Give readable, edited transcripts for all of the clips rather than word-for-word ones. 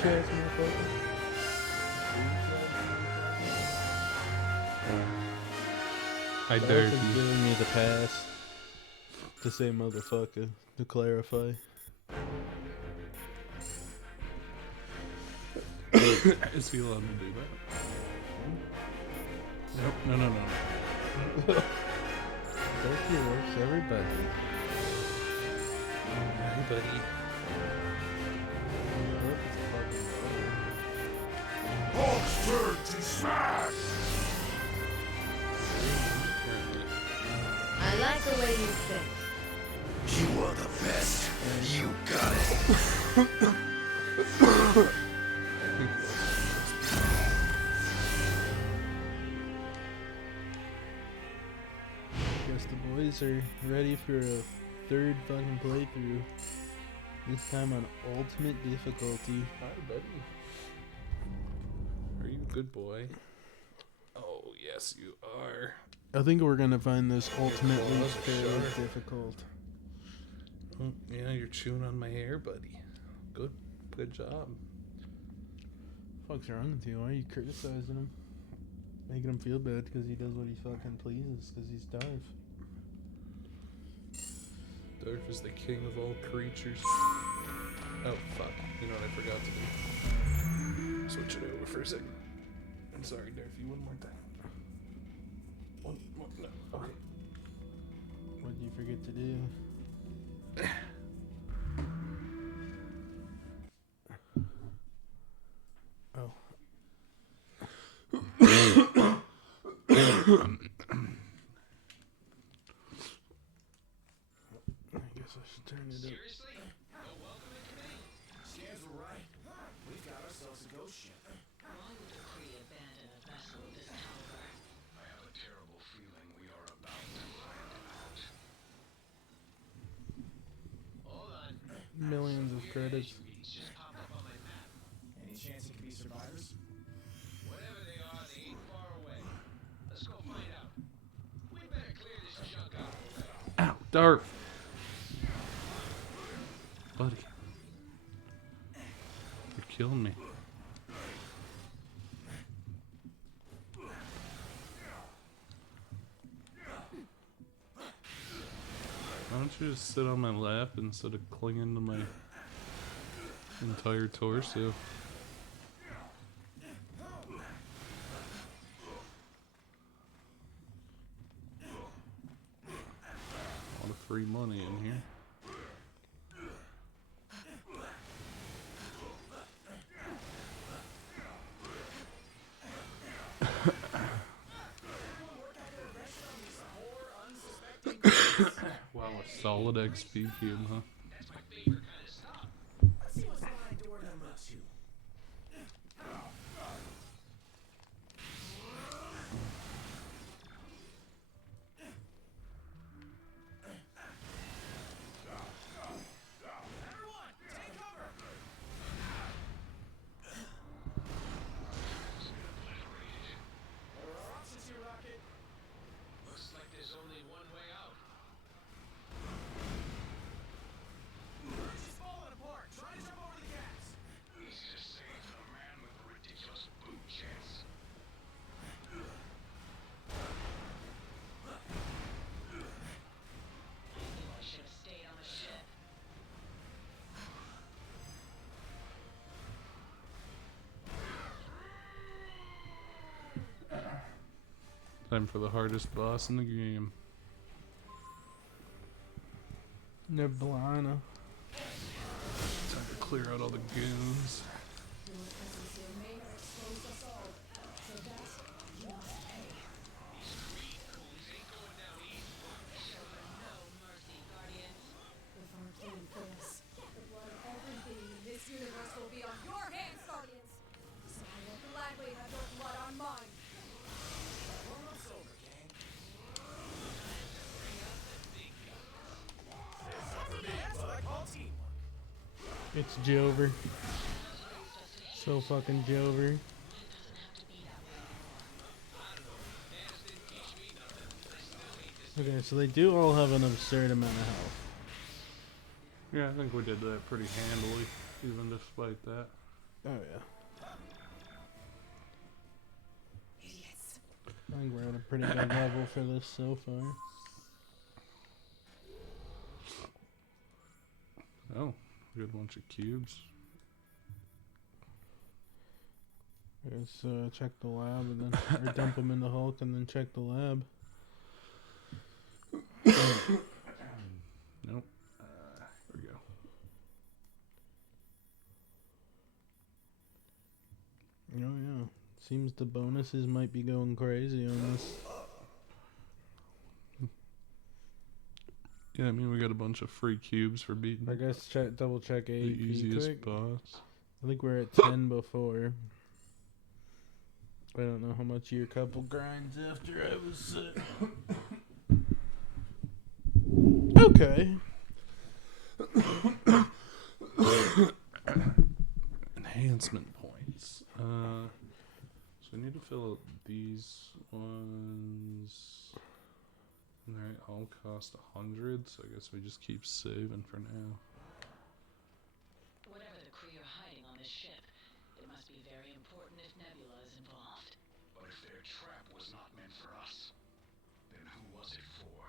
bitch ass motherfucker. I dare Dolphin's you. giving me the pass to say motherfucker, to clarify. Is he allowed to do that? Nope. No. Tokyo works everybody. Hey, buddy. Hulk's turn to smash! I like the way you think. You are the best. You got it. Guess the boys are ready for a third fucking playthrough. This time on ultimate difficulty. Hi, buddy. Are you a good boy? Oh, yes, you are. I think we're gonna find this ultimately God, fairly sure. difficult. Oh, yeah, you're chewing on my hair, buddy. Good job. Fuck's wrong with you? Why are you criticizing him? Making him feel bad because he does what he fucking pleases because he's Darth. Darth is the king of all creatures. Oh, fuck. You know what I forgot to do? Switch it over for a second. I'm sorry, Darth. One more time. One more. No. Okay. What did you forget to do? Oh. I guess I should turn it up. Seriously? No welcoming committee? Scans were right. We've got ourselves a ghost ship. Why would the Kree abandon a vessel of this caliber? I have a terrible feeling we are about to find out. Hold on. Millions of credits. Reads just popped up on my map. Any chance it could be survivors? Whatever they are, they ain't far away. Let's go find out. We better clear this junk out of the way. Ow, Darth. Buddy. You're killing me. Why don't you just sit on my lap instead of clinging to my entire torso? A lot of free money in here. Wow, a solid XP cube, huh? That's my favorite kind of stuff. Let's see what's behind door number 2. Everyone, take cover! What are our options here, Rocket? Looks like there's only one way out. Bridge is falling apart. Try to jump over the gaps. Easy to say for a man with a ridiculous boot chance. I should have stayed on the ship. Time for the hardest boss in the game. Neblina. Time to clear out all the goons. No mercy, Guardians. If I'm paying for this, the blood of everything in this universe will be on your hands, Guardians! So I will gladly have your blood on mine! Warm-up's over, gang. That's what I call teamwork. It's Jover. So fucking Jover. Okay, so they do all have an absurd amount of health. Yeah, I think we did that pretty handily, even despite that. Oh yeah. Idiots. I think we're at a pretty good level for this so far. Oh, good bunch of cubes. Let's check the lab and then or dump them in the Hulk and then check the lab. Nope. Here we go. Oh yeah. Seems the bonuses might be going crazy on this. Yeah, I mean, we got a bunch of free cubes for beating I guess double check the AP easiest quick. boss. I think we're at 10 before. I don't know how much your couple grinds after I was okay. Enhancement points. So we need to fill out these ones. Alright, all cost 100, so I guess we just keep saving for now. Whatever the Kree are hiding on this ship, it must be very important if Nebula is involved. But if their trap was not meant for us, then who was it for?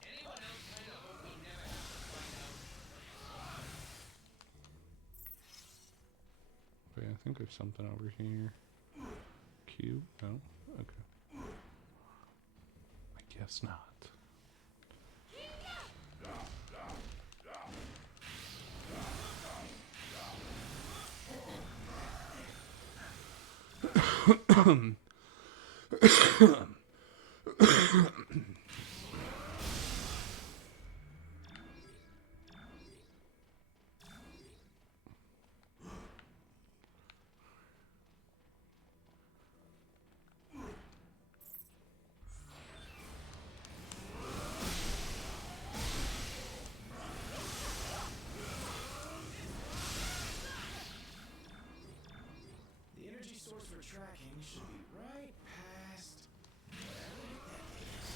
Anyone else kind of hope we never have to find out? Okay, I think there's something over here. Cube? No? Okay. I guess not. The energy source for tracking should be right past wherever that is.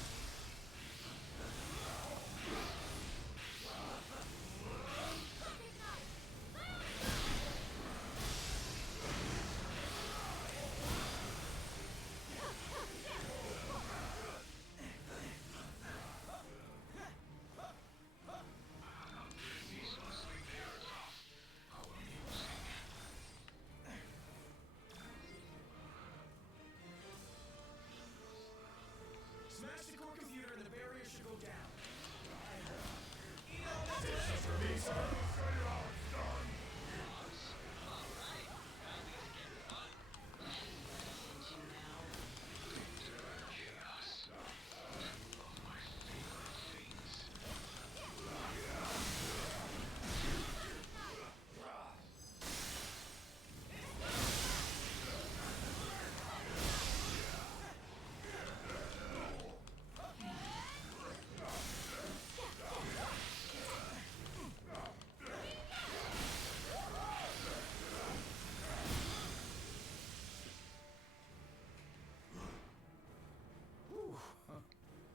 Smash the core computer and the barrier should go down. Into now.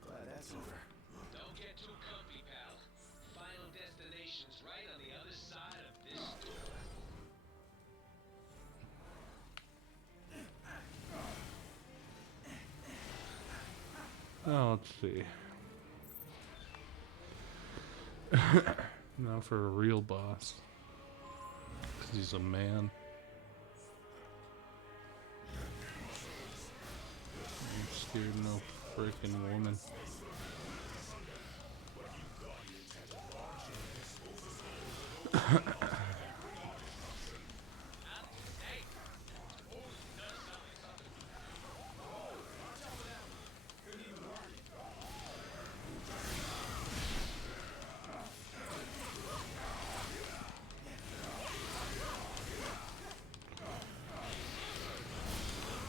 Glad that's over. Don't get too comfy, pal. Final destination's right on the other side of this door. Oh, let's see. Now for a real boss. 'Cause he's a man. I'm scared of no freaking woman.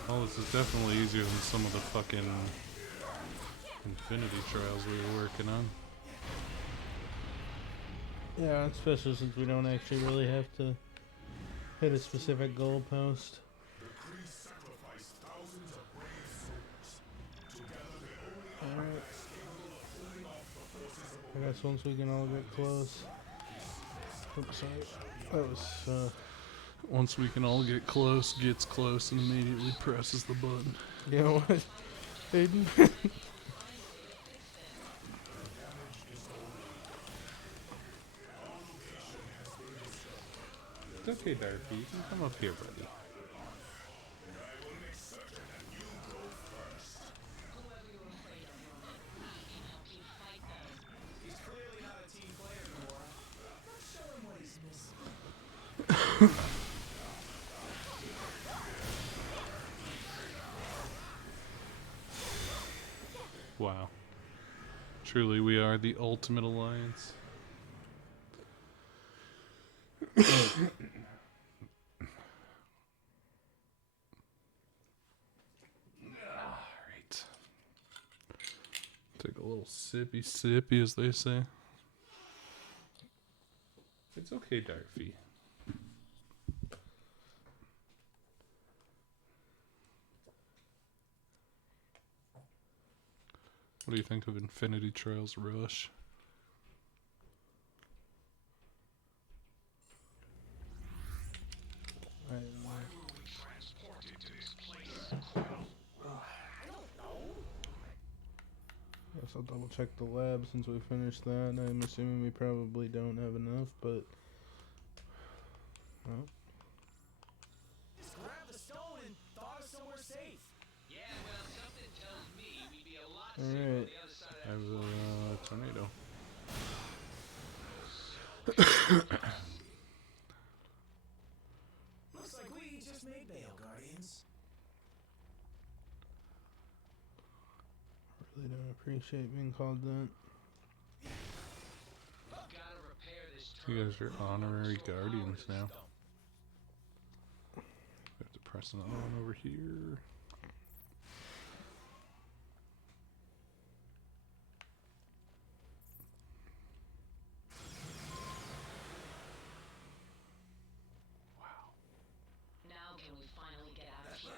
Oh, this is definitely easier than some of the fucking Infinity Trials we were working on. Yeah, especially since we don't actually really have to hit a specific goalpost. Alright. I guess once we can all get close. Oops, sorry. That was Once we can all get close, gets close, and immediately presses the button. You know what, Hayden? It's okay, Darky. You can come up here, buddy. He's clearly not a team player, Nora. Let's show him what he's missing. Wow. Truly, we are the ultimate alliance. Alright. Take a little sippy, as they say. It's okay, Darfy. What do you think of Infinity Trails Rush? I don't know. Guess I'll double check the lab since we finished that. I'm assuming we probably don't have enough, but well, Just grabbed the stone and thought of somewhere safe. Yeah, well, something tells me we'd be a lot All safer on right. the other side I of have a tornado. Looks like we just made bail, Guardians. really don't appreciate being called that. Gotta repair this You turret guys are before honorary Marshall guardians Power is now. done. We have to press another one over here. Now can we finally get out of here?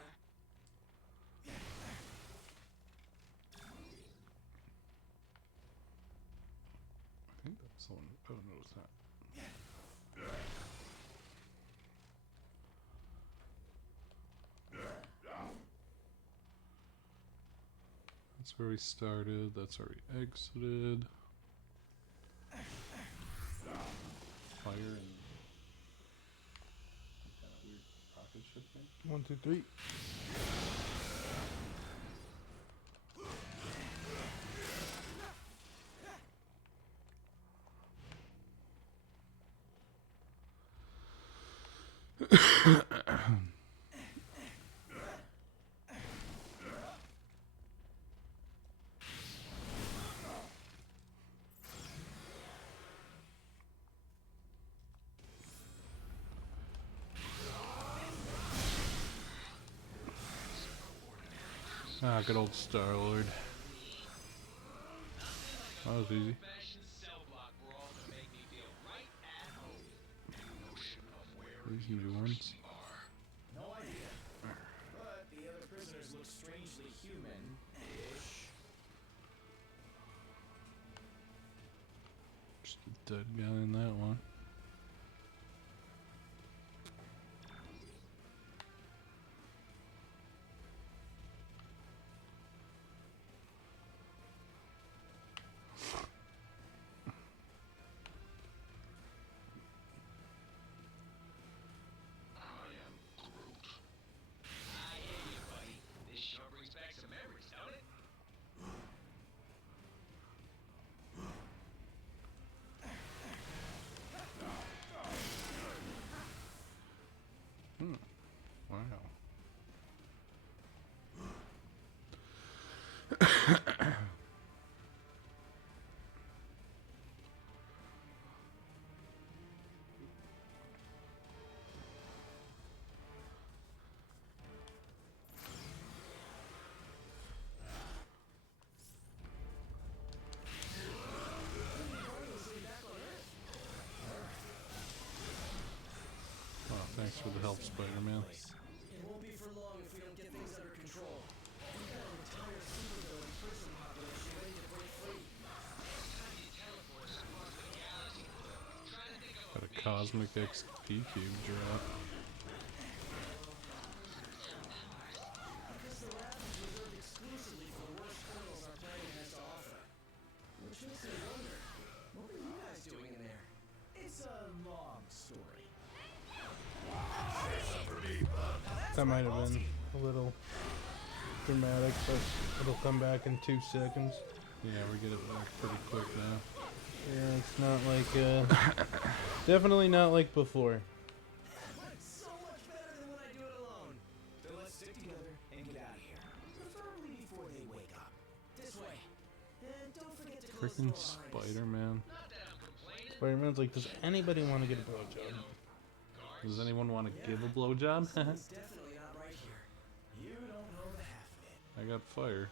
I think that's the one. Oh, no, it's not. That's where we started. That's where we exited. Fire and kind of weird rocket ship thing. 1, 2, 3. Ah, good old Star-Lord. That was easy. Fashion cell block brawl to make me feel right at home. Notion of where These new ones. No idea. But the other prisoners look strangely human-ish. Just a dead guy in that one. I hear you, buddy. This sure brings back some memories, don't it? Wow. Oh, thanks for the help, Spider-Man. It won't be for long if we don't get things under control. We've got an entire supervillain prison population ready to break free. Got a cosmic XP cube drop. That might have been a little dramatic, but it'll come back in 2 seconds. Yeah, we get it back pretty quick now. Yeah, it's not like, definitely not like before. So much better than when I do it alone. Then let's stick together and get out of here. Preferably before they wake up. This way. And don't forget to close the Freaking door behind us. Spider-Man. Spider-Man's like, does anybody want to get a blowjob? Does anyone want to give a blowjob? Something's definitely not right here. You don't know the half of it. I got fire.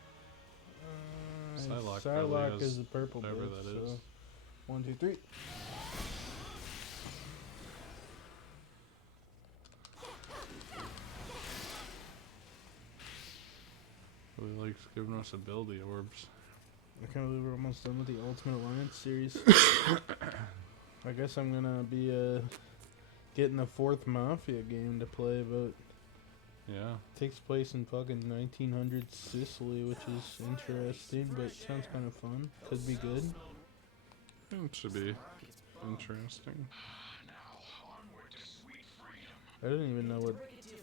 Psylocke Psylocke probably is has the purple whatever buff, that so is. 1, 2, 3. Really likes giving us ability orbs. I can't believe we're almost done with the Ultimate Alliance series. I guess I'm gonna be getting a 4th Mafia game to play, but Yeah. takes place in fucking 1900s Sicily, which is interesting, but sounds kind of fun. Could be good. It should be interesting. I didn't even know what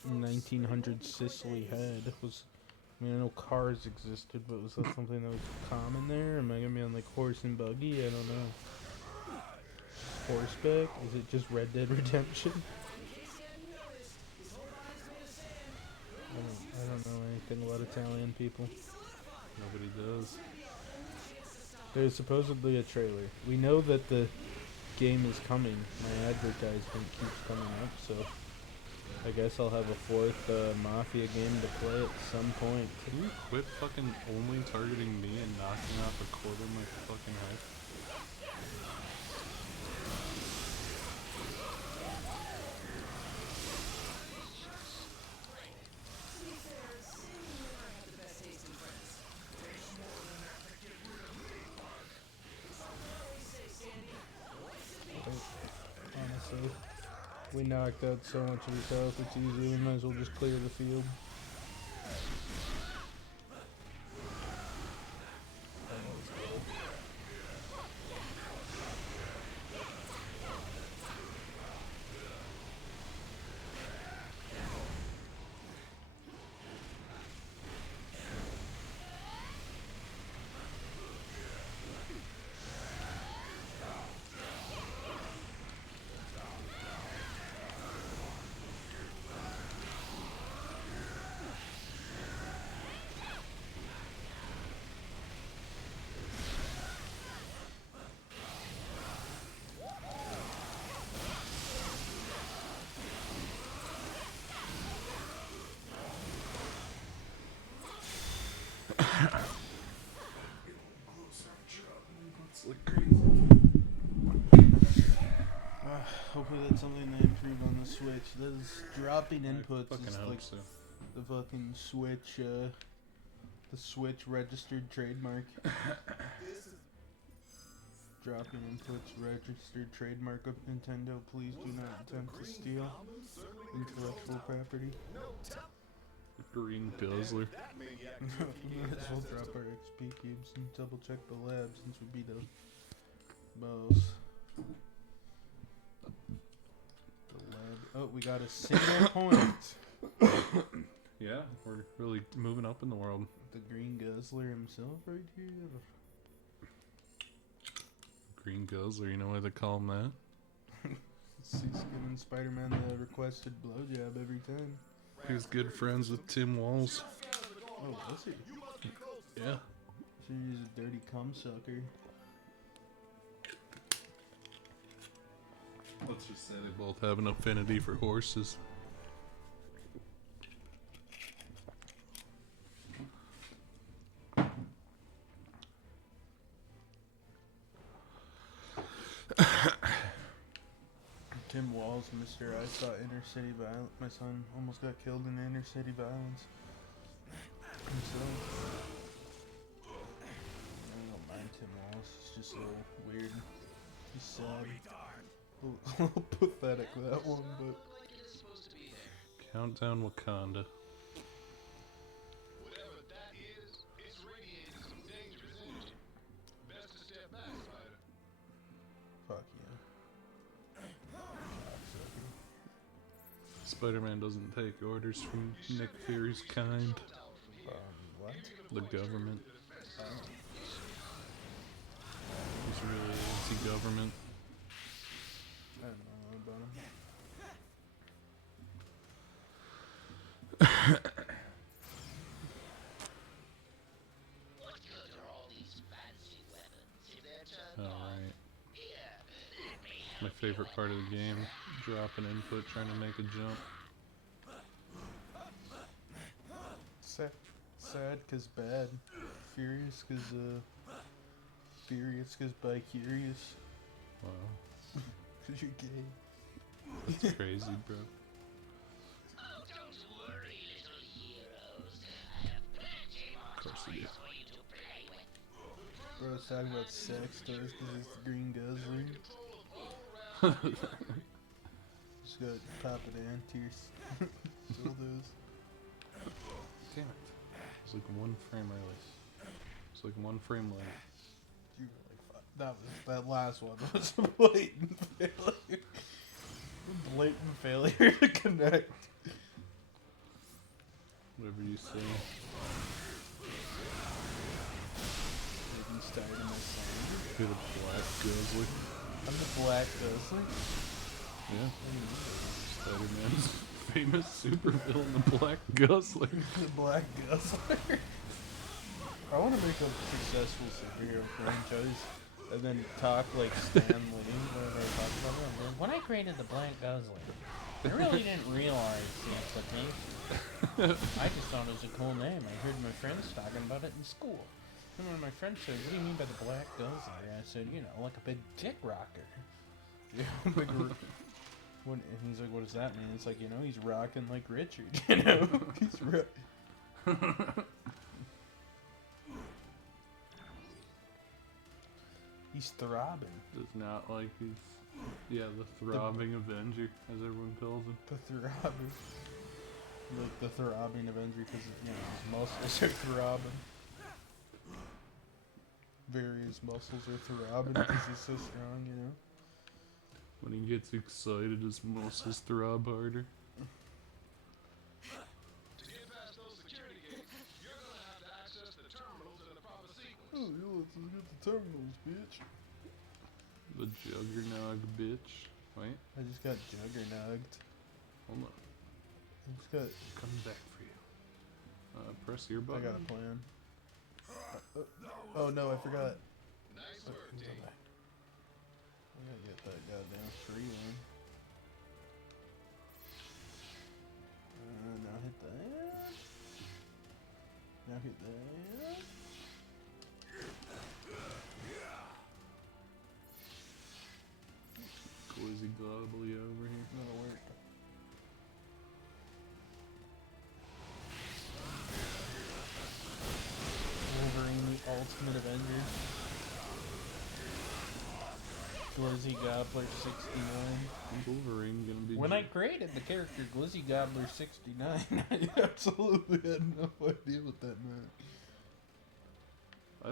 1900s Sicily had. I mean, I know cars existed, but was that something that was common there? Am I gonna be on like horse and buggy? I don't know. Horseback? Is it just Red Dead Redemption? I don't know anything about Italian people. Nobody does. There's supposedly a trailer. We know that the game is coming. My advertisement keeps coming up, so I guess I'll have a 4th Mafia game to play at some point. Can you quit fucking only targeting me and knocking off a quarter of my fucking head? Honestly, we knocked out so much of his health, it's easy. We might as well just clear the field. Hopefully that's something they improve on the Switch. Those dropping inputs Fucking is hope like so. the fucking Switch, the Switch registered trademark. Dropping inputs registered trademark of Nintendo. Please do not attempt to steal intellectual property. Green Guzzler. We might as well drop our XP cubes and double check the lab since we beat a boss. The lab. Oh, we got a single point. Yeah, we're really moving up in the world. The Green Guzzler himself right here. Green Guzzler, you know why they call him that? He's giving Spider-Man the requested blowjob every time. He was good friends with Tim Walls. Oh, was he? Yeah. So he's a dirty cum sucker. Let's just say they both have an affinity for horses. Tim Walls, Mr. I saw inner city violence. My son almost got killed in inner city violence. Himself. I don't mind Tim Walls. He's just a little weird. He's sad. A little pathetic, that one, but. Countdown Wakanda. Whatever that is, it's radiating some dangerous energy. Best to step back, Spider. Fuck yeah. Spider-Man doesn't take orders from Nick Fury's kind. What? The government. He's really anti-government. I don't know about him. What good are all these fancy weapons if they're turned Oh, off? right. Here, let me My help favorite part of the game. Drop an input trying to make a jump. Sad 'cause bad. Furious 'cause furious 'cause by curious. Wow. 'Cause you're gay. That's crazy, bro. Oh, don't worry, little heroes. I have plenty more Of course you do. toys for you to play with. Bro, I was talking about sex toys 'cause it's the Green Guzzler. Just got Papa Dan tears. Dildos. Damn it. It's like one frame early. It's like one frame late. You really that last one was a blatant failure. Blatant failure to connect. Whatever you say. Maybe started my song. You're the Black Guzzler. I'm the Black Guzzler. Yeah. Spider-Man's famous supervillain, the Black Guzzler. The Black Guzzler. I want to make a successful superhero franchise and then talk like Stan Lee when I talk about it. When I created the Black Guzzler, I really didn't realize that's the thing. I just thought it was a cool name. I heard my friends talking about it in school. And when my friend said, "What do you mean by the Black Guzzler?" I said, "You know, like a big dick rocker." Yeah, big and he's like, "What does that mean?" It's like, you know, he's rocking like Richard. You know, he's he's throbbing. It's not like he's, yeah, the throbbing Avenger, as everyone calls him. The throbbing. Like the throbbing Avenger because, you know, his muscles are throbbing. Various muscles are throbbing because he's so strong, you know. When he gets excited, his muscles throb harder. To get past those security gates, you're gonna have to access the terminals in the proper sequence. Oh, yeah, let's get the terminals, bitch. The Juggernog bitch. Wait, I just got juggernogged. hold on. I just got. Coming back for you. Press your I button. got a plan. Oh no, I forgot. Nice Oh, work, it's team. okay. I gotta get that goddamn tree in. Now hit that. Now hit that. Glizzy Gobbly over here. That'll work. Wolverine, the Ultimate Avenger. Glizzy Gobbler 69. Wolverine gonna be. When I created the character Glizzy Gobbler 69, I absolutely had no idea what that meant. I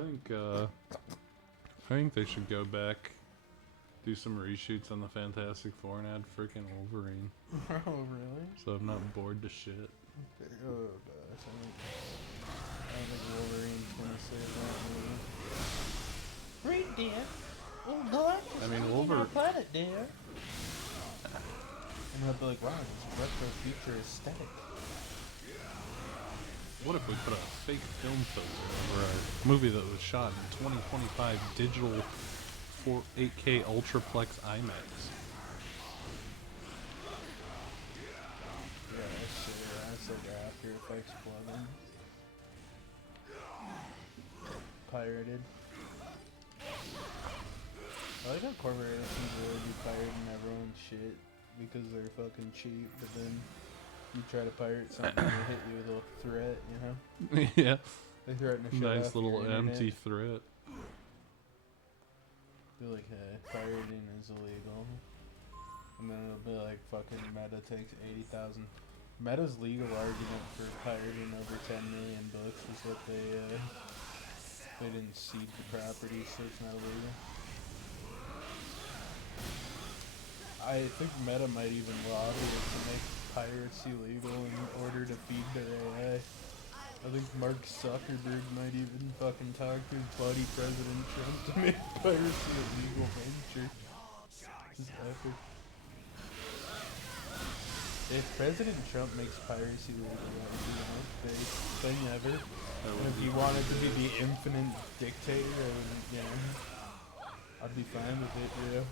think they should go back, do some reshoots on the Fantastic Four and add freaking Wolverine. Oh, really? So I'm not bored to shit. Oh, gosh. I don't think Wolverine's gonna save that movie. Great, dear. Oh, Black is I mean, leaving Wolver- our planet, dear. And I'll be like, wow, this retro future aesthetic. What if we put a fake film filter over a movie that was shot in 2025 digital 8K Ultraplex IMAX? Yeah, that's like After Effects plugin. Pirated. I like how corporations really be pirating everyone's shit because they're fucking cheap, but then you try to pirate something and they hit you with a threat, you know? Yeah, They threaten to shut nice off little your internet. empty threat. Be like, hey, pirating is illegal. And then it'll be like, fucking Meta takes 80,000. Meta's legal argument for pirating over 10 million books is that they didn't cede the property, so it's not illegal. I think Meta might even lobby it to make pirates illegal in order to feed their AI. I think Mark Zuckerberg might even fucking talk to his buddy President Trump to make piracy illegal. I'm sure. This is epic. If President Trump makes piracy legal, that would be the most big thing ever. And if he wanted to be the infinite dictator, I would, you know, I'd be fine with it, you know.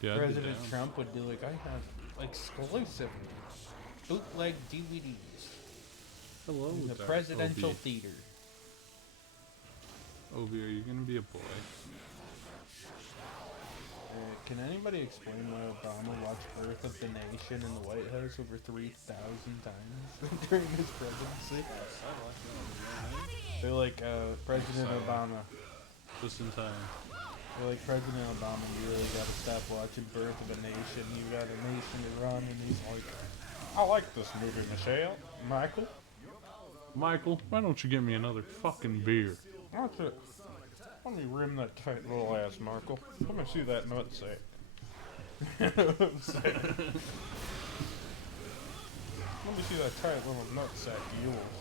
Yeah, I'd be President down. Trump would be like, I have exclusively bootleg DVDs. Hello, in the Darth presidential Obi. theater. Obi, are you gonna be a boy? Can anybody explain why Obama watched Birth of the Nation in the White House over 3,000 times during his presidency? They're like, President Silent. Obama. Just in time. They're like, President Obama, you really gotta stop watching Birth of a Nation. You got a nation to run. And he's like, I like this movie, Michelle. Michael? Michael, why don't you get me another fucking beer? That's it. Let me rim that tight little ass, Michael. Let me see that nutsack. You know what I'm saying? Let me see that tight little nutsack of yours.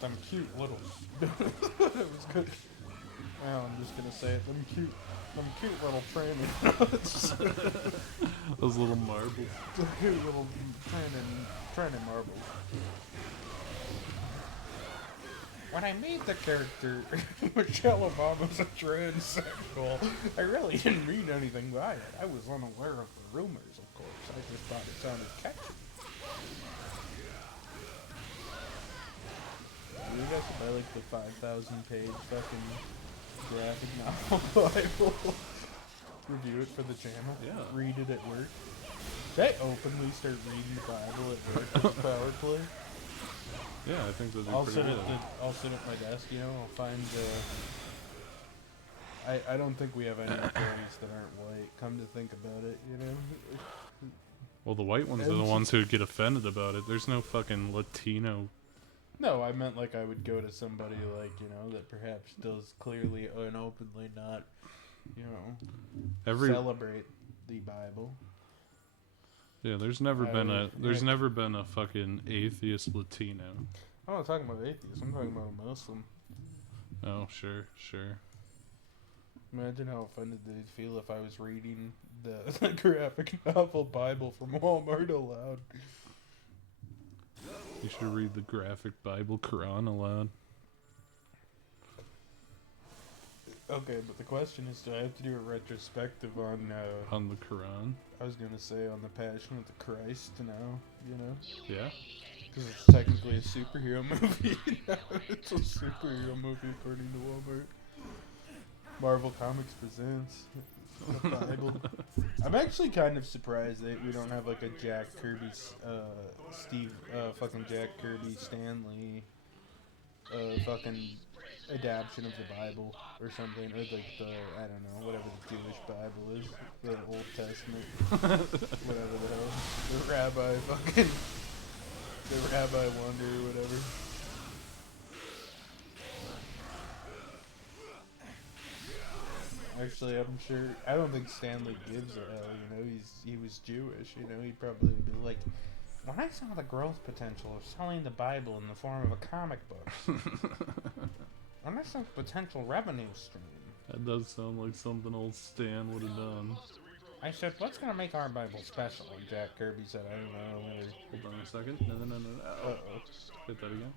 Them cute little. That was good. Now I'm just gonna say it. Them cute little tranny nuts. Those little marbles. Them cute little tranny marbles. When I made the character Michelle Obama's a transsexual, I really didn't read anything by it. I was unaware of the rumors, of course. I just thought it sounded catchy. You guys should buy like the 5,000 page fucking graphic novel Bible. Review it for the channel. Yeah. Read it at work. They openly start reading the Bible at work with power play. Yeah, I think that'd be I'll pretty sit good. I'll sit at my desk, you know, I'll find I don't think we have any employees that aren't white, come to think about it, you know. Well, the white ones are the ones who get offended about it. There's no fucking Latino. No, I meant like I would go to somebody like, you know, that perhaps does clearly and openly not, you know, celebrate the Bible. Yeah, there's never been a fucking atheist Latino. I'm not talking about atheists, I'm talking about a Muslim. Oh, sure. Imagine how offended they'd feel if I was reading the graphic novel Bible from Walmart aloud. You should read the graphic Bible Quran aloud. Okay, but the question is, do I have to do a retrospective on On the Quran? I was gonna say on the Passion of the Christ now, you know? Yeah? Because it's technically a superhero movie. It's a superhero movie according to Walmart. Marvel Comics presents the Bible. I'm actually kind of surprised that we don't have like a Jack Kirby, fucking Jack Kirby Stanley, fucking adaptation of the Bible or something, or like the, I don't know, whatever the Jewish Bible is, the Old Testament, whatever the hell, the Rabbi Wonder or whatever. Actually, I'm sure, I don't think Stanley gives a hell, you know, he was Jewish, you know, he'd probably be like, when I saw the growth potential of selling the Bible in the form of a comic book, when I saw potential revenue stream, That does sound like something old Stan would have done. I said, what's gonna make our Bible special? And Jack Kirby said, I don't know, Hold on a second. No. uh-oh. Hit that again.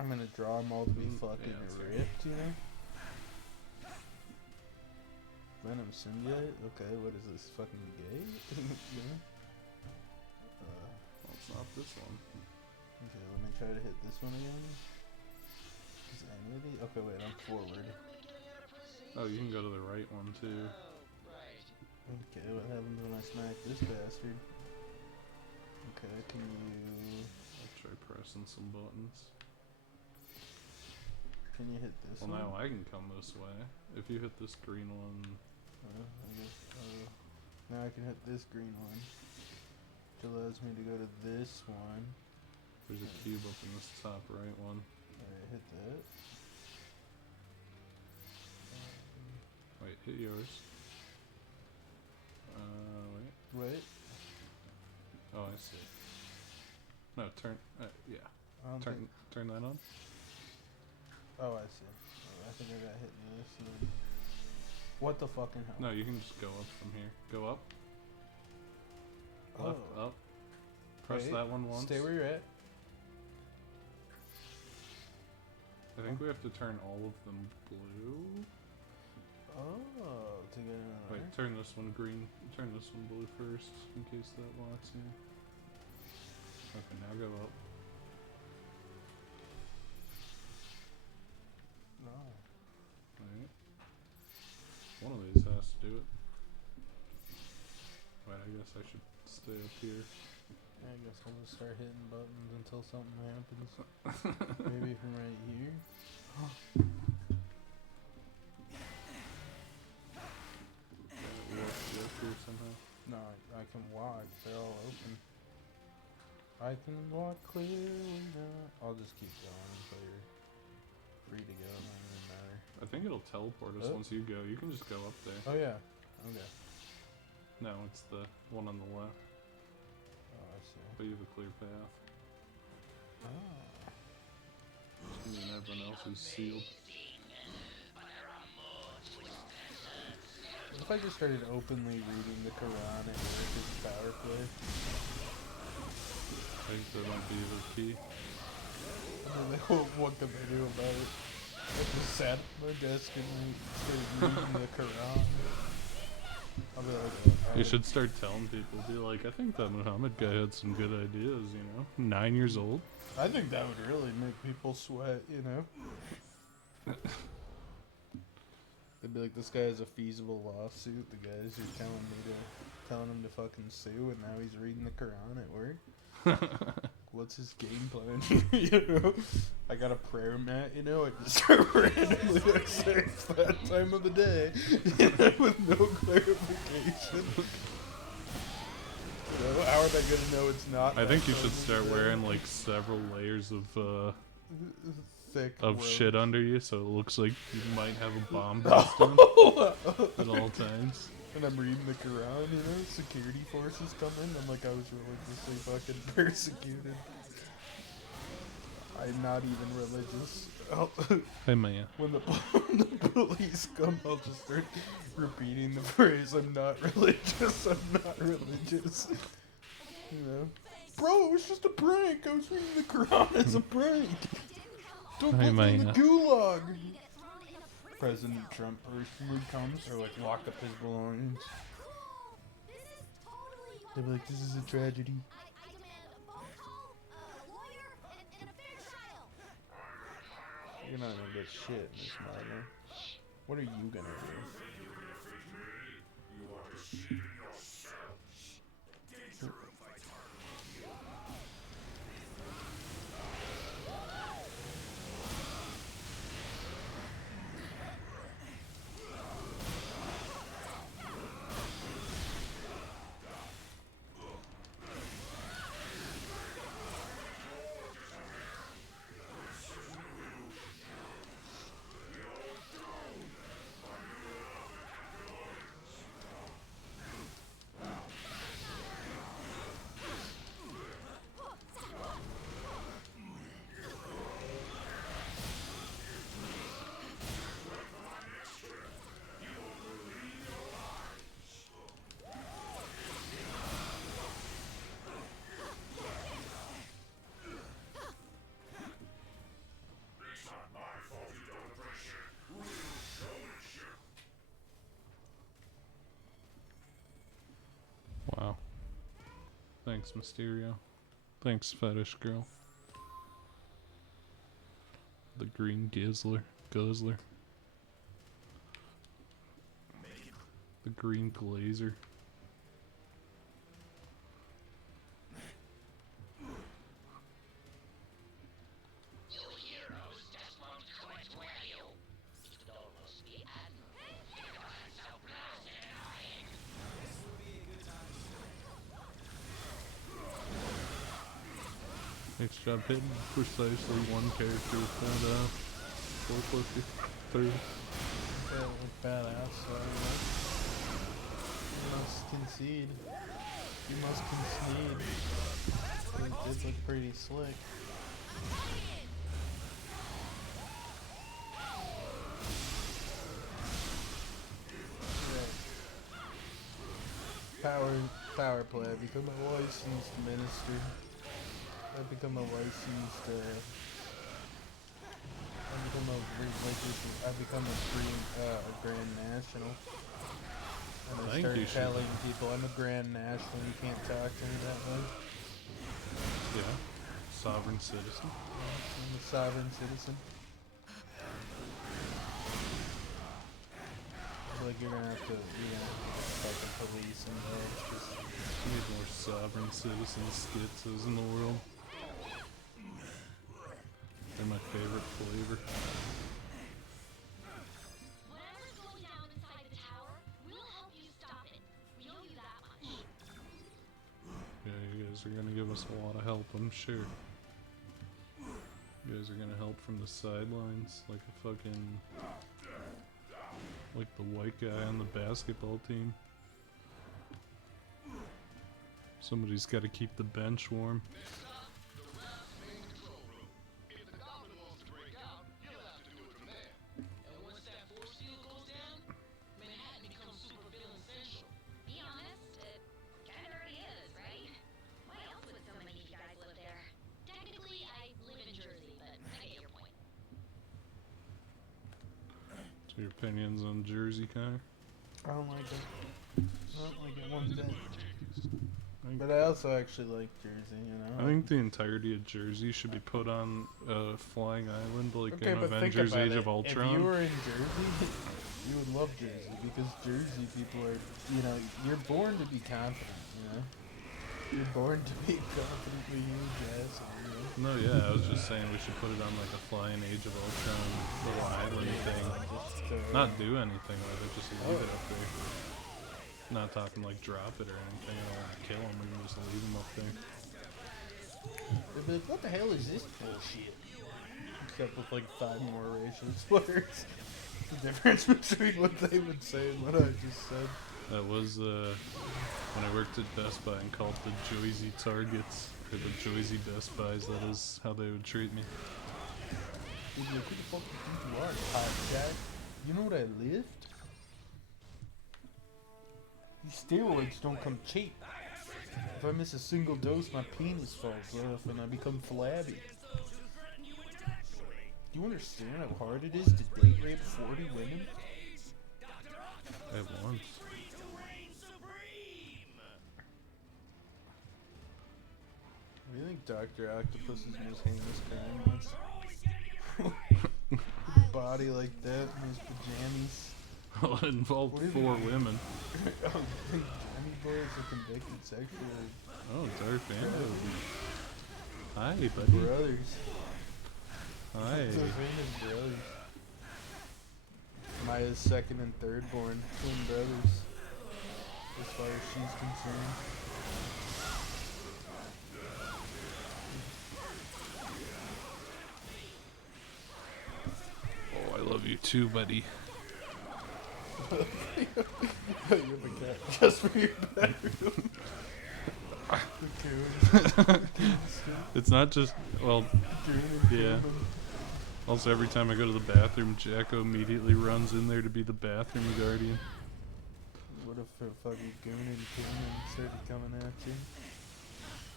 I'm gonna draw them all to be fucking yeah, that's right. ripped, you know? Venom symbiote? Okay, what is this, fucking gay? You know? Well, it's not this one. Okay, let me try to hit this one again. Is any of the? Okay, wait, I'm forward. Oh, you can go to the right one too. Okay, what happens when I smack this bastard? Okay, can you... I'll try pressing some buttons. Can you hit this Well, one? now I can come this way. If you hit this green one, I guess, now I can hit this green one. Which allows me to go to this one. there's a cube up in this top right one. Alright, hit that. Wait, hit yours. Wait. Wait. Oh, I see. No, turn. Yeah. I don't Turn think. turn that on. Oh, I see. Oh, I think I got hit in this. And then, what the fucking hell? No, you can just go up from here. Go up. Left, Oh. up. Press Wait, that one once. Stay where you're at. I think we have to turn all of them blue. Oh, to get in Wait, there. turn this one green. Turn this one blue first, in case that locks you. Okay, now go up. No. Alright. One of these has to do it. Wait, I guess I should stay up here. I guess I'll just start hitting buttons until something happens. Maybe from right here. It works up here somehow. No, I can walk. They're all open. I can walk clearly now. I'll just keep going until you're free to go. It doesn't even matter. I think it'll teleport us Oh. once you go. You can just go up there. Oh yeah. Okay. No, it's the one on the left. Oh, I see. But you have a clear path. Oh. Me and everyone else is sealed. What if I just started openly reading the Quran at work as power play? I think that might be the key. And then like, what can I do about it? I just sat at my desk and started reading the Quran. I'll be like, You should start telling people, be like, I think that Muhammad guy had some good ideas, you know? 9 years old. I think that would really make people sweat, you know? They'd be like, this guy has a feasible lawsuit. The guys are telling him to fucking sue, and now he's reading the Quran at work. What's his game plan? You know, I got a prayer mat. You know, I just start randomly exercise that time of the day, you know, with no clarification. You know, how are they gonna know it's not? I that think you time should of the start day? wearing like several layers of thick shit robe. under you, so it looks like you might have a bomb busted at all times. And I'm reading the Quran, you know, security forces come in. I'm like, I was religiously fucking persecuted. I'm not even religious. Hey man. When the police come, I'll just start repeating the phrase, I'm not religious, I'm not religious. You know? Bro, it was just a prank. I was reading the Quran as a prank. Don't Hey, put me in the man. gulag. President Trump personally comes, or like lock up his belongings. They'll be like, this is a tragedy. I demand a phone call, a lawyer, and a fair trial. You're not gonna get shit in this matter. What are you gonna do? Wow. Thanks, Mysterio. Thanks, Fetish Girl. The green Guzzler. The green Glazer. You heroes just won't quit, will you? You'd almost be admirable. You're so blasted annoying. This would be a good time to start. Nice job hitting precisely one character with that 450. Yeah, look badass, so I must concede. You must concede. It did look pretty slick. Power play. I become a licensed minister. I become a licensed. I become a grand national. And I start telling people I'm a grand national. You can't talk to me that way. Yeah. Sovereign citizen. I'm a sovereign citizen. Like you're gonna have to, like the police involved. Just We need more sovereign citizen skits in the world. They're my favorite flavor. Whatever's going down inside the tower, we'll help you stop it. We owe you that much. Yeah, you guys are gonna give us a lot of help, I'm sure. You guys are gonna help from the sidelines, like a fucking... like the white guy on the basketball team. Somebody's gotta keep the bench warm. And once that force field goes down, Manhattan becomes supervillain central. Be honest, it kind of already is, right? Why else would so many of you guys live there? Technically, I live in Jersey, but I get your point. So your opinions on Jersey, Connor? I don't like it. I don't like it one bit. But I also actually like Jersey, I think the entirety of Jersey should be put on a flying island like Okay, in but think Avengers about Age it. of Ultron. If you were in Jersey, you would love Jersey because Jersey people are, you're born to be confident, You're born to be confidently huge asshole, No, yeah, I was just saying we should put it on like a flying Age of Ultron little island thing. Not do anything with it, just leave it up there. Not talking like drop it or anything. I don't want to kill him. We can just leave him up there. They'd be like, what the hell is this bullshit? Except with like 5 more racial slurs. The difference between what they would say and what I just said. That was when I worked at Best Buy and called the Joyzy Targets, or the Joyzy Best Buys, that is how they would treat me. They'd be like, who the fuck do you think you are, hot guy? You know what I lift? These steroids don't come cheap. If I miss a single dose, my penis falls off and I become flabby. Do you understand how hard it is to date rape 40 women? At once. What do you think Dr. Octopus's most heinous crime is? A body like that in his pajamas. Well, it involved What is 4 it? women. Oh, Johnny Boy is a convicted sexual Oh, Darth Vader. Hi, buddy. brothers. Hi. Those famous brothers. Maya's second and third born twin brothers. As far as she's concerned. Oh, I love you too, buddy. You have a cat just for your bedroom. The coon. It's not just, well, Coon and yeah. Coon. Also, every time I go to the bathroom, Jacko immediately runs in there to be the bathroom guardian. What if a fucking goon and Kuma started coming at you?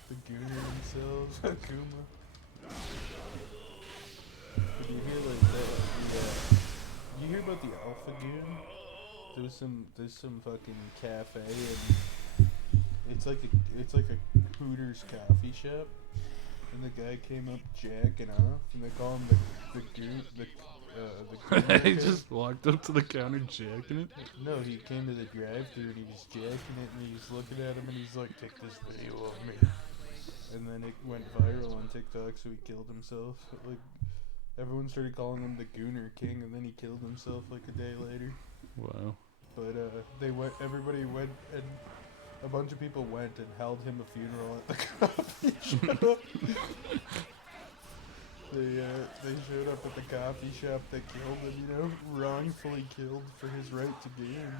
The gooner themselves, Akuma. Did you hear like that? You hear about the Alpha Goon? There's some fucking cafe and it's like a Hooters coffee shop. And the guy came up jacking off, and they call him the goon. He just walked up to the counter jacking it. No, he came to the drive-thru and he was jacking it, and he was looking at him, and he's like, "Take this video of me." And then it went viral on TikTok, so he killed himself. Like, everyone started calling him the Gooner King, and then he killed himself like a day later. Wow. But everybody went, and a bunch of people went and held him a funeral at the coffee shop. They showed up at the coffee shop that killed him, wrongfully killed for his right to game,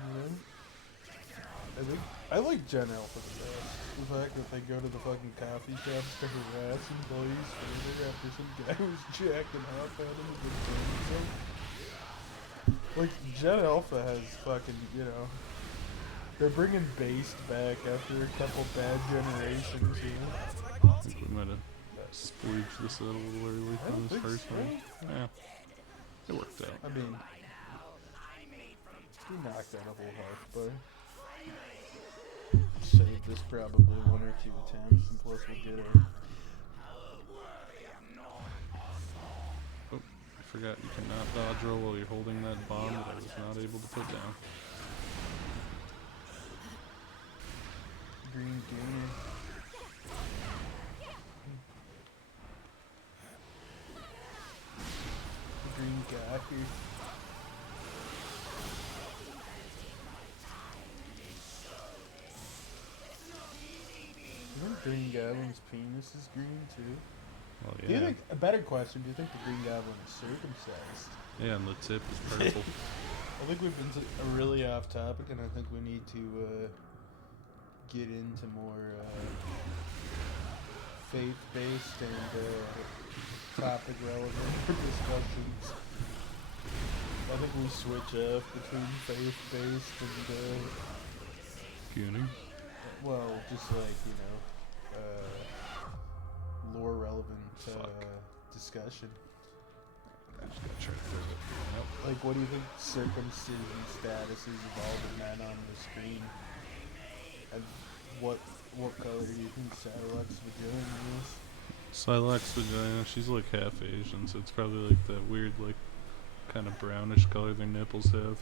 I think I like Gen Alpha the best. the fact that they go to the fucking coffee shops to harass employees further after some guy was jacking off at him and him. Like, Gen Alpha has fucking, you know, they're bringing Based back after a couple bad generations, you know? I think we might have splooged this out a little early I don't from this think first so. one. Yeah. It worked out. I mean, we knocked out a whole half bar. Saved this probably 1 or 2 attempts, and plus we'll get our... Oh, I forgot you cannot dodge roll while you're holding that bomb that I was not able to put down. Green Gainer. Green Gacker. Isn't Green Goblin's penis is green too? Well, Do you yeah. think, a better question, do you think the Green Goblin is circumcised? Yeah, and the tip is purple. I think we've been really off topic, and I think we need to get into more faith-based and topic-relevant discussions. I think we switch up between faith-based and, Gooning. well, just like, you know, lore-relevant discussion. I just gotta try to flip it. Yep. Like, what do you think circumcision statuses of all the men on the screen? And what color do you think Sarlacc's vagina is? Silax vagina, she's like half Asian, so it's probably like that weird, like, kind of brownish color their nipples have.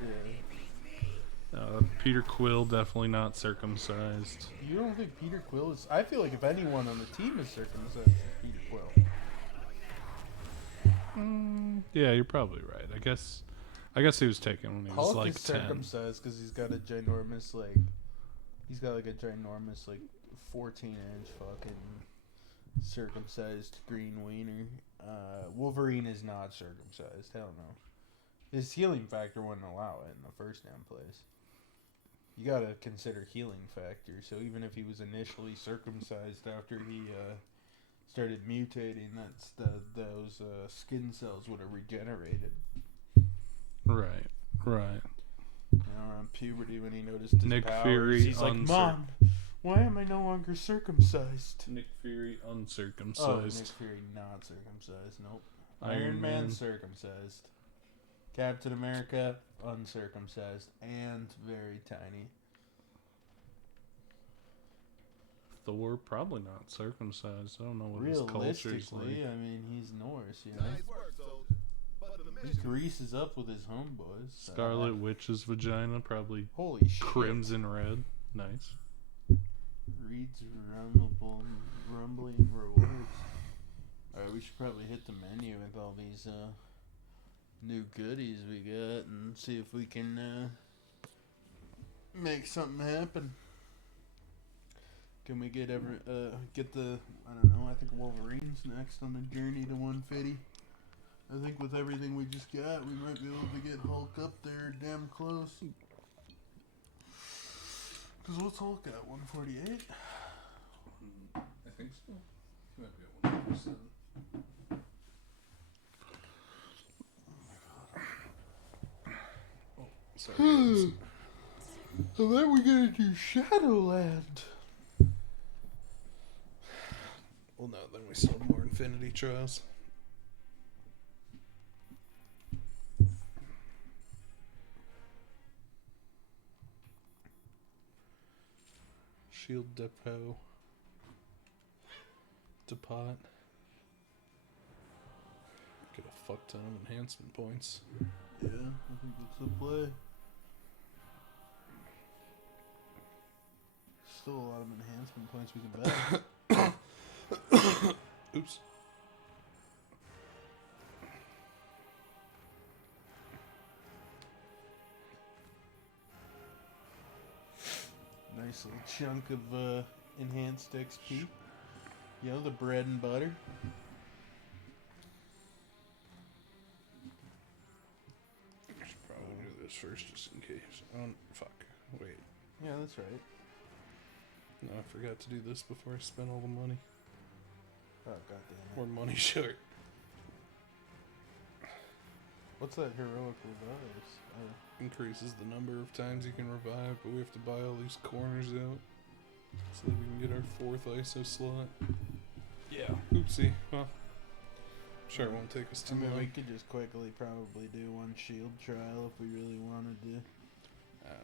Yeah. Peter Quill, definitely not circumcised. You don't think Peter Quill is... I feel like if anyone on the team is circumcised, it's Peter Quill. Yeah, you're probably right. I guess he was taken when he was Hulk like is 10. circumcised because he's got a ginormous, like... He's got, like, a ginormous, like, 14-inch fucking circumcised green wiener. Wolverine is not circumcised. Hell no. His healing factor wouldn't allow it in the first damn place. You gotta consider healing factor. So even if he was initially circumcised after he started mutating, those skin cells would have regenerated. Right. You know, around puberty when he noticed his Nick powers, Fury he's like, Mom, why am I no longer circumcised? Nick Fury Oh, uncircumcised. Nick Fury not circumcised. Nope. Iron Iron Man Man. circumcised. Captain America uncircumcised and very tiny. Thor probably not circumcised. I don't know what his culture's Realistically, like. I mean, he's Norse, you know. He greases up with his homeboys. so- Scarlet Witch's vagina probably Holy shit. crimson red. Nice. Reed's rumbling rewards. Alright, we should probably hit the menu with all these new goodies we got and see if we can make something happen. Can we get get the, I don't know, I think Wolverine's next on the journey to 150. I think with everything we just got, we might be able to get Hulk up there damn close. Because what's Hulk at, 148? I think so. He might be at 100%. Oh, sorry. And then we get into Shadowland. Well, no, then we still have more Infinity Trials. Shield Depot. Depot. Get a fuck ton of enhancement points. Yeah, I think that's the play. Still a lot of enhancement points we can bet. Oops. Nice little chunk of enhanced XP. You know, the bread and butter. I should probably do this first just in case. Fuck. Wait. Yeah, that's right. No, I forgot to do this before I spent all the money. Oh goddamn We're money short. What's that heroic revives? Increases the number of times you can revive, but we have to buy all these corners out so that we can get our 4th ISO slot. Yeah. Oopsie. Well, sure it won't take us too I mean, long. we could just quickly probably do one shield trial if we really wanted to.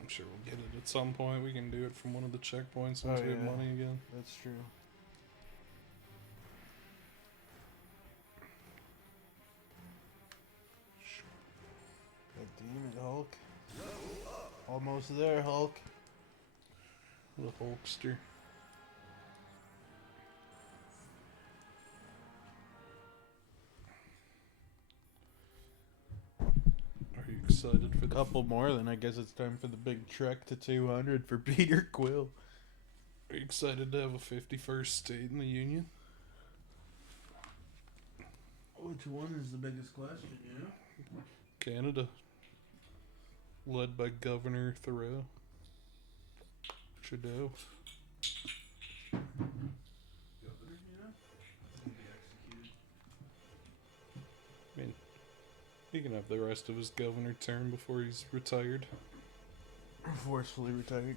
I'm sure we'll get it at some point. We can do it from one of the checkpoints once we have yeah. money again. That's true. God damn it, Hulk. Almost there, Hulk. The Hulkster. Are you excited for A the couple more, then I guess it's time for the big trek to 200 for Peter Quill. Are you excited to have a 51st state in the Union? Which one is the biggest question, you know? Canada. Led by Governor Thoreau. Trudeau. Governor, you know? He'll be executed. I mean, he can have the rest of his governor term before he's retired. Forcefully retired.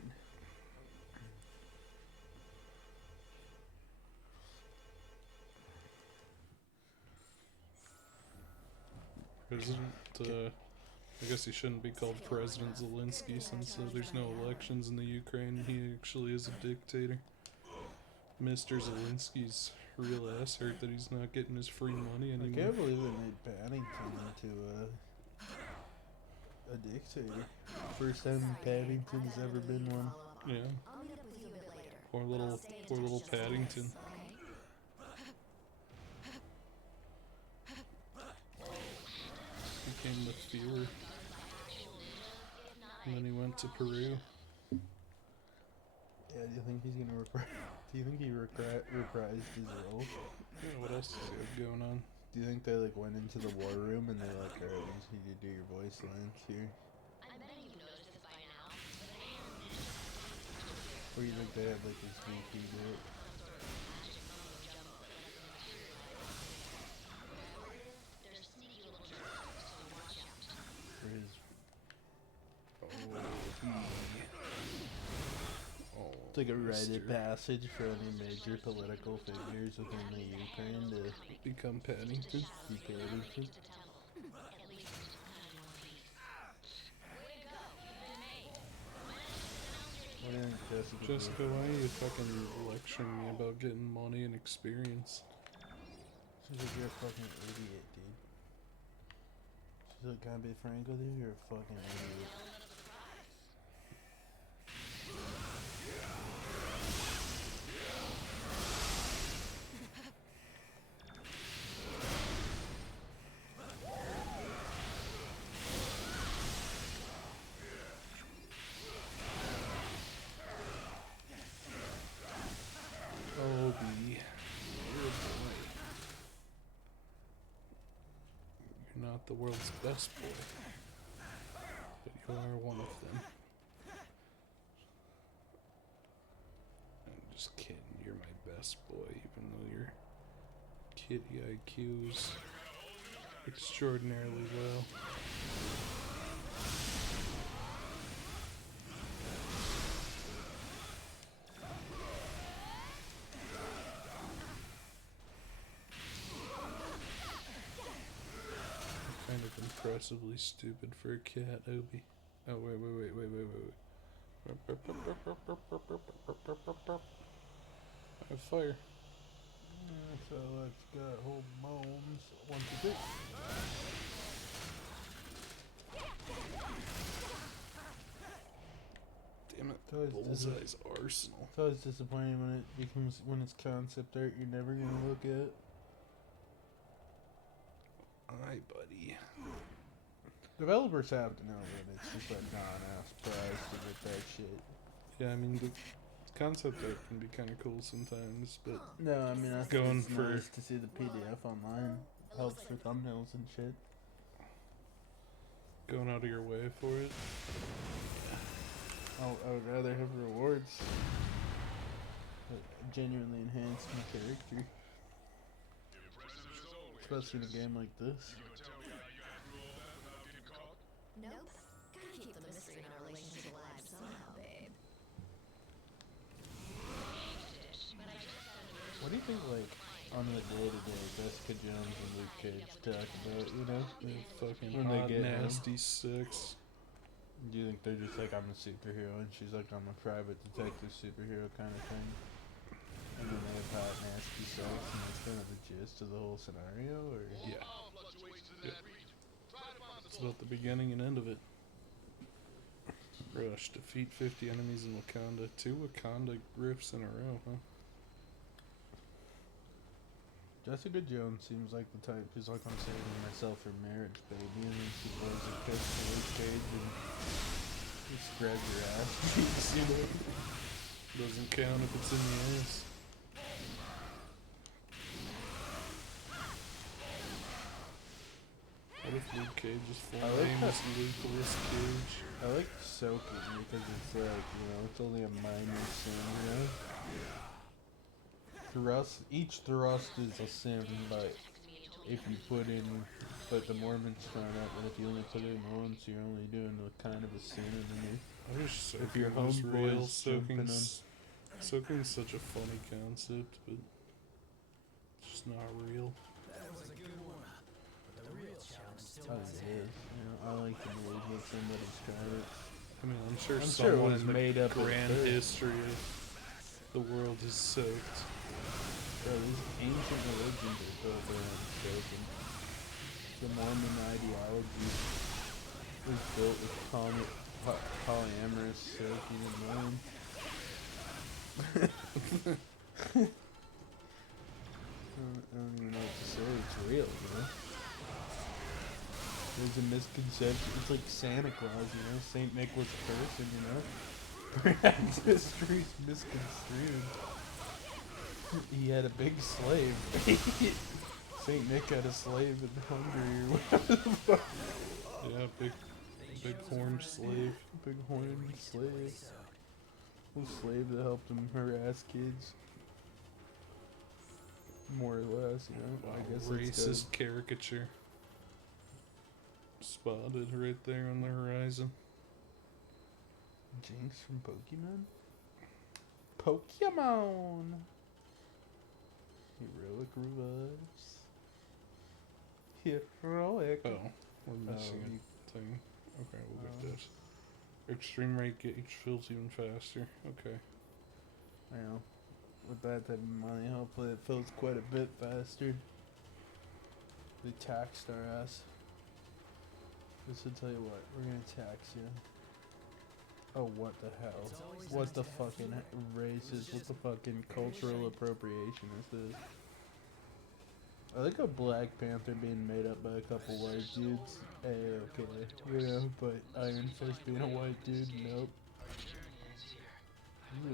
President, I guess he shouldn't be called President Zelensky since there's no elections in the Ukraine. He actually is a dictator. Mr. Zelensky's real ass hurt that he's not getting his free money I anymore. can't believe they made Paddington into a dictator. First time Paddington's ever been one. Yeah. I'll meet up with you a bit later. Poor little Paddington. Became the Fuhrer. And then he went to Peru. Yeah, do you think he's gonna do you think he reprised his role? Yeah, what else does he have going on? Do you think they like went into the war room and they're like, alright, we just need you to do your voice lines here? Or you think they have like this goofy bit? For his it's like a rite of passage for any major political figures within the Ukraine to Become Paddington. be Paddington. What do you think Jessica did? Jessica, why are you fucking lecturing me about getting money and experience? She's like, you're a fucking idiot, dude. She's like, can I be frank with you? You're a fucking idiot. Obi, you're a boy. You're not the world's best boy, but you are one of them. I'm just kidding, you're my best boy, even though your kitty IQ's extraordinarily low. Kind of impressively stupid for a cat, Obi. Oh, wait. I have fire. So let's go hold bones. 1, 2, 3. Damn it. It's always Bullseye's arsenal. It's always disappointing when it becomes when it's concept art you're never gonna look at. Aye, buddy. Developers have to know that it's just a non-ass prize to get that shit. Yeah, I mean, the concept art can be kind of cool sometimes, but No, I mean I think Going it's for- nice to see the PDF online. Helps for thumbnails and shit. going out of your way for it. I would rather have rewards. genuinely enhance my character. Especially in a game like this. Nope. Gotta keep the mystery in our relationship alive somehow, babe. What do you think, like, on the day-to-day, Jessica Jones and Luke Cage talk about, you know? They're fucking When they hot, get home. nasty sex. Do you think they're just like, I'm a superhero, and she's like, I'm a private detective superhero kind of thing? And then they have hot, nasty sex, and that's kind of the gist of the whole scenario, or? Yeah. It's about the beginning and end of it. Rush, defeat 50 enemies in Wakanda. 2 Wakanda riffs in a row, huh? Jessica Jones seems like the type who's like, I'm saving myself for marriage, baby, and then she blows a kiss to Luke Cage and just grabs your ass. You know? Doesn't count if it's in the ass. What if Luke Cage's full I like name that. is Nicolas Cage? I like soaking because it's like, you know, it's only a minor sin, you know? Each thrust is a sin, but if you put in, but the Mormons found out that if you only put in once, you're only doing a kind of a sin underneath. I wish If your soaking was homeboy real. is jumping Soaking's such a funny concept, but it's just not real. That was a good warm-up, but the real challenge still Oh, lies it ahead. is. You know, I like to believe that somebody's tried it. I mean, I'm sure I'm sure it someone was in the made up at grand first. history of the world is soaked. Bro, these ancient religions are built around soaking. The Mormon ideology was built with polyamorous soaking in mind. I don't even know what to say. It's real, you know? There's a misconception. It's like Santa Claus, you know? Saint Nick was a person, you know? Perhaps history's misconstrued. He had a big slave. Saint Nick had a slave in Hungary or whatever the fuck. Yeah, big horned slave. Big horned slave. A slave that helped him harass kids. More or less, you know? I guess that's good. Racist caricature. Spotted right there on the horizon. Jinx from Pokemon? Pokemon! Heroic revives. Heroic. Oh, we're missing a thing. Okay, we'll get this. Extreme rate gauge fills even faster. Okay. I know. With that type of money, hopefully it fills quite a bit faster. They taxed our ass. Just to tell you what, we're gonna tax you. Oh, what the hell? What the fucking racist? What the fucking cultural appropriation is this? I like a Black Panther being made up by a couple white dudes. Okay, you know, but Iron Fist being a white dude, nope.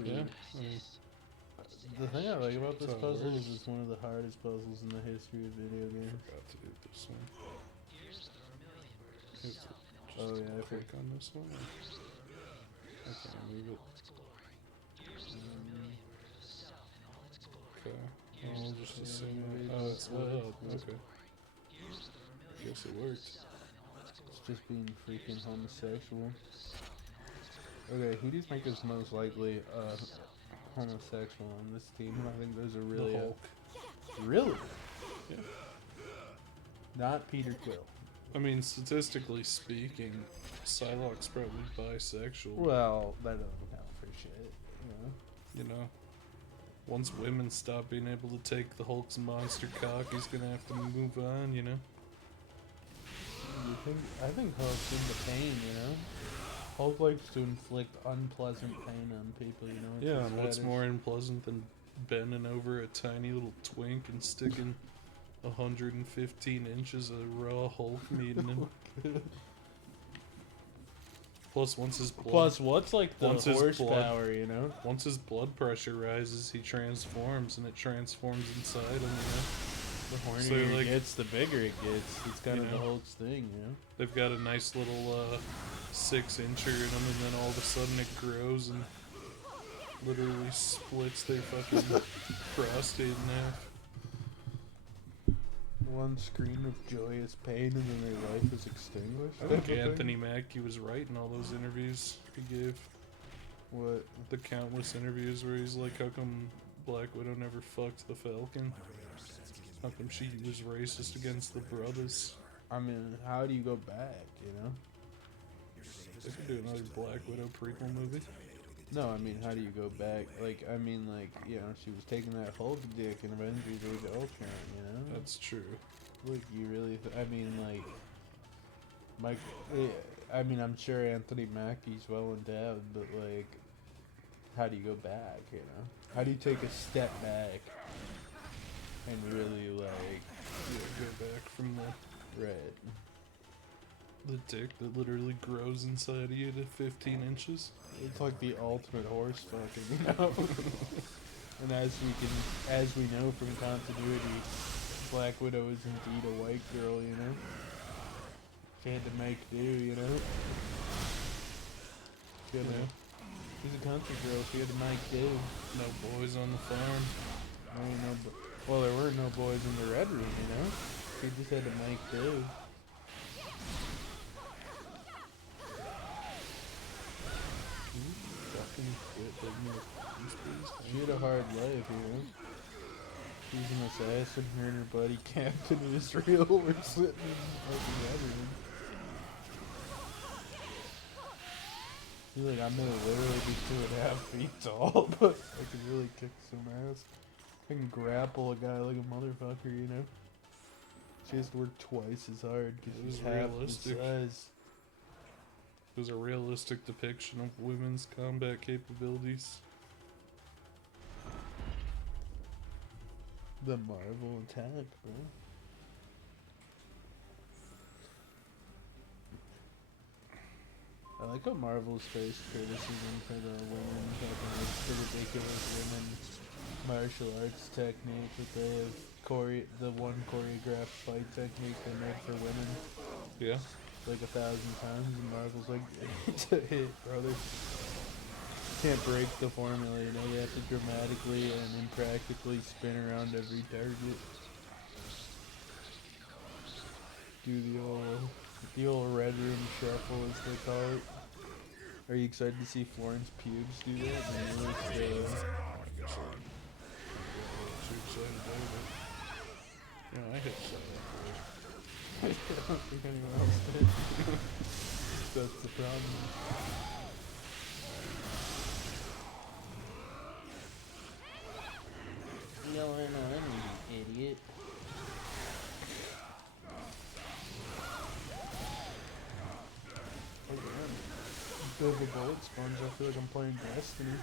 Yeah. Ooh. I mean, The thing I like about this That's how it puzzle is works. it's one of the hardest puzzles in the history of video games. forgot to do this one. You have to Oh yeah, I click forgot. on this one. I can't move it. Okay. I'll just assume that. Oh, it's lit up. Okay. Guess it worked. It's just being freaking homosexual. Okay, who do you think is most likely homosexual on this team? I think there's a really The Hulk. really Yeah. not Peter Quill. I mean, statistically speaking, Psylocke's probably bisexual. Well, that doesn't count for shit. You know? You know, once women stop being able to take the Hulk's monster cock, he's gonna have to move on. You know. I think Hulk's into pain. You know, Hulk likes to inflict unpleasant pain on people. You know. It's Yeah, his and what's fetish. more unpleasant than bending over a tiny little twink and sticking 115 inches of raw Hulk meat in him? Plus, once his blood, Plus, what's like the once his horsepower? You know. once his blood pressure rises, he transforms, and it transforms inside him. You know, The hornier So, it like, gets, the bigger it gets. It's kind you of the know. Hulk's thing, you know. they've got a nice little 6-incher in them, and then all of a sudden it grows and literally splits their fucking prostate in half. One screen of joyous pain and then their life is extinguished. I think type of thing? Anthony Mackie was right in all those interviews he gave. What? The countless interviews where he's like, how come Black Widow never fucked the Falcon? How come she was racist against the brothers? I mean, how do you go back, you know? They could do another Black Widow prequel movie. No, I mean, how do you go back? Like, I mean, like, you know, she was taking that Hulk dick in Avengers Age of Ultron, you know? That's true. Like, you really, I mean, like, Mike, I mean, I'm sure Anthony Mackie's well endowed, but, like, how do you go back, you know? How do you take a step back and really, like, Yeah, go back from right? the dick that literally grows inside of you to 15 inches. It's like the ultimate horse fucking, you know? And as we know from continuity, Black Widow is indeed a white girl, you know? She had to make do, you know? You know? She's a country girl, she had to make do. No boys on the farm. There ain't no well, there were no boys in the Red Room, you know? She just had to make do. Fucking shit, doesn't it? She had a hard life, you know? She's an assassin, her and her buddy Captain Israel were sitting in the fucking Red Room. She's like, I may literally be 2.5 feet tall, but I can really kick some ass. I can grapple a guy like a motherfucker, you know? She has to work twice as hard It because was she's half the realistic. size. It was a realistic depiction of women's combat capabilities. The Marvel attack, bro. I like how Marvel's faced criticism for the women fucking like the ridiculous women martial arts technique that they have the one choreographed fight technique they make for women Yeah. like 1,000 times, and Marvel's like it's a hit, brother. Can't break the formula, you know, they have to dramatically and impractically spin around every target. Do the old Red Room shuffle, as they call it. Are you excited to see Florence Pugh do that? And really, Too excited about it. Yeah, I hit I don't think anyone else did. That's the problem. Yelling on you idiot. Bit of a bullet sponge. I feel like I'm playing Destiny.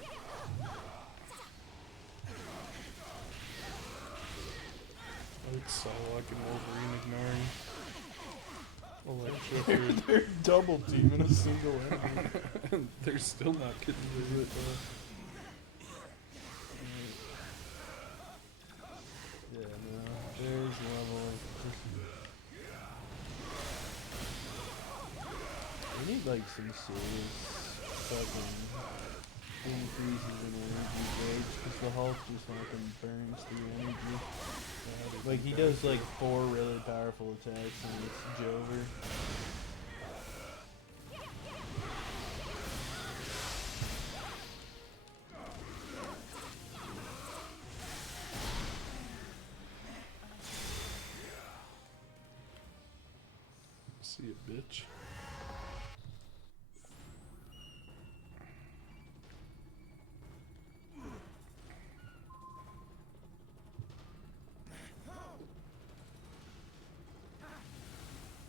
It's Psylocke and Wolverine ignoring Electro. They're double teaming a single enemy. They're still not getting rid of it. Yeah, no. There's a level of... We need like some serious fucking increases in energy gauge, because the Hulk just fucking burns through energy. Like he does like 4 really powerful attacks and it's Jover. See it, bitch.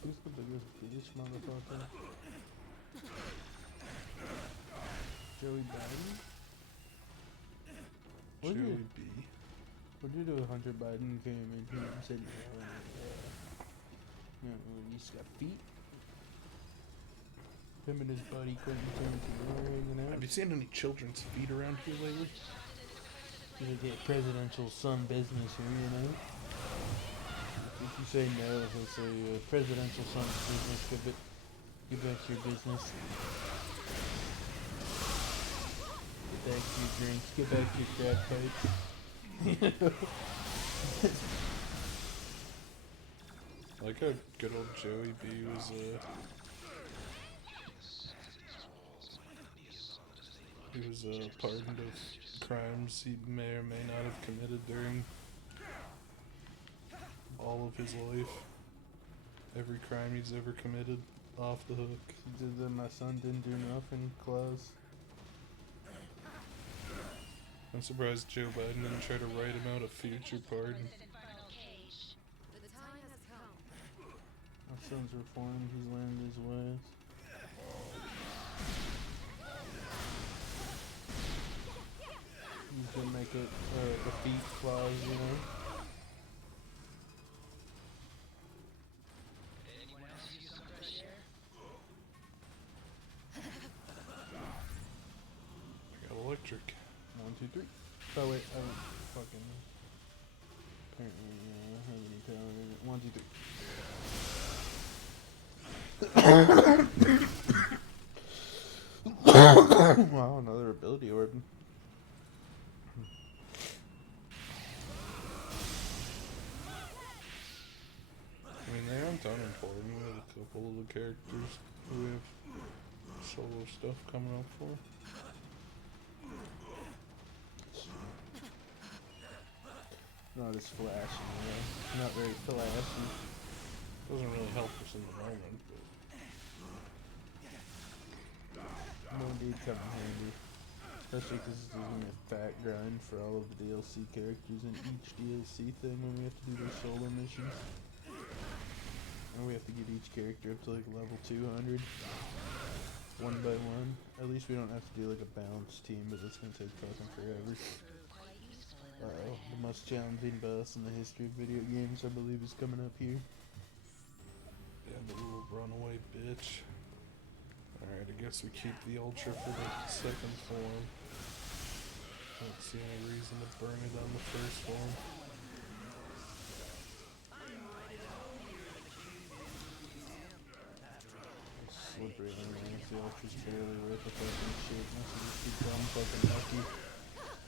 Who's the biggest bitch, motherfucker? Joey Biden? What'd Joey you, B. what'd you do if Hunter Biden came in here and said, he's got feet? Him and his buddy Quentin Tarantino hanging out. Have you seen any children's feet around here lately? Gonna get presidential son business here, you know? If you say no, he'll say presidential son business, give back your business. back to your drinks. Get back to your crack pipes. Like how good old Joey B was he was pardoned of crimes he may or may not have committed during all of his life. Every crime he's ever committed, off the hook. He did that. My son didn't do nothing. Close. I'm surprised Joe Biden didn't try to write him out a future pardon. The time has come. My son's reformed. He's learned his ways. You can make it a defeat clause, you know. I got electric. 1, 2, 3. Oh wait, fucking. Apparently, I have any power in it. 1, 2, 3. Wow, another ability orb. I mean, they aren't unimportant. We have a couple of the characters who we have solo stuff coming up for. Not as flashy, yeah. Not very flashy. Doesn't really help us in the moment, but No indeed come in handy. Especially because it's gonna be a fat grind for all of the DLC characters in each DLC thing when we have to do those solo missions. And we have to get each character up to like level 200. One by one. At least we don't have to do like a balanced team, but that's gonna take fucking forever. Uh-oh, the most challenging boss in the history of video games, I believe, is coming up here. yeah, the little runaway bitch. Alright, I guess we keep the Ultra for the second form. Don't see any reason to burn it on the first form. Slippery underneath, the Ultra's barely worth the fucking shit unless you just keep dumb fucking lucky.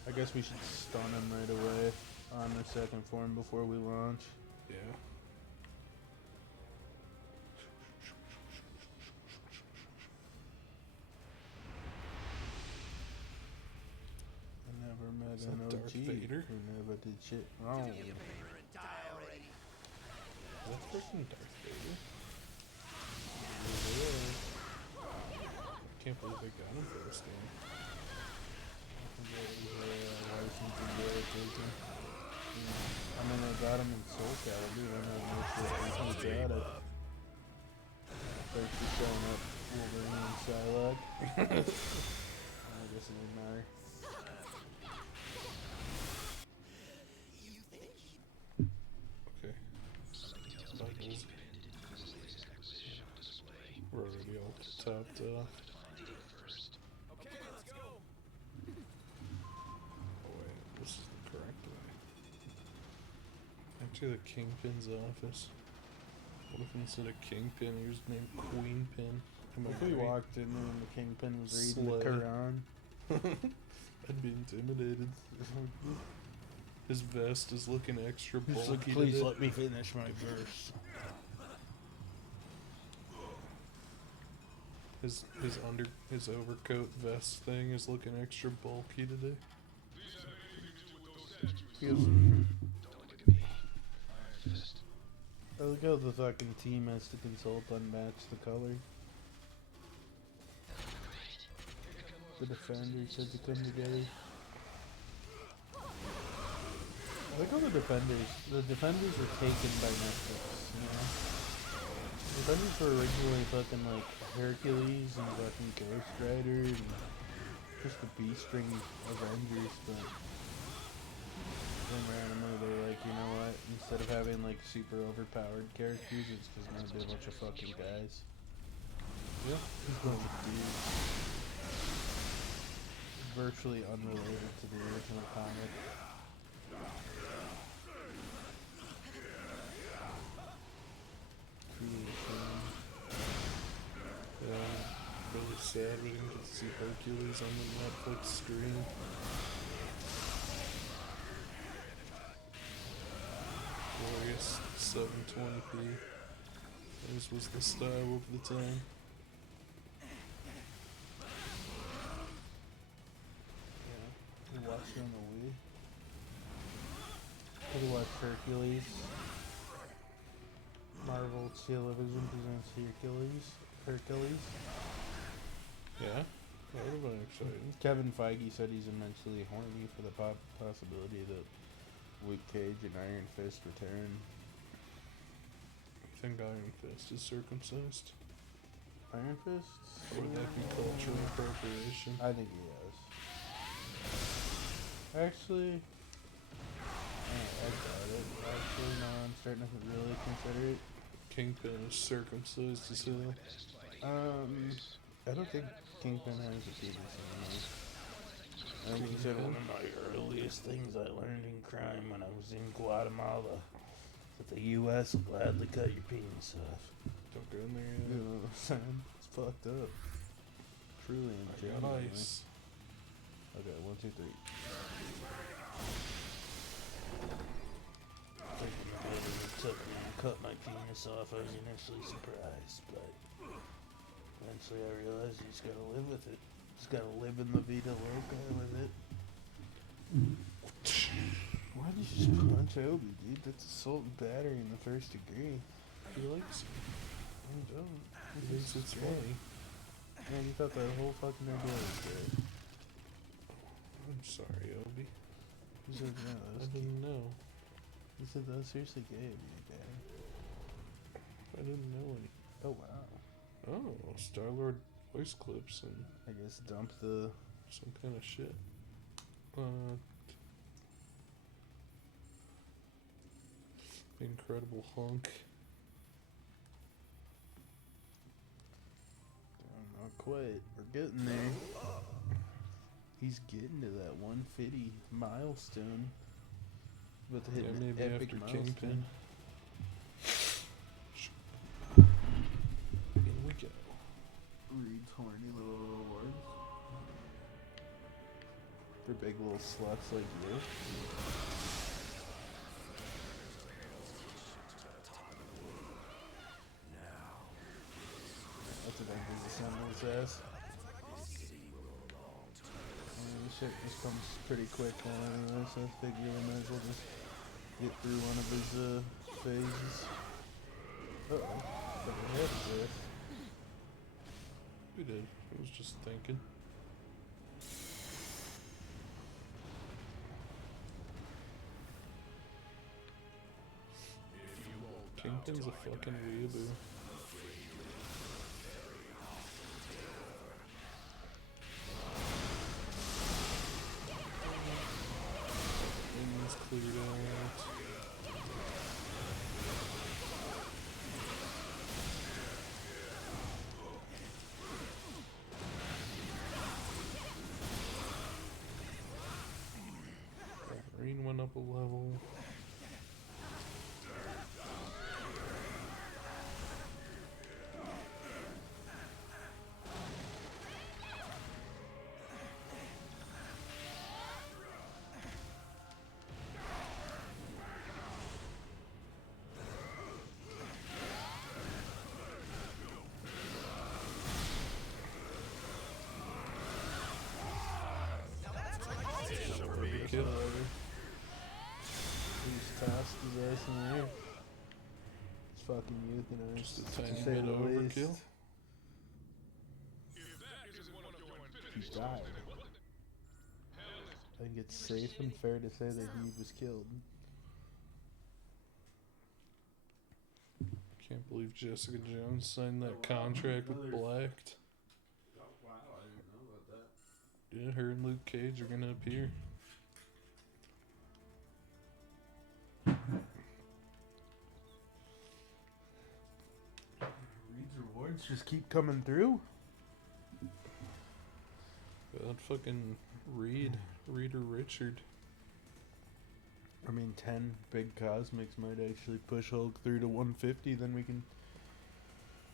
I guess we should stun him right away on the second form before we launch. Yeah. I never met Is an that Darth OG Vader? who never did shit wrong. Is that freaking Darth Vader? I can't believe they got him for this game. I mean, they got him in Soul Calibur. I don't know if they got it. Thanks for showing up, Wolverine and Psylocke. I guess it didn't matter. Okay. Buggles. We're already all topped off. Oh wait, this is the correct way. Actually, the Kingpin's office. What if instead of Kingpin, he was named Queenpin? Am I If we right? walked in and the Kingpin was reading Slay. the Quran. I'd be intimidated. His vest is looking extra He's bulky like, please today. let me finish my verse. His overcoat vest thing is looking extra bulky today. He goes, I look how the fucking team has to consult on match the color. The defenders had to come together. I like how the defenders were taken by Netflix, you know? The defenders were originally fucking like Hercules and fucking Ghost Rider and just the B-string Avengers, but then randomly they were like, you know what, instead of having like super overpowered characters, it's just gonna be a bunch of fucking guys. Yeah. Just a bunch of dudes. Virtually unrelated to the original comic. Yeah, really sad we didn't get to see Hercules on the Netflix screen. Glorious 720p. This was the style of the time. Yeah. We watched it on the Wii. We watched Hercules. Marvel Television presents Hercules. Yeah? That would have been exciting. Kevin Feige said he's immensely horny for the possibility that Luke Cage and Iron Fist return. I think Iron Fist is circumcised. Iron Fist? Or would that be cultural appropriation? I think he is. Actually, I doubt it. Actually, no, I'm starting to really consider it. Kingpin is circumcised as hell. I don't think Kingpin has a penis anymore. I think he said one of my earliest things I learned in crime when I was in Guatemala that the U.S. will gladly cut your penis off. Don't go in there You yet. know what I'm saying? It's fucked up. Truly and I got genuinely. ice. Okay, 1, 2, 3. Taking the bit and it took me and cut my penis off. I was initially surprised, but eventually I realized you just gotta live with it. Just gotta live in the Vida Loca with it. Why'd you just punch Obi, dude? That's assault and battery in the first degree. He likes it. I don't. He thinks it's funny. Man, you thought that whole fucking idea was great. I'm sorry, Obi. You said, no, I that's didn't know. You said that was seriously gay of you, Dad. I didn't know any. Oh, wow. Oh, Star-Lord voice clips and I guess dump the... some kind of shit. Incredible Hulk. Not quite. We're getting there. He's getting to that 150 milestone. About to hit Yeah, an maybe epic after milestone. Kingpin. In we go. Reed's horny little awards. For big little sluts like you. That's what I do to someone's ass. This shit just comes pretty quick now anyway, so I figure we might as well just get through one of his phases. Uh-oh. But we had this. We did. I was just thinking. Kingpin's a fucking weeaboo. Minions cleared out. Marine went up a level. Kill. He's tossed his ass in the air. It's fucking euthanized. Just a to tiny say bit the overkill. least. He died. I think it's safe and fair to say that he was killed. Can't believe Jessica Jones signed that contract with Blacked. Wow, I didn't know about that. Yeah, her and Luke Cage are gonna appear. Reed's rewards just keep coming through. That fucking Reed or Richard. I mean, 10 big cosmics might actually push Hulk through to 150. Then we can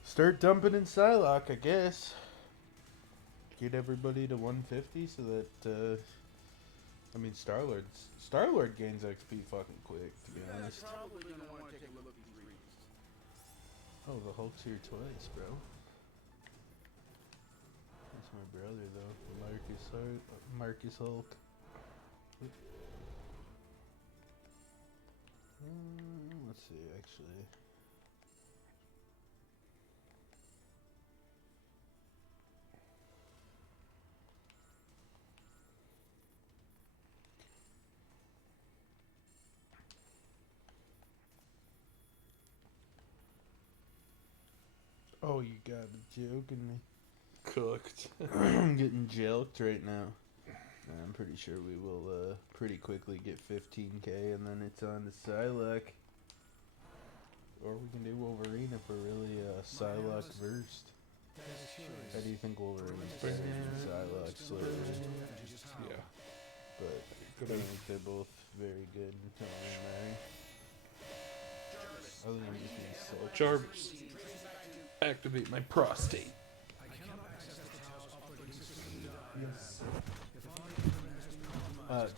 start dumping in Psylocke, I guess. get everybody to 150 so that, I mean, Star-Lord gains XP fucking quick, to be honest. Probably gonna want to take a look at these readings. Oh, the Hulk's here twice, bro. That's my brother, though. Marcus Hulk. Let's see, actually. Oh, you gotta be joking me. Cooked. I'm getting jelked right now. I'm pretty sure we will pretty quickly get 15k and then it's on to Psylocke. Or we can do Wolverine if we're really Psylocke versed. How do you think Wolverine's better than Psylocke slowly? Yeah. But I think they're both very good in Tony Mary. Other than just being so Jarvis, activate my prostate.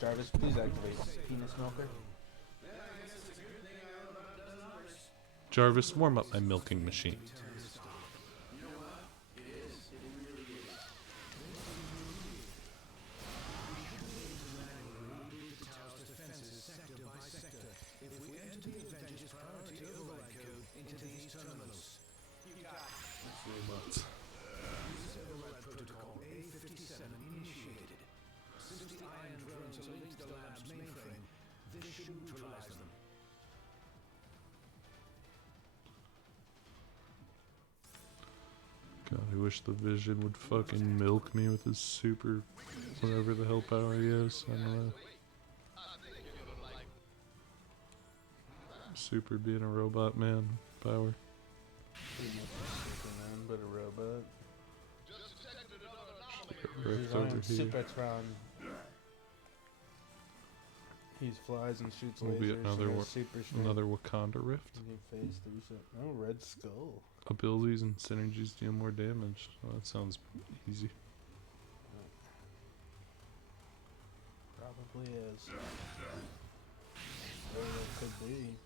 Jarvis, please activate Penis Milker. Jarvis, warm up my milking machine. God, I wish the Vision would fucking milk me with his super, whatever the hell power he has. I don't know. Super being a robot man power. Superman, but a robot. Right He's over on here. Supertron. He flies and shoots Will be lasers. another and wa- has super strength. Another Wakanda Rift. He can phase through something. Oh, Red Skull. Abilities and synergies deal more damage. Oh, that sounds easy. Probably is. Very well could be.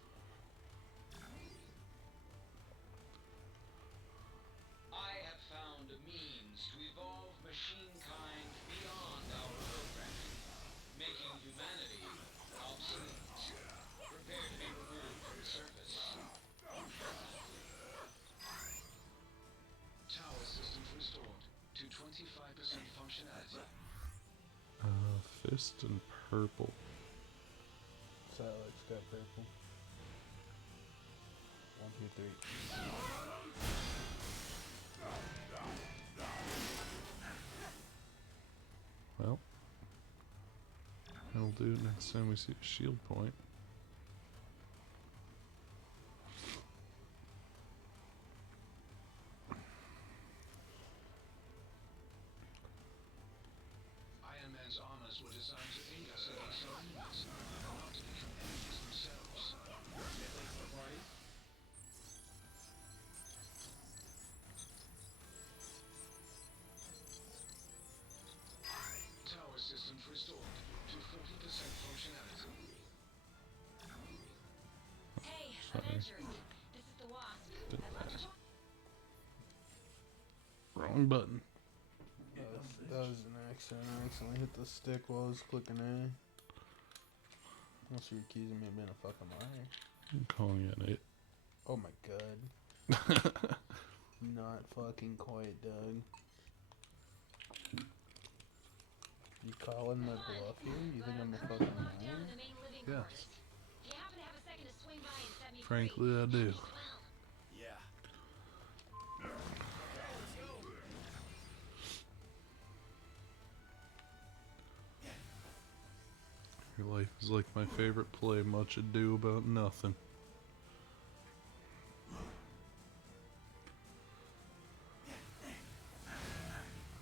I have found a means to evolve machine kind beyond our programming, making humanity obsolete. Prepare to be removed from the surface. Tower systems restored to 25% functionality. Fist and purple. Psylocke's got purple. 1, 2, 3. Well, that'll do it next time we see a shield point. Iron Man's armors were designed to aid us against our enemies, not to become enemies themselves. Tower systems restored to 40% functionality. Hey, Sorry. Avengers. This is the Wasp. I'd like to Wrong button. That was an accident. I accidentally hit the stick while I was clicking A. Unless you're accusing me of being a fucking liar. I'm calling you an 8. Oh my god. Not fucking quite, Doug. You calling my bluff here? You think I'm a fucking liar? Yes. If you happen to have a second to swing by and set me Frankly, I do. Yeah. Your life is like my favorite play, much ado about nothing.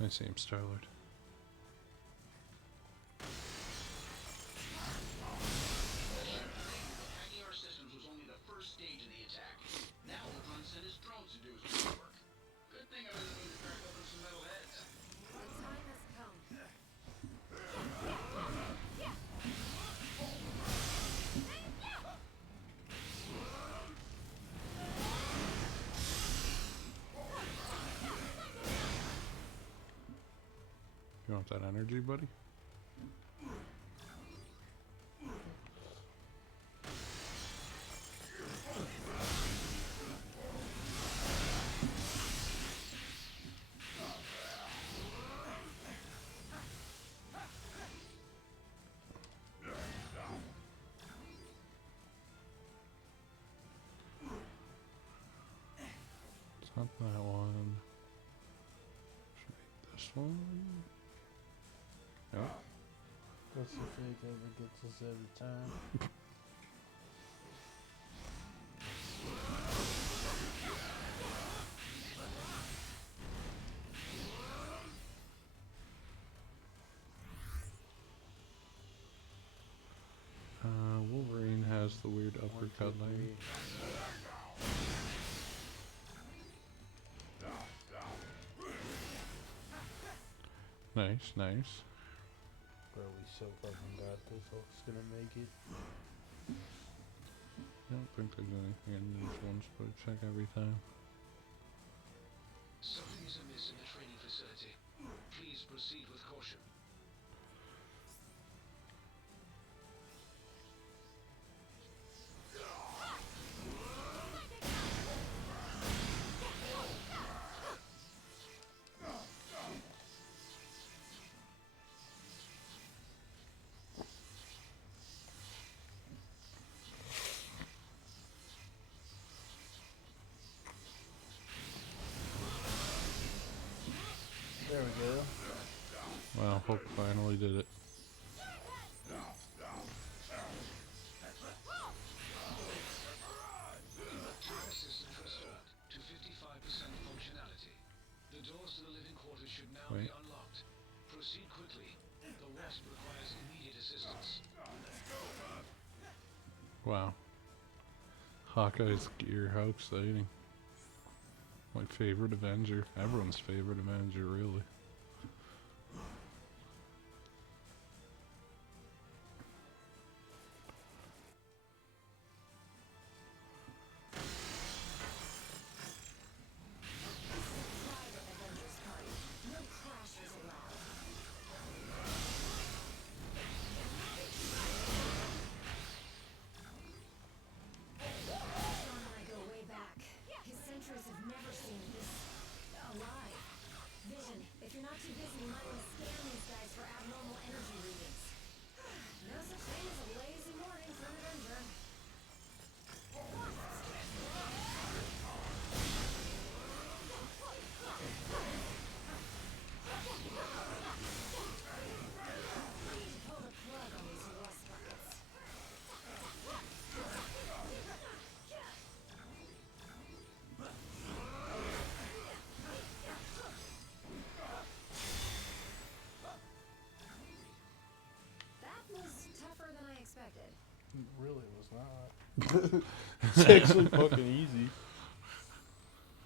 Nice aim, Star-Lord. Hacking our systems was only the first stage of the attack. Now Ultron sent his drones to do his work. Good thing I was able to crack open some metal heads. What time want that energy, buddy? It's not that one. Should make this one. Yep. That's the fake ever gets us every time. Wolverine has the weird uppercut line. Nice, nice. Bro, we so fucking got this. Hulk's gonna make it. I don't think there's anything in these ones, but check every time. Something is amiss in the training facility. Please proceed with caution. There we go. Wow, Hulk finally did it. Power systems restored to 55% functionality. The doors to the living quarters should now be Wait. unlocked. Proceed quickly. The Wasp requires immediate assistance. Wow. Hawkeye's gear, how exciting. My favorite Avenger. Everyone's favorite Avenger, really. Sean and I go way back. His sentries have never seen this alive. Vision, if you're not too busy, you might want to scan these guys for abnormal energy readings. No such thing as a lazy morning for an Avenger. We need to pull the plug on these rust buckets. That was tougher than I expected. It really was not. It's actually fucking easy.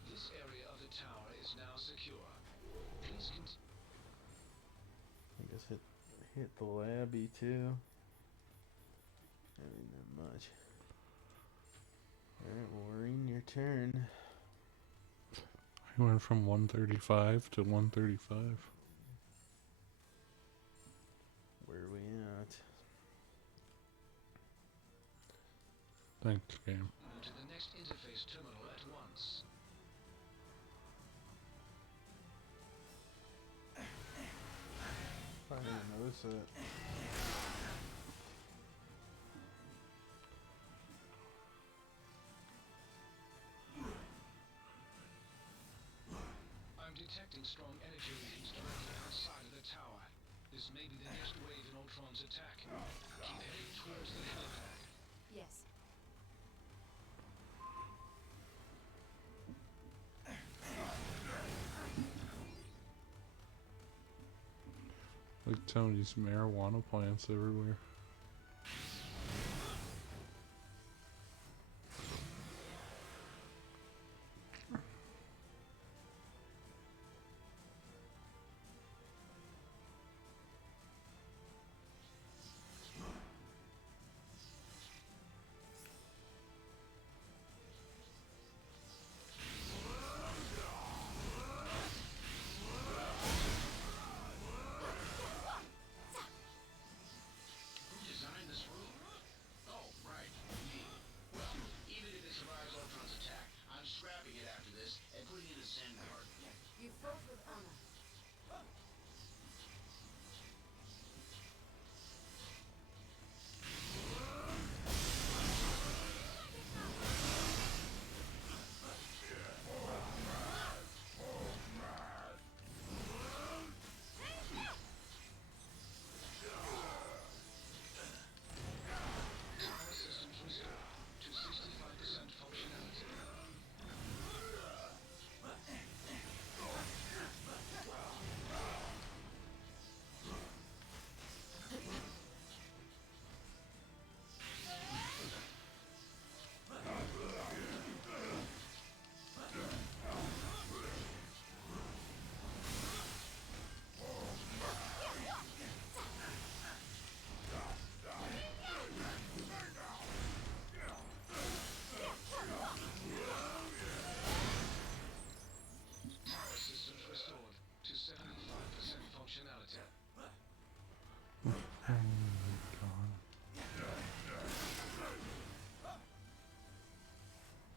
This area of the tower is now secure. Please continue. I guess hit the labby too. I mean, not much. Alright, Wolverine, your turn. I went from 135 to 135. Where are we at? Thanks, game. To the next interface terminal at once. I didn't even notice that. I'm detecting strong energy readings directly outside of the tower. This may be the next wave in Ultron's attack. Keep heading towards the helipad. Yes. Like Tony's marijuana plants everywhere.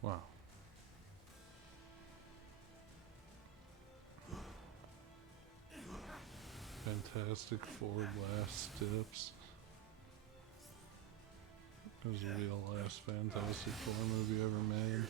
Wow. Fantastic Four last steps. It was the real last Fantastic Four movie ever made.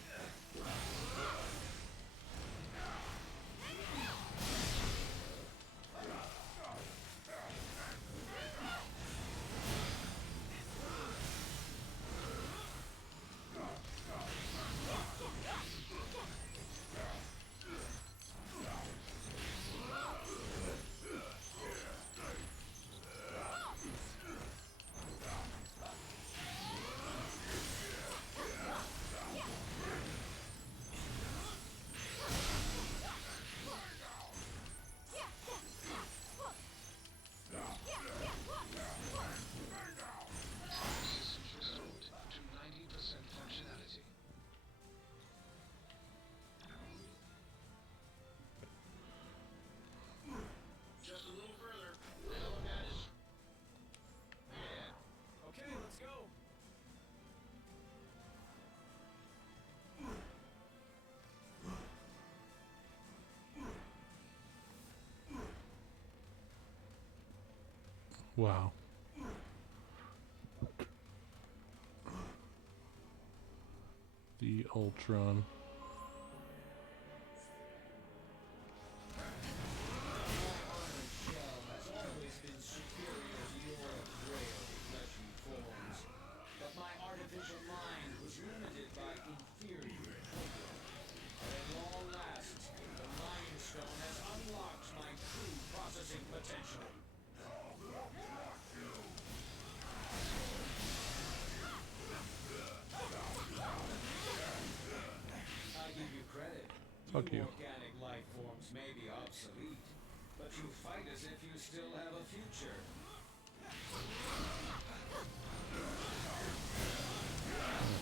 Restored to 90% functionality. Just a little further. Hello, guys. Yeah. Okay, let's go. Wow. The Ultron. Shell has always been superior to your frail fleshy forms, but my artificial mind was limited by inferior programming. But at long last, the Mind Stone has unlocked my true processing potential. I give you credit. Fuck you. Organic life forms may be obsolete, but you fight as if you still have a future.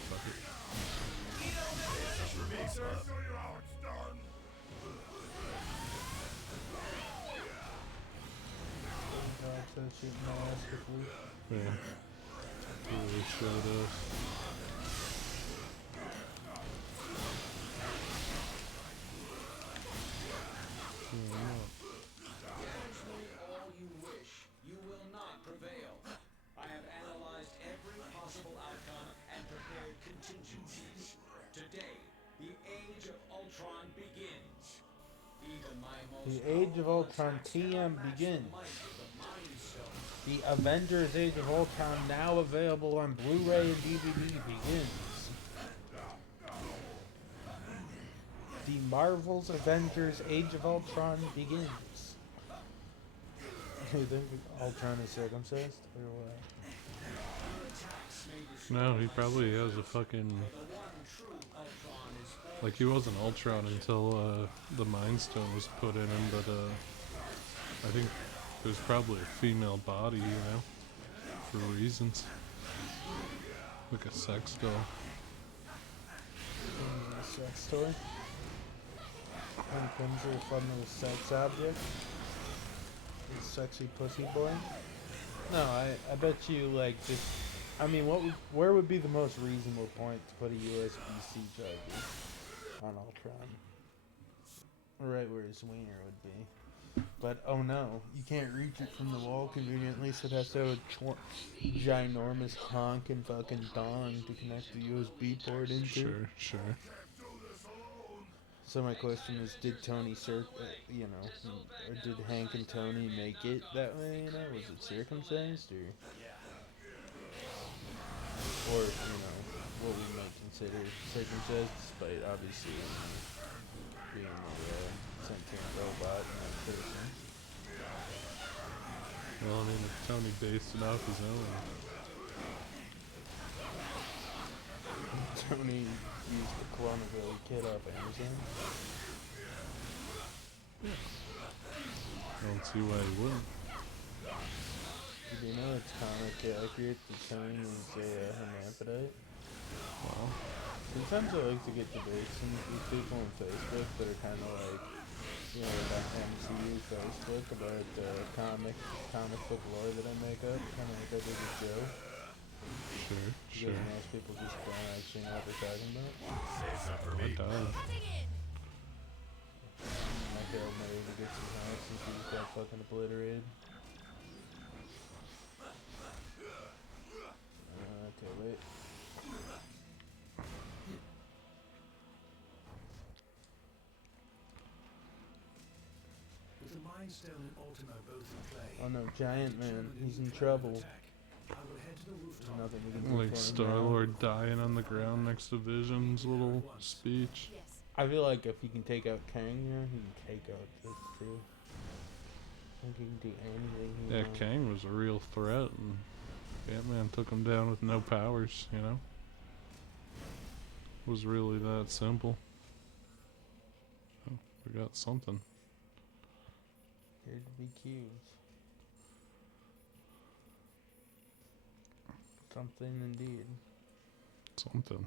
Fuck it. Dodge that shit masterfully. Yeah. Really showed us. Damage me all you wish. You will not prevail. I have analyzed every possible outcome and prepared contingencies. Today, the Age of Ultron begins. Even my most The Age of powerful Ultron attacks cannot TM match the begins. might of the Mind Stone. The Avengers Age of Ultron, now available on Blu-ray and DVD, begins. The Marvel's Avengers Age of Ultron begins. You think Ultron is circumcised? Or what? No, he probably has a fucking... Like, he wasn't Ultron until the Mind Stone was put in him, but I think there's probably a female body, you know, for reasons. Like a sex doll. A sex toy? And things are fun little sex object? A sexy pussy boy? No, I bet you, like, just... I mean, where would be the most reasonable point to put a USB-C charger on Ultron? Right where his wiener would be. But, oh no, you can't reach it from the wall conveniently, so it has to have a ginormous honkin' fucking dong to connect the USB port into. Sure. So my question is, did Tony or did Hank and Tony make it that way, you know? Was it circumcised, or what we might consider circumcised, despite obviously being a sentient robot, not a person. Well, I mean, if Tony based it off his own. Tony used the clone of a kid off Amazon. I don't see why he wouldn't. Did you know it's comic accurate that Tony is a hermaphrodite? Wow. Sometimes I like to get debates with people on Facebook that are kind of like, that MCU Facebook about comic book lore that I make up, kind of like I did with Joe. Sure, Because sure. most people just don't actually know what they're talking about. It does. My Hail Mary to get some house and she just got fucking obliterated. Okay, wait. With the Mind Stone and Ultimo both in play, Oh no, Giant Man. determined He's in any plan of trouble. attack, I will head to the There's rooftop. nothing we can do Like for him Star now. Lord dying on the ground next to Vision's little speech. Yes. I feel like if he can take out Kang here, he can take out this too. I think he can do anything he Yeah, wants. Kang was a real threat, and Ant-Man took him down with no powers, you know? Was really that simple. Oh, we got something. Here to be cubes. Something indeed. Something.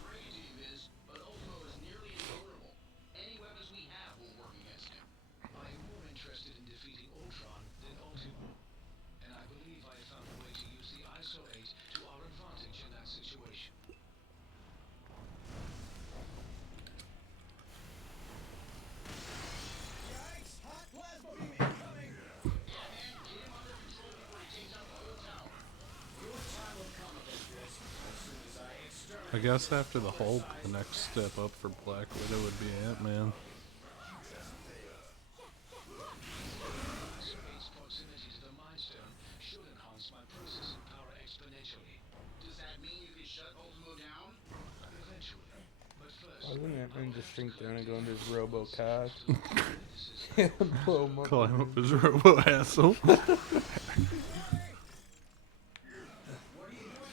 Crazy Viz, but Ultimo is nearly invulnerable. Any weapons we have will work against him. I am more interested in defeating Ultron than Ultimo. And I believe I found a way to use the ISO 8 to our advantage in that situation. Yikes! Hot plasma beam incoming! Yeah, man, get him under control before he takes out the whole tower. Your time will come, Avengers, as soon as I exterminate. I guess after the Hulk, the next step up for Black Widow would be Ant-Man. ISO 8's proximity to the Mind Stone should enhance my processing power exponentially. Does that mean you can shut Ultimo down? Eventually. But first, Why wouldn't Ant-Man just shrink down and go into his Robo-Cop? And blow him up. Climb up his robo-asshole.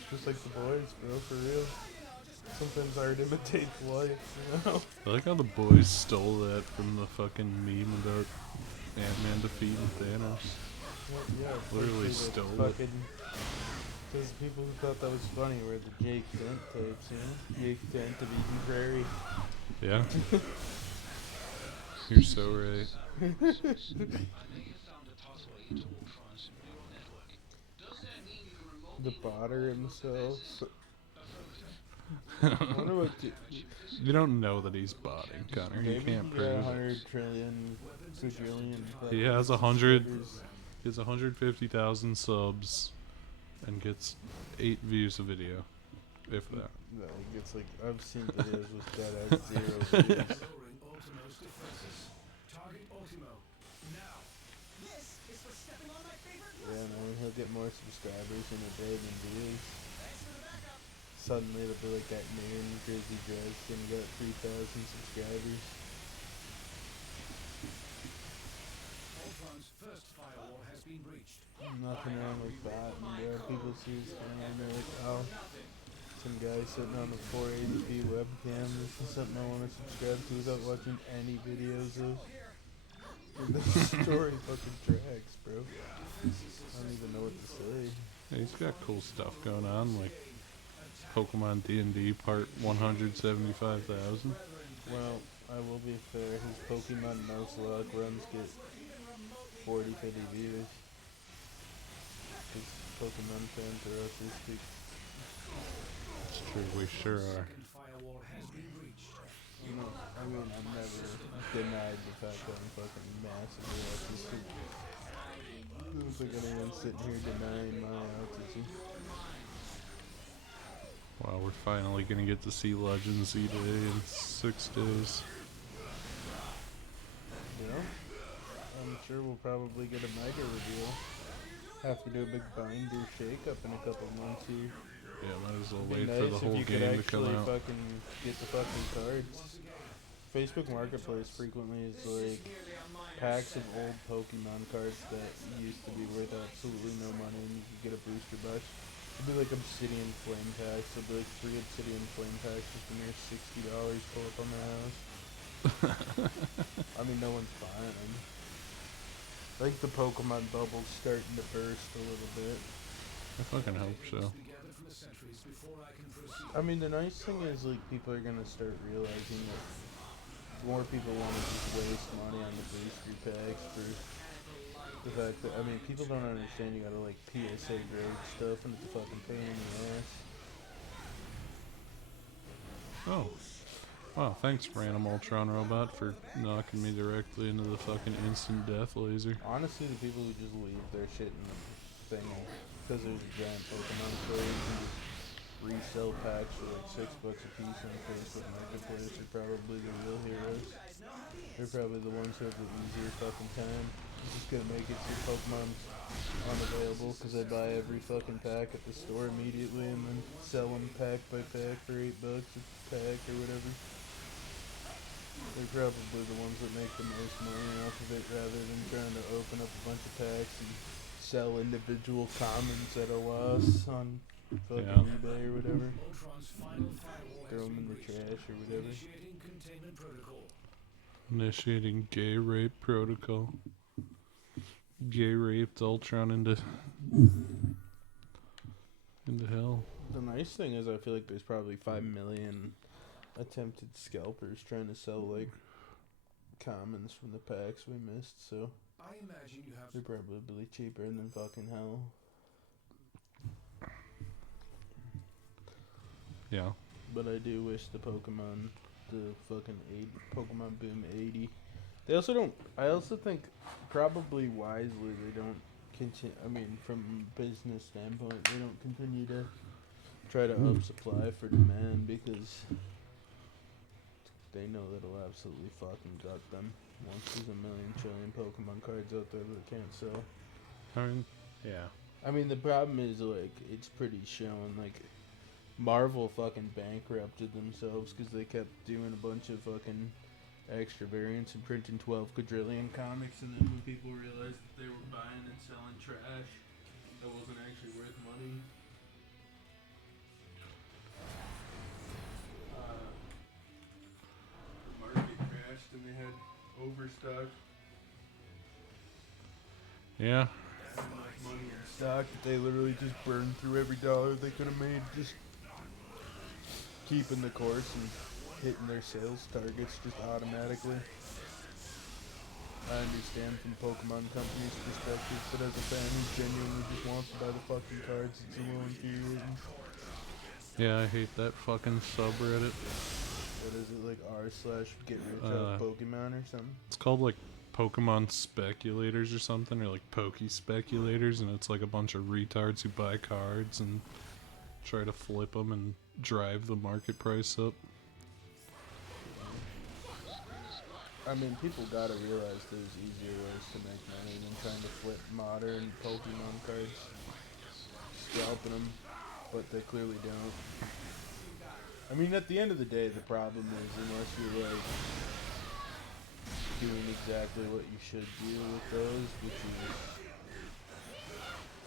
Just like the boys, bro, for real. Sometimes art imitates life, you know? I like how the boys stole that from the fucking meme about Ant-Man defeating Thanos. Yeah, Literally especially stole the it. fucking. Those people who thought that was funny were the Jake Dent types, you know? Jake Dent of Eden Prairie. Yeah. You're so right. I may have found a pathway into Ultron's neural network. Does that mean you can The remotely botter himself. Affirmative. I wonder what. You don't know that he's botting, Connor. You Maybe can't he got prove it. 100 trillion, quadrillion. He fucking has 100. subscribers. He has 150,000 subs and gets 8 views a video, if that. No, he gets like. I've seen videos with that at 0 views. Lowering Ultimo's defenses. Target Ultimo. Now. This is for stepping on my favorite Yeah, man, he'll get more subscribers in a day than views. Thanks for the backup. Suddenly it'll be like that man in crazy dress and got 3,000 subscribers. Ultron's first firewall has been breached. Nothing wrong with that, and people see this thing and they're like, oh, some guy sitting on a 480p webcam, this is something I want to subscribe to without watching any videos of. Dude, this story fucking tracks, bro. I don't even know what to say. Yeah, he's got cool stuff going on, like Pokemon D&D Part 175,000. Well, I will be fair, his Pokemon Nuzlocke runs get 40, 50 views. His Pokemon fans are autistic. It's true, we sure are. Second firewall has been breached. You know, I mean, I've never denied the fact that I'm fucking massively autistic. I don't think anyone's sitting here denying my autism. Wow, we're finally gonna get to see Legends E-Day in 6 days. Yeah? I'm sure we'll probably get a mega reveal. Have to do a big binder shake-up in a couple months here. Yeah, might as well It'd be wait for nice the if whole you could game to come actually out. fucking get the fucking cards. Facebook Marketplace frequently is like packs of old Pokemon cards that used to be worth absolutely no money and you could get a booster box. It'd be like Obsidian Flame Packs. It'd be like 3 Obsidian Flame Packs for mere $60 pull up on my house. I mean, no one's buying them. I think the Pokemon bubble's starting to burst a little bit. I fucking hope so. I mean, the nice thing is, like, people are gonna start realizing that more people want to just waste money on the booster packs for the fact that, I mean, people don't understand you gotta, like, PSA grade stuff and it's a fucking pain in the ass. Oh. Wow, thanks, random Ultron robot, for knocking me directly into the fucking instant death laser. Honestly, the people who just leave their shit in the thing because there's a giant Pokemon store and just resell packs for like $6 a piece on Facebook Marketplace are probably the real heroes. They're probably the ones who have the easier fucking time. It's just gonna make it so Pokemon's unavailable because they buy every fucking pack at the store immediately and then sell them pack by pack for $8 a pack or whatever. They're probably the ones that make the most money off of it rather than trying to open up a bunch of packs and sell individual commons at a loss on fucking eBay or whatever. Throw them in the trash or whatever. Initiating gay rape protocol. Gay raped Ultron into hell. The nice thing is I feel like there's probably 5 million attempted scalpers trying to sell like commons from the packs we missed, so I imagine you have they're probably cheaper than fucking hell. Yeah. But I do wish the Pokemon Pokemon Boom 80. They also don't. I also think probably wisely they don't continue. I mean, from a business standpoint, they don't continue to try to up supply for demand because they know that'll absolutely fucking gut them once there's a million trillion Pokemon cards out there that can't sell. I mean, yeah. I mean, the problem is like it's pretty shown. Like Marvel fucking bankrupted themselves because they kept doing a bunch of fucking extra variants and printing 12 quadrillion comics, and then when people realized that they were buying and selling trash that wasn't actually worth money, the market crashed and they had overstock. Yeah. Enough money in stock that they literally just burned through every dollar they could have made just keeping the course and hitting their sales targets just automatically. I understand from Pokemon Company's perspective, but as a fan who genuinely just wants to buy the fucking cards, it's a little infuriating. Yeah, I hate that fucking subreddit. What is it, like r/get rich off Pokemon or something? It's called like Pokemon Speculators or something, or like Poke Speculators, and it's like a bunch of retards who buy cards and try to flip them and drive the market price up. I mean, people gotta realize there's easier ways to make money than trying to flip modern Pokemon cards, scalping them, but they clearly don't. I mean, at the end of the day, the problem is unless you're like doing exactly what you should do with those, which is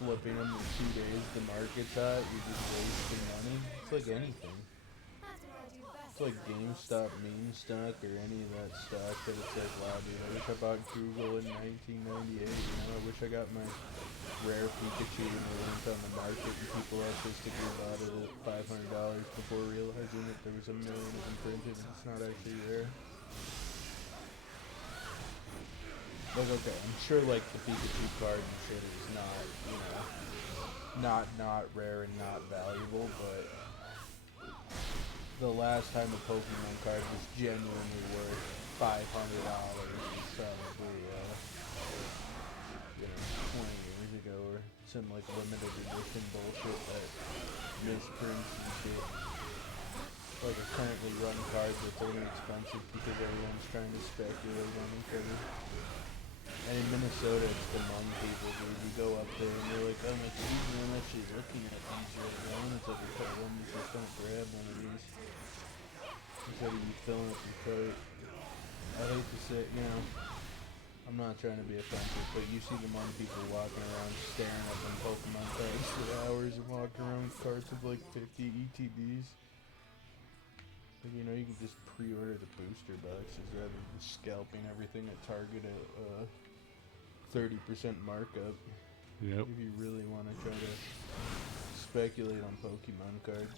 flipping them in 2 days, the market's hot, you're just wasting money. It's like anything. It's like GameStop meme stock or any of that stock that it's like, wow, dude, I wish I bought Google in 1998, you know, I wish I got my rare Pikachu when it went on the market and people artistically bought it at $500 before realizing that there was a million of them printed and it's not actually rare. Like, okay, I'm sure like the Pikachu card and shit is not, you know, not rare and not valuable, but the last time a Pokemon card was genuinely worth $500 was probably, you know, 20 years ago, or some like limited edition bullshit that misprints and shit. Like a currently run card that's only expensive because everyone's trying to speculate on each other. And in Minnesota, it's the Hmong people, dude. You go up there and they're like, oh, my excuse me, I'm actually looking at these right now. And it's like, okay, well, you just don't grab one of these instead of you filling up your cart. I hate to say, you know, I'm not trying to be offensive, but you see the Hmong people walking around staring at them Pokemon cards for hours and walking around with carts of like 50 ETBs. Like, you know, you can just pre-order the booster boxes rather than scalping everything at Target at 30% markup. Yep. If you really want to try to speculate on Pokemon cards.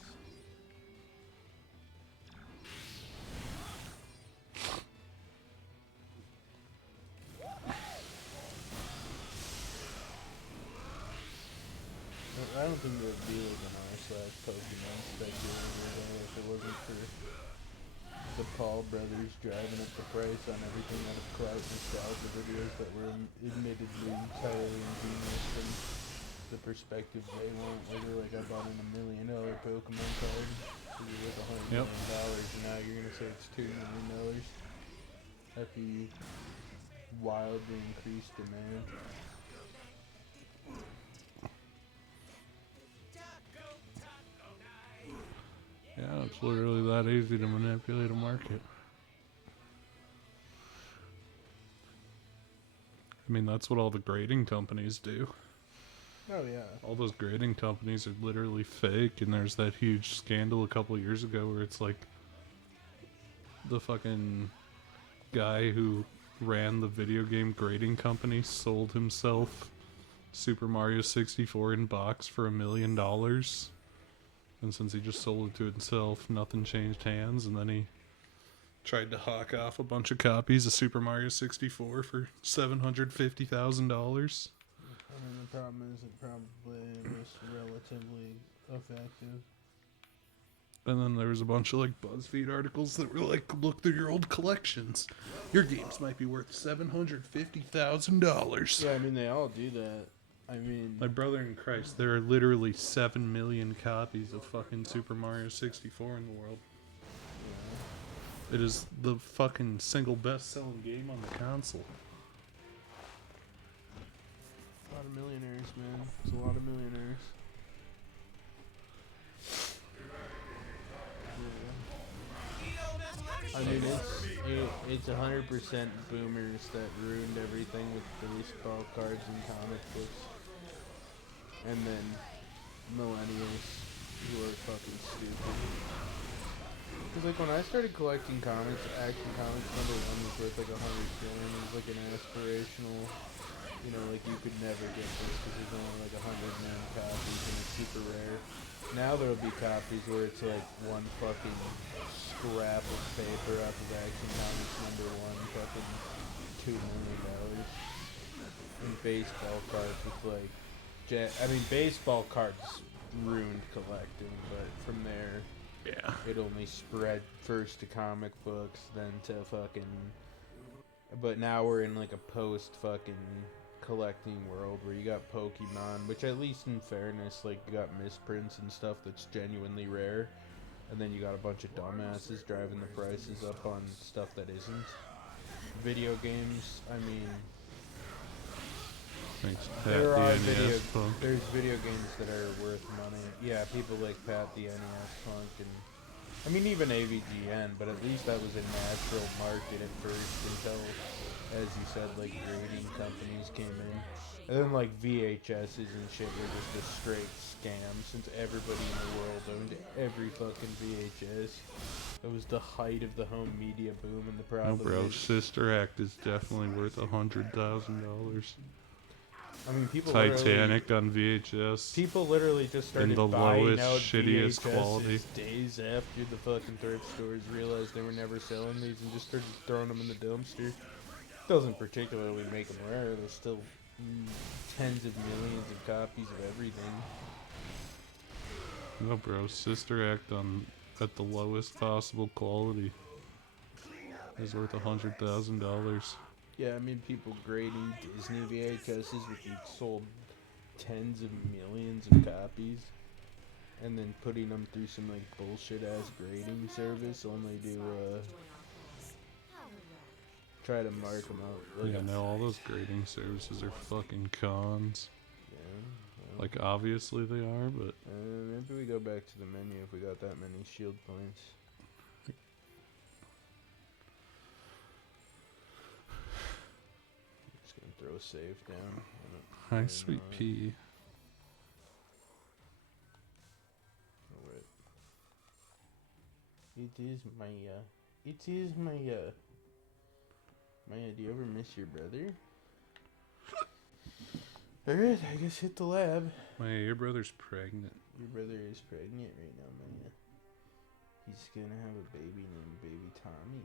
I don't think there'd be like an r/Pokemon speculator though if it wasn't for the Paul brothers driving up the price on everything out of clout nostalgia videos that were admittedly entirely ingenious from the perspective they want. Where they're like, I bought in $1 million Pokemon card, so you're worth $100 Yep. million, and now you're gonna say it's $2 million. That'd be wildly increased demand. Yeah, it's literally that easy to manipulate a market. I mean, that's what all the grading companies do. Oh yeah. All those grading companies are literally fake, and there's that huge scandal a couple years ago where it's like the fucking guy who ran the video game grading company sold himself Super Mario 64 in box for $1 million. And since he just sold it to himself, nothing changed hands, and then he tried to hawk off a bunch of copies of Super Mario 64 for $750,000. I mean, the problem is it probably was relatively effective. And then there was a bunch of like BuzzFeed articles that were like, look through your old collections. Your games might be worth $750,000. Yeah, I mean, they all do that. I mean, My brother in Christ, there are literally 7 million copies of fucking Super Mario 64 in the world. It is the fucking single best-selling game on the console. a lot of millionaires, man. There's a lot of millionaires. Yeah. I mean, it's 100% boomers that ruined everything with baseball cards and comic books. And then millennials who are fucking stupid. Because, like, when I started collecting comics, Action Comics #1 was worth, like, $100 billion. It was, like, an aspirational, you know, like, you could never get this because there's only, like, 100 million copies and it's super rare. Now there'll be copies where it's, like, one fucking scrap of paper off of Action Comics #1, fucking $2 million. And baseball cards with, like, I mean, baseball cards ruined collecting, but from there, Yeah. it only spread first to comic books, then to fucking. But now we're in like a post fucking collecting world where you got Pokemon, which at least in fairness, like you got misprints and stuff that's genuinely rare, and then you got a bunch of dumbasses driving the prices up on stuff that isn't. Video games, I mean. Thanks, Pat There the are NES Punk. there's video games that are worth money. Yeah, people like Pat the NES Punk and I mean even AVGN, but at least that was a natural market at first until, as you said, like grading companies came in. And then like VHSs and shit were just a straight scam since everybody in the world owned every fucking VHS. It was the height of the home media boom and the No, problem bro, is, Sister Act is definitely worth $100,000. I mean people literally- Titanic on VHS. People literally just started the buying lowest, out shittiest VHSs quality. days after the fucking thrift stores realized they were never selling these and just started throwing them in the dumpster. Doesn't particularly make them rare. There's still tens of millions of copies of everything. No, bro, Sister Act on at the lowest possible quality is worth $100,000. Yeah, I mean people grading Disney VHSs which sold tens of millions of copies, and then putting them through some like bullshit ass grading service only to try to mark them out. Like, Yeah, no, all those grading services are fucking cons. yeah, well, Like, obviously they are, but maybe we go back to the menu if we got that many shield points. Just gonna throw a save down. hi, sweet pea. Alright. It is Maya. It is Maya. Maya, do you ever miss your brother? Alright, I guess hit the lab. Maya, your brother's pregnant. Your brother is pregnant right now, Maya. He's gonna have a baby named Baby Tommy.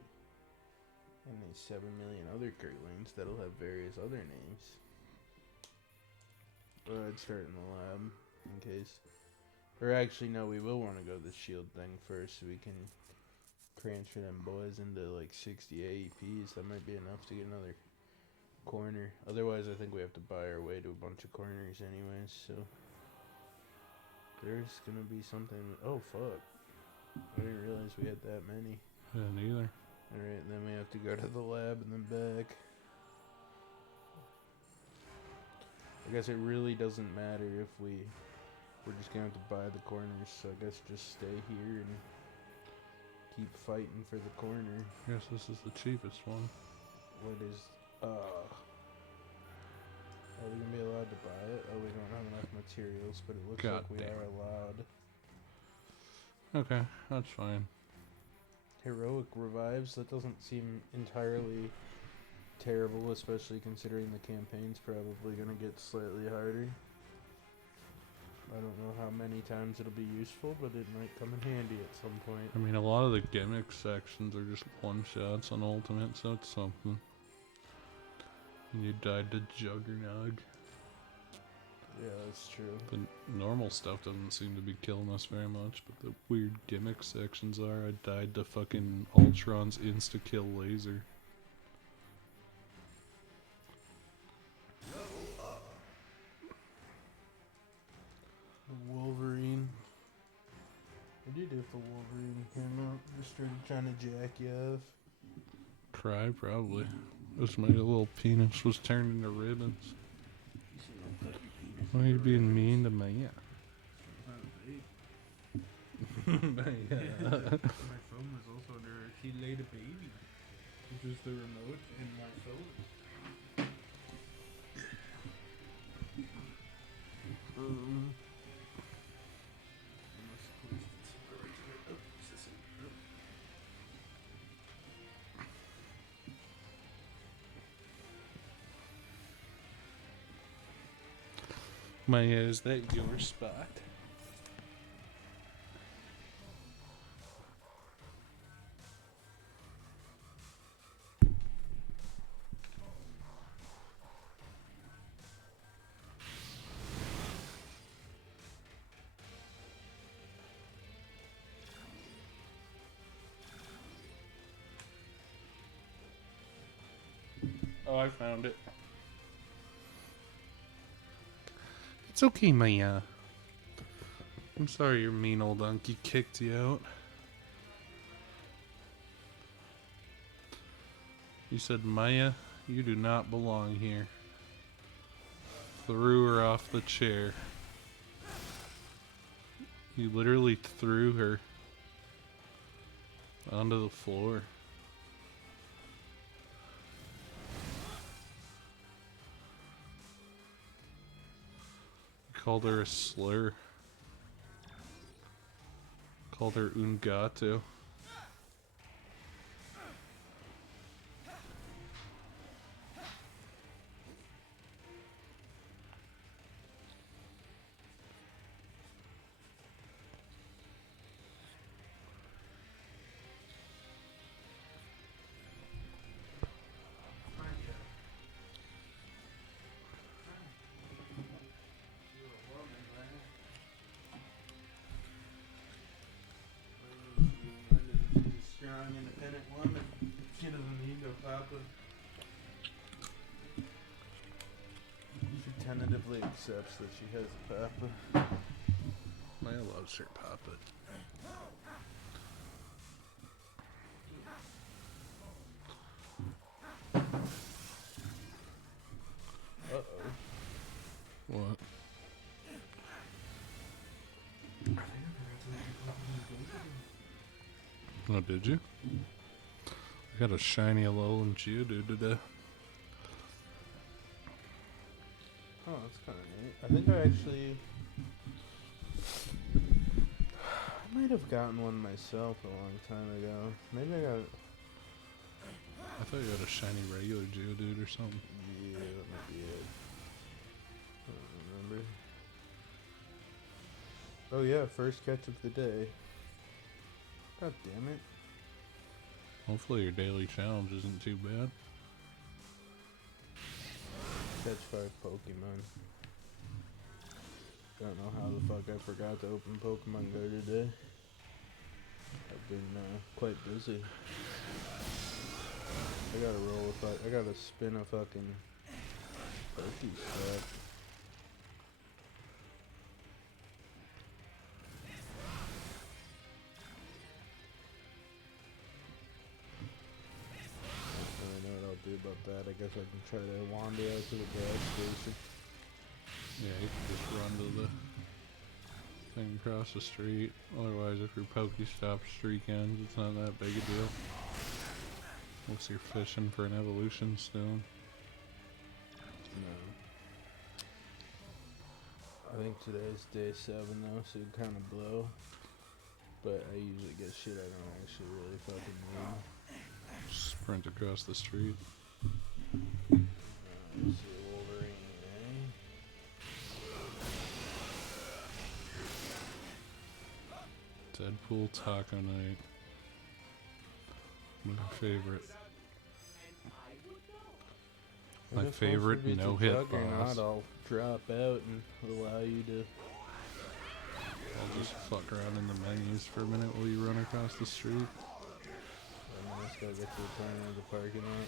And there's 7 million other Kurtlings that'll have various other names. But I'd start in the lab, in case. Or actually, no, we will want to go the shield thing first, so we can transfer them boys into like 60 AEPs. That might be enough to get another corner. Otherwise, I think we have to buy our way to a bunch of corners anyways, so. There's gonna be something. Oh, fuck. I didn't realize we had that many. Yeah, neither. Alright, then we have to go to the lab and then back. I guess it really doesn't matter if we're just gonna have to buy the corners, so I guess just stay here and keep fighting for the corner. Yes, this is the cheapest one. What is, are we gonna be allowed to buy it? Oh, we don't have enough materials, but it looks God like we damn are it. allowed. Okay, that's fine. Heroic revives, that doesn't seem entirely terrible, especially considering the campaign's probably gonna get slightly harder. I don't know how many times it'll be useful, but it might come in handy at some point. I mean, a lot of the gimmick sections are just one-shots on Ultimate, so it's something. And you died to Juggernog. Yeah, that's true. The normal stuff doesn't seem to be killing us very much, but the weird gimmick sections are. I died to fucking Ultron's insta-kill laser. The Wolverine. What do you do if the Wolverine came out? Just started trying to jack you off. Cry, probably. This my little penis was turned into ribbons. Why are you being mean to me? Yeah. My phone was also under. He laid a baby. Which was the remote in my phone. Maya, is that your spot? Oh, I found it. It's okay, Maya. I'm sorry your mean old uncle kicked you out. You said, Maya, you do not belong here. Threw her off the chair. You literally threw her onto the floor. Called her a slur. Called her un gato. Strong, independent woman. She doesn't need no papa. She tentatively accepts that she has a papa. Maya loves her papa. Uh-oh. What? Oh, did you? I got a shiny Alolan Geodude today. Oh, that's kind of neat. I think I actually... I might have gotten one myself a long time ago. Maybe I got. I thought you had a shiny regular Geodude or something. Yeah, that might be it. I don't remember. Oh yeah, first catch of the day. God damn it. Hopefully your daily challenge isn't too bad. Catch 5 Pokemon. Don't know how the fuck I forgot to open Pokemon Go today. I've been quite busy. I gotta roll with I gotta spin a fucking Pokestop. I know what I'll do about that. I guess I can try to wander out to the gas station. Yeah, you can just run to the thing across the street. Otherwise, if your Pokestop streak ends, it's not that big a deal. Unless you're fishing for an evolution stone. No. I think today's day 7 though, so it kind of blow. But I usually get shit I don't actually really fucking need. Sprint across the street. Let's see, Wolverine, eh? Deadpool Taco Night. My favorite. I My guess once favorite we beat the no-hit Juggernaut, boss. I'll drop out and allow you to. I'll just fuck around in the menus for a minute while you run across the street. Let's go get to the corner of the parking lot.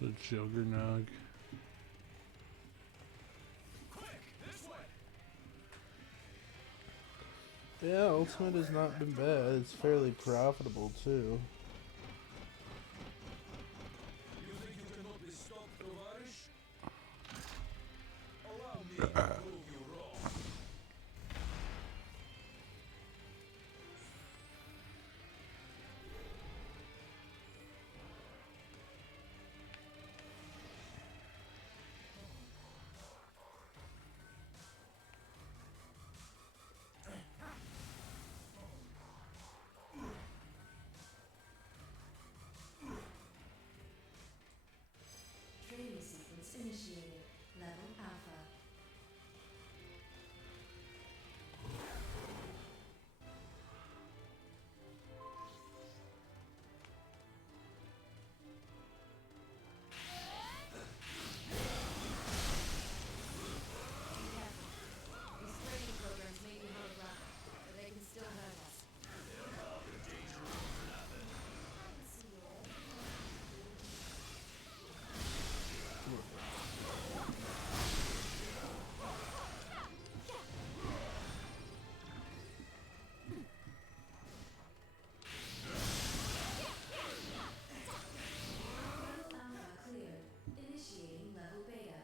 The Juggernog. Yeah, Ultimate has not been bad. It's fairly profitable too. You think you cannot be stopped, Tovarish? Allow me to prove you wrong. Training sequence initiated. Level Alpha. Be careful. These training programs may be holographic, but they can still hurt us. I can see it. Level Alpha cleared. Initiating level Beta.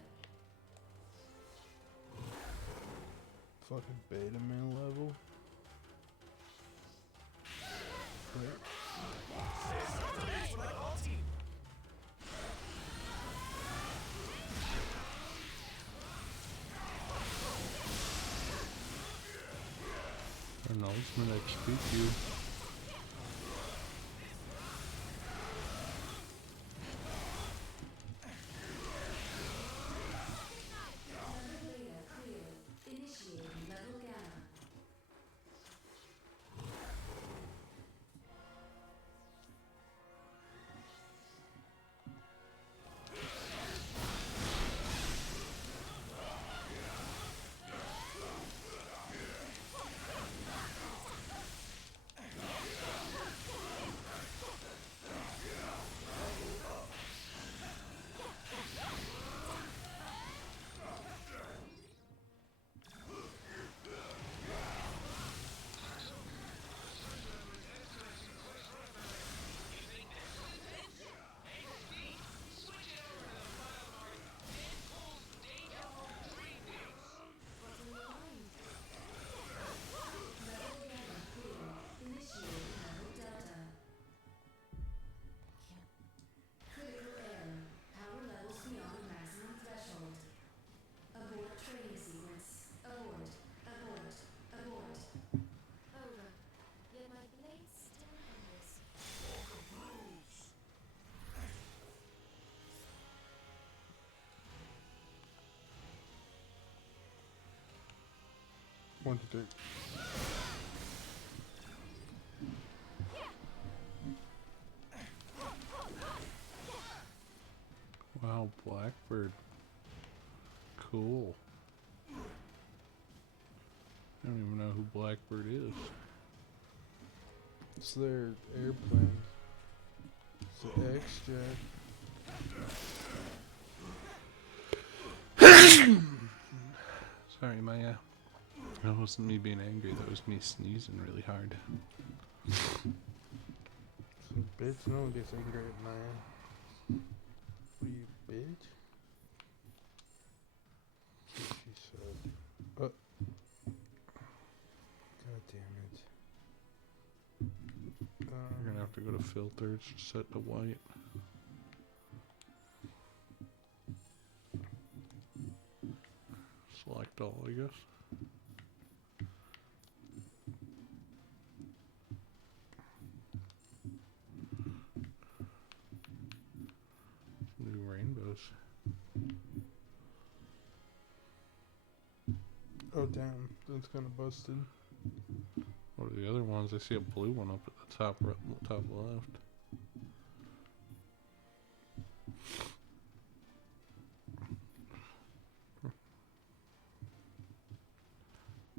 Fucking beta male level. Wait. An ultimate XPQ. Level Beta cleared. Initiating level Gamma. one to take. Wow, Blackbird. Cool. I don't even know who Blackbird is. It's their airplane. It's the X-Jet. Sorry, Maya. That wasn't me being angry, that was me sneezing really hard. Some bitch, no one gets angry at man. What you bitch? She said. God damn it. You're gonna have to go to filters, set to white. Select all, I guess. New rainbows. Oh damn, that's kind of busted. What are the other ones? I see a blue one up at the top top left.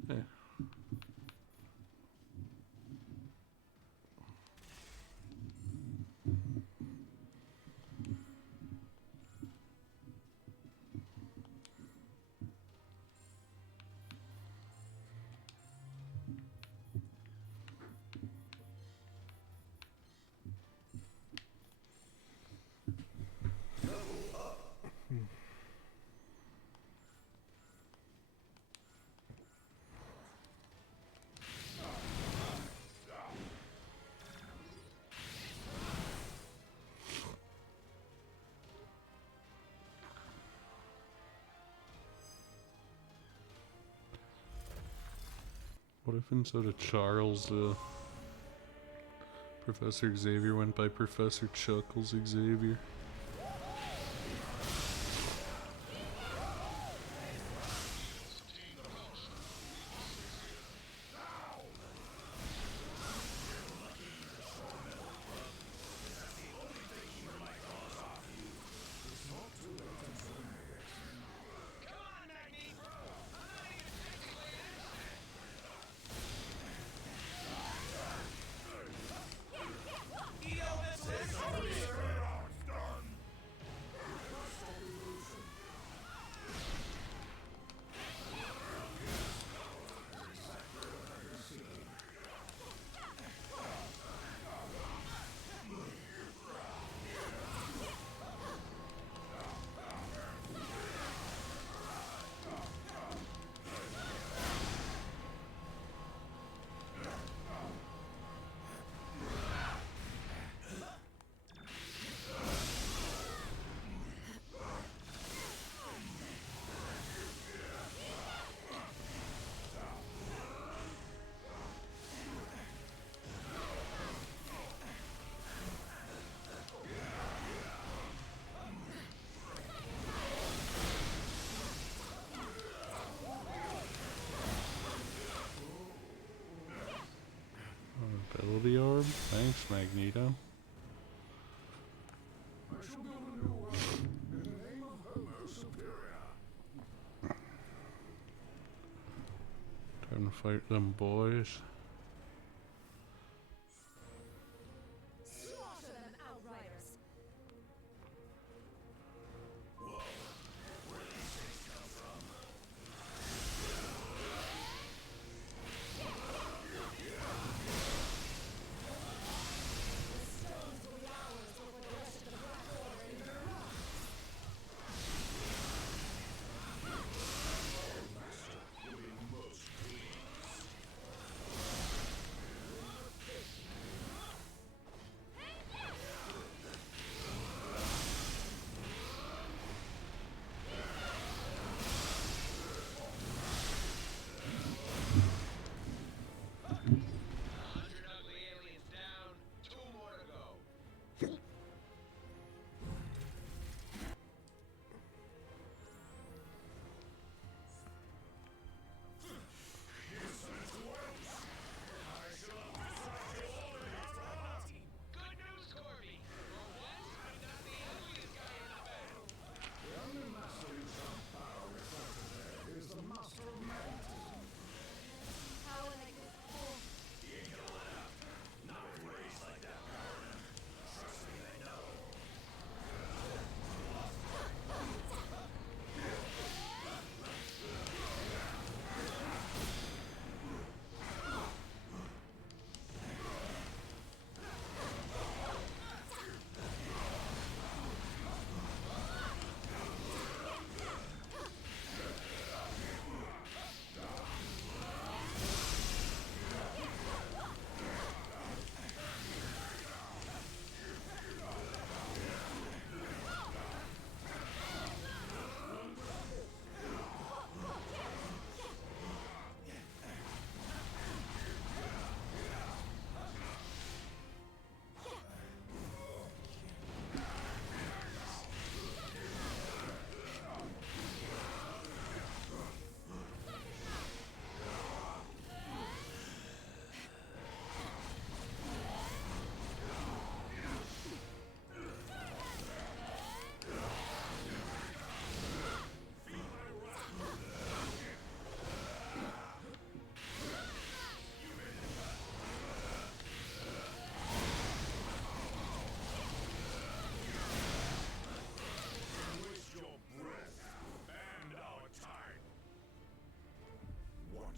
Yeah. What if instead of Charles, Professor Xavier went by Professor Chuckles Xavier? Ability orb? Thanks, Magneto. Time to fight them boys. Slaughter them, Outriders!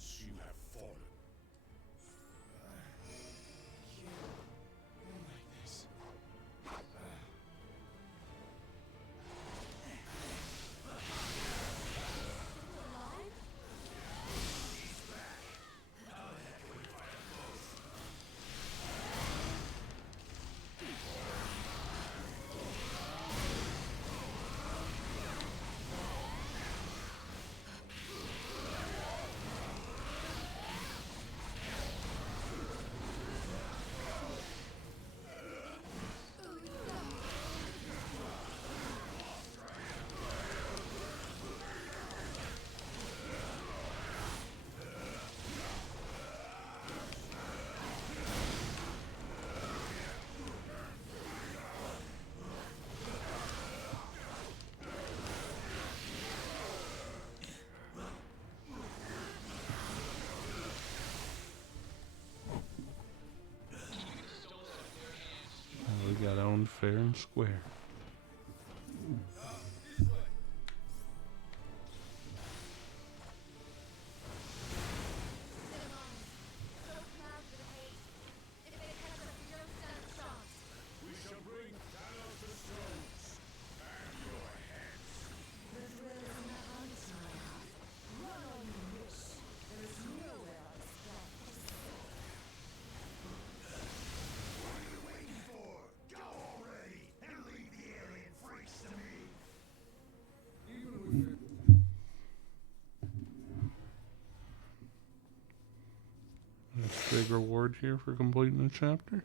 Once you have fallen. You like this. We got owned fair and square. We shall bring Thanos the stones and your heads. The thrill is in the hunt, my heart. Run all you wish. There is nowhere else left. What are you waiting for? Go already and leave the alien freaks to me. That's a big reward here for completing the chapter.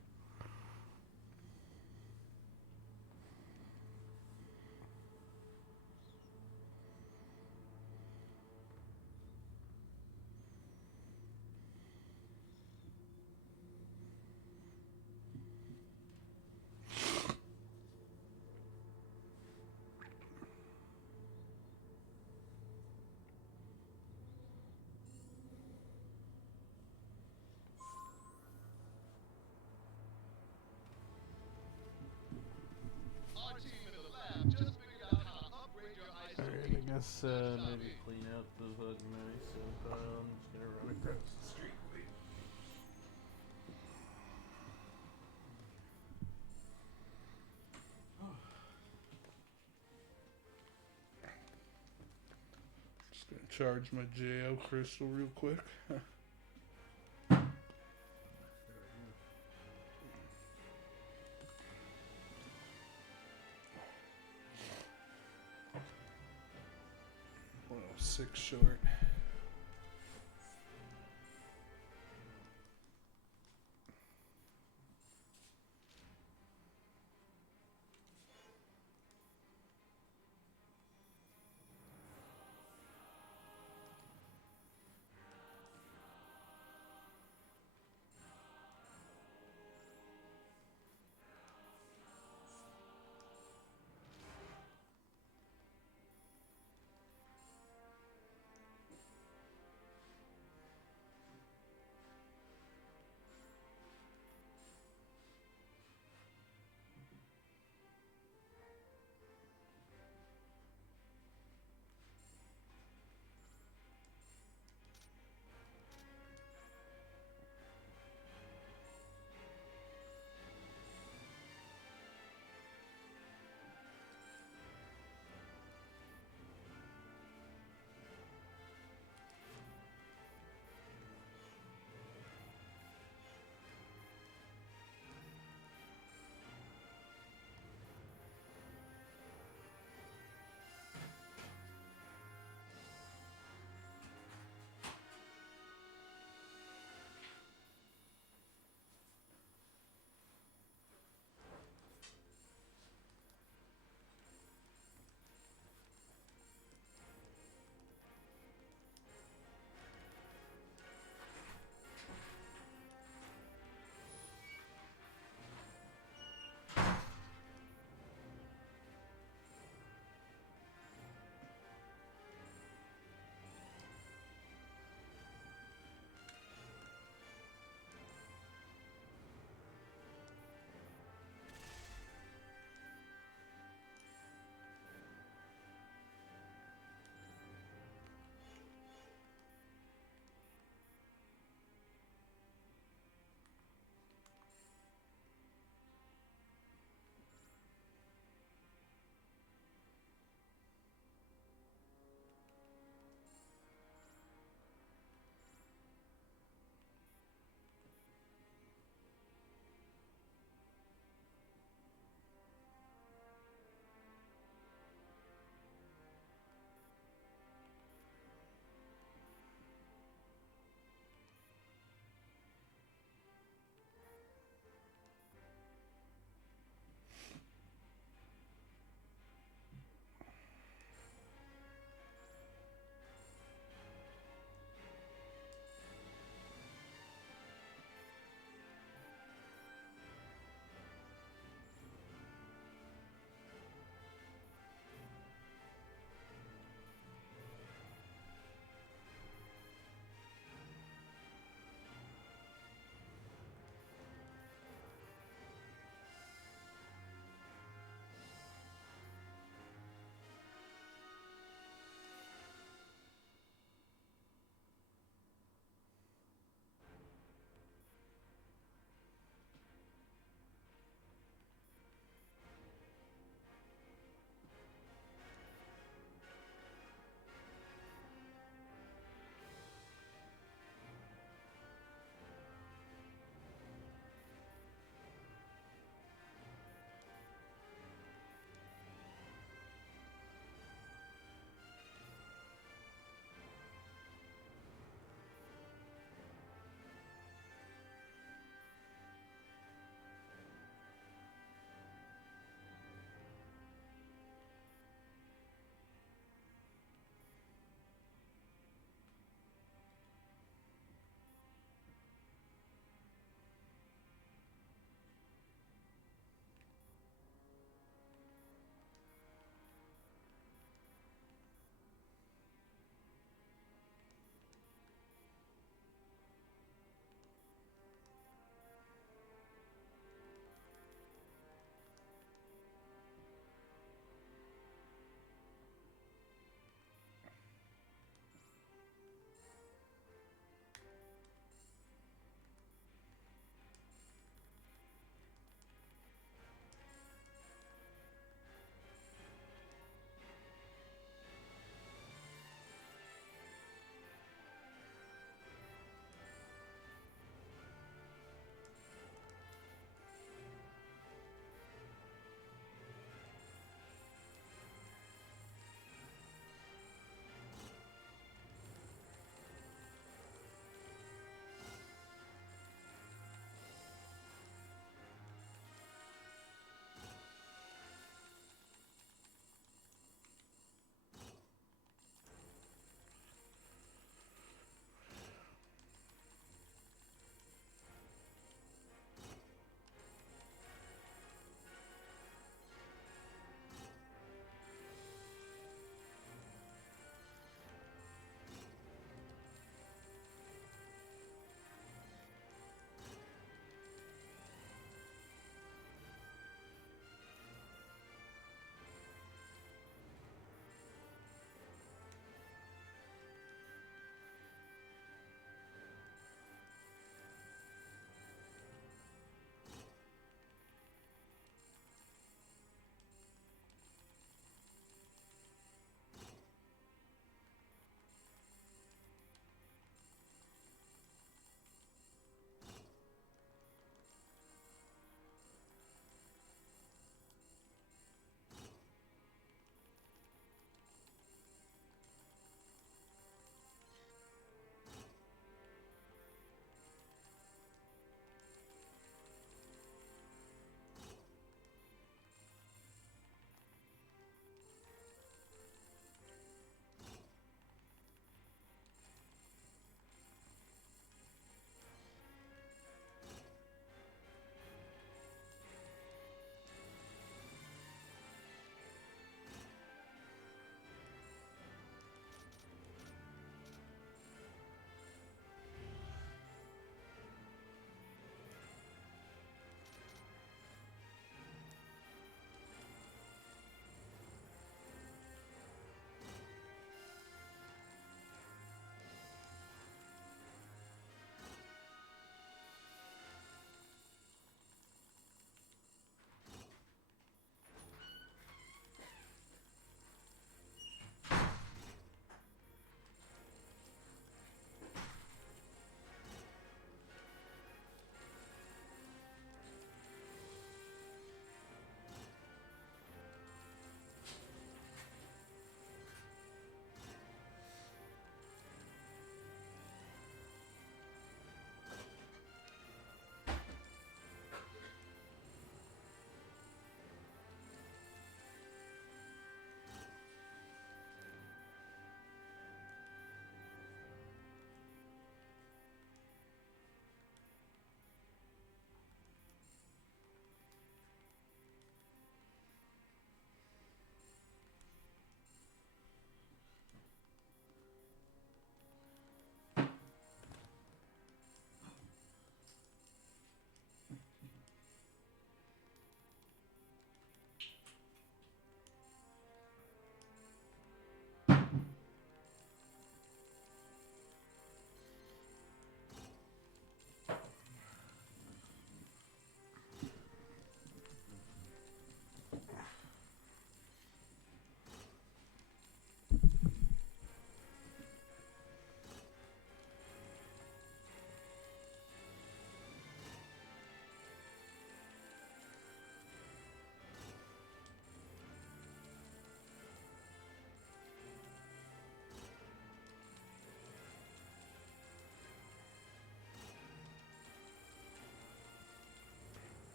Alright, I guess maybe clean out the hood nice, and I'm just gonna run across the street. Just gonna charge my JO crystal real quick. Well, 6 short.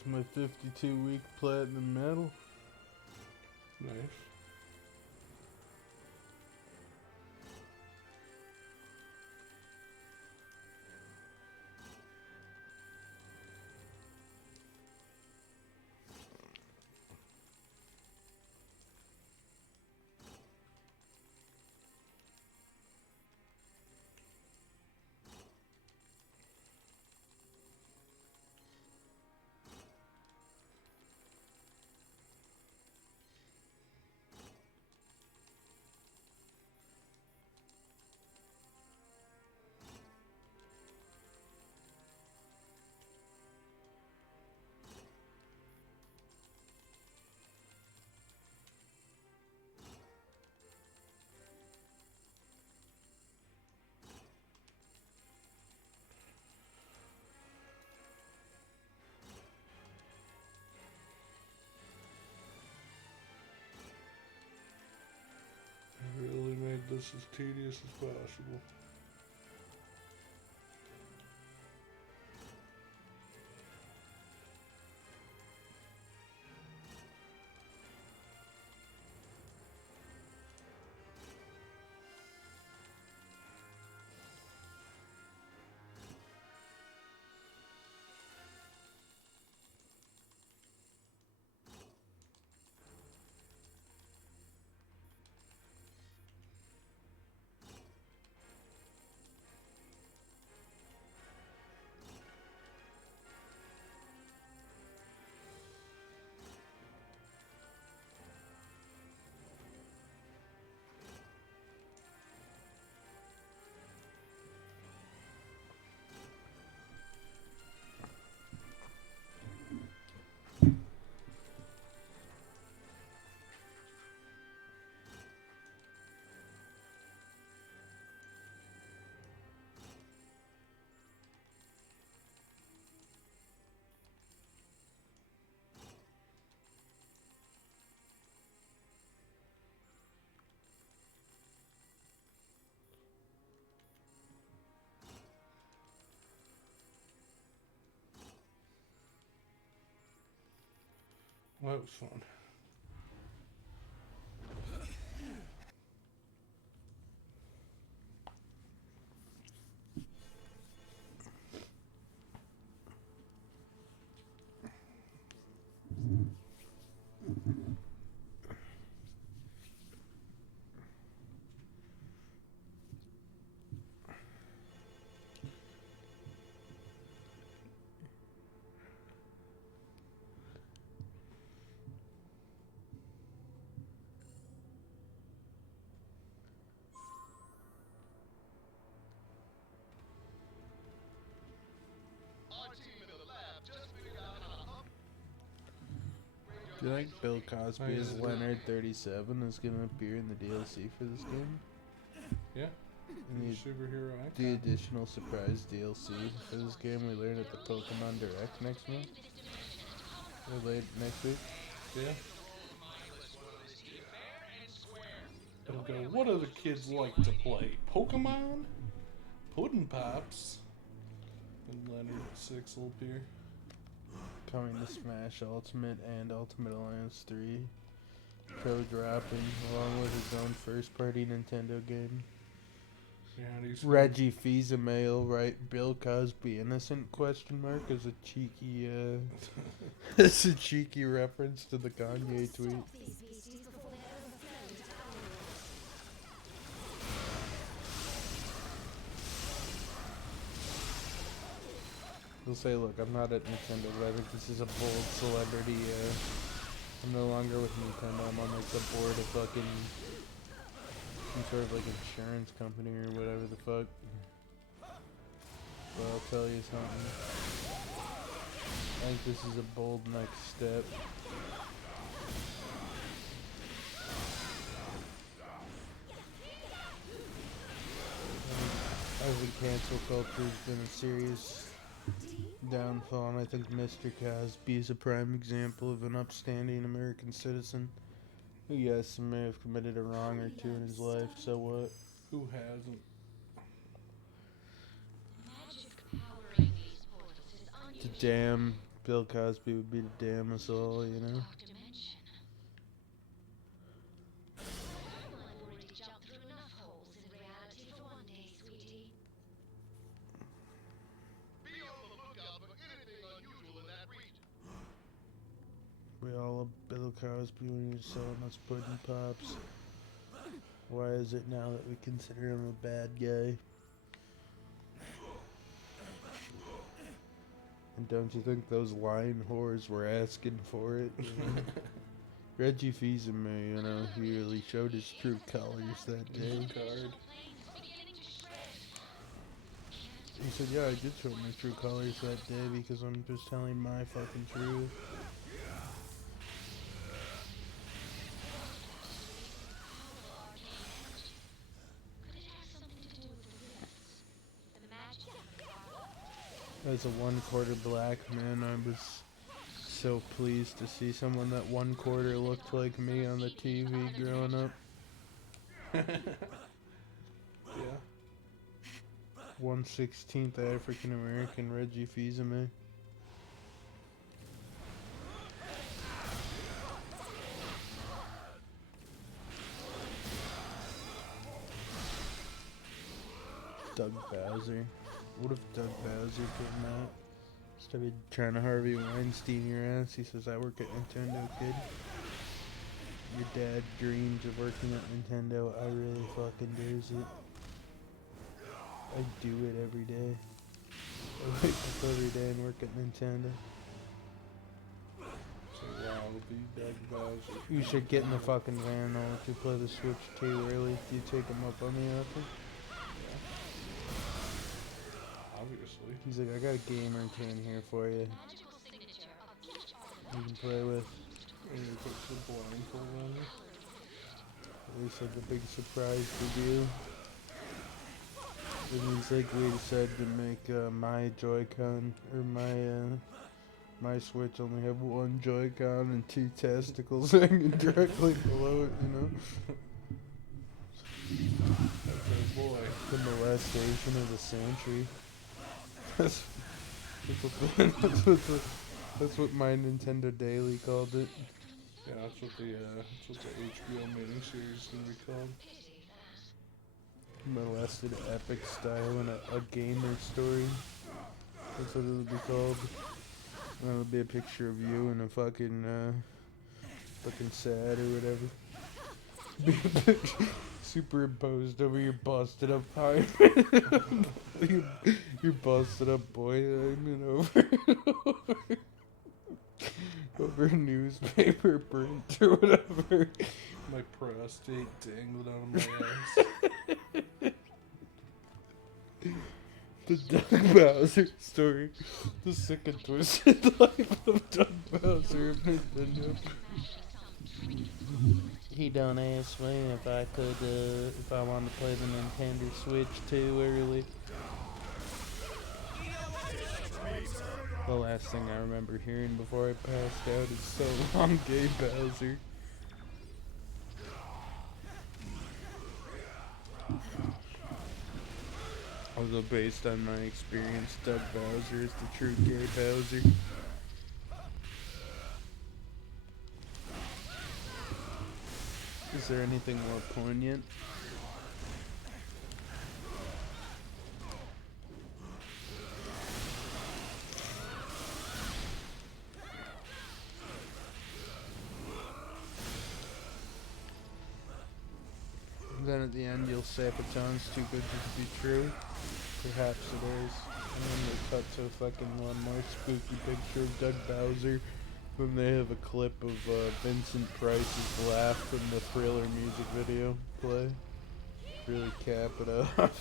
It's my 52-week platinum medal. Nice. I really made this as tedious as possible. Well, that was fun. Do you think Bill Cosby as Leonard 37 is going to appear in the DLC for this game? Yeah. And Superhero the icon. additional surprise DLC for this game we learn at the Pokemon Direct next month? Or late next week? Yeah. It'll go, what do the kids like to play? Pokemon? Puddin' Pops? And Leonard 6 will appear. Coming to Smash Ultimate and Ultimate Alliance 3. Co-dropping along with his own first-party Nintendo game. Yeah, and he's Reggie Fils-Aimé, right? Bill Cosby innocent? Question mark as a cheeky as a cheeky reference to the Kanye tweet. Stop these beasties before they overflow into He'll say, look, I'm not at Nintendo, but I think this is a bold celebrity. I'm no longer with Nintendo. I'm on like the board of fucking some sort of like insurance company or whatever the fuck. But I'll tell you something. I think this is a bold next step. I think cancel culture has been a serious downfall, and I think Mr. Cosby is a prime example of an upstanding American citizen who, yes, may have committed a wrong or two in his life, so what? Who hasn't? The damn Bill Cosby would be the damn us all, you know? Dark dimension. I've already jumped through enough holes in reality for one day, sweetie. Be on the lookout for anything unusual in that region. We all love Bill Cosby when he was selling us pudding pops. Why is it now that we consider him a bad guy? And don't you think those lying whores were asking for it? Reggie Fils-Aimé, you know, he really showed his true colors that day. Card. He said, yeah, I did show my true colors that day because I'm just telling my fucking truth. Could it have something to do with the rifts? The magic of the rock? As a one-quarter black man, I was so pleased to see someone that one-quarter looked like me on the TV growing up. Yeah. 1/16th African-American Reggie Fils-Aimé. Doug Bowser. What if Doug Bowser came out? Started trying to Harvey Weinstein your ass. He says, I work at Nintendo, kid. Your dad dreams of working at Nintendo. I really fucking does it. I do it every day. I wake up every day and work at Nintendo. So yeah, it'll be Doug Bowser. You should get in the fucking van. I'll let you play the Switch too early. Do you take him up on the offer? Obviously. He's like, I got a gamer can here for you. Magical signature of each artifact. You can play with. And you put the blindfold on you. They said the big surprise review. It means like we decided to make my Joy-Con or my Switch only have one Joy-Con and two testicles hanging directly below it, you know? Oh boy. The molestation of the century. That's what my Nintendo Daily called it. Yeah, that's what the HBO miniseries is gonna be called. Molested epic style in a gamer story. That's what it'll be called. And it'll be a picture of you and a fucking sad or whatever. Be a picture superimposed over your busted up high. your busted up boy and over over a newspaper print or whatever. My prostate dangled out of my ass. The Doug Bowser story. The sick and twisted life of Doug Bowser of Nintendo. He done asked me if I could, if I wanted to play the Nintendo Switch too early. The last thing I remember hearing before I passed out is "So Long, Gay Bowser." Although based on my experience, Doug Bowser is the true gay Bowser. Is there anything more poignant? Then at the end you'll say if it's too good to be true. Perhaps it is. And then they cut to fucking one more spooky picture of Doug Bowser. Then they have a clip of Vincent Price's laugh from the Thriller music video play. Really cap it off.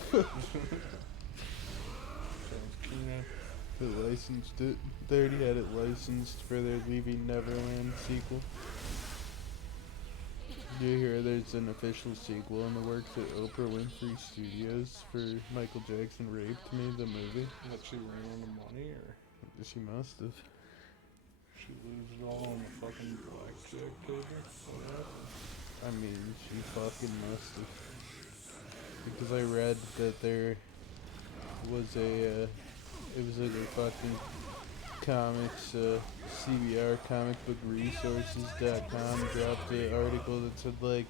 They licensed it. They already had it licensed for their Leaving Neverland sequel. Do you hear there's an official sequel in the works at Oprah Winfrey Studios for Michael Jackson Raped Me, the movie? That she ran out of money, or She must have. she lose it all on the fucking blackjack table? What happened? I mean, she fucking must have. Because I read that there was it was like a fucking comics, CBR comicbookresources.com dropped an article that said like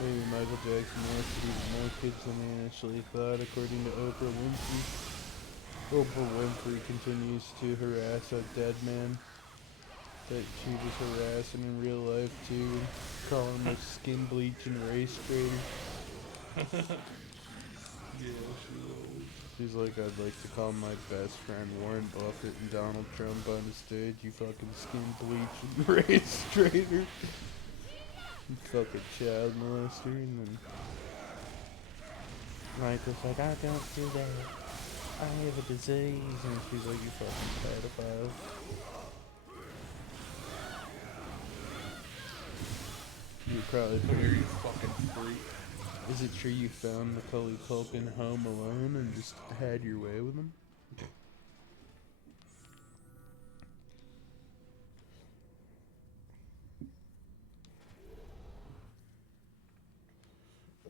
maybe Michael Jackson molested more kids than they initially thought, according to Oprah Winfrey. Oprah Winfrey continues to harass a dead man that she was harassing in real life too, calling him a skin bleach and race traitor. She's like, I'd like to call my best friend Warren Buffett and Donald Trump on the stage, you fucking skin bleach and race traitor. You fucking child molester. And then Michael's like, I don't do that. I have a disease. And she's like, you fucking pedophile. You probably Come here, you fucking freak. Is it true you found Macaulay Culkin home alone and just had your way with him?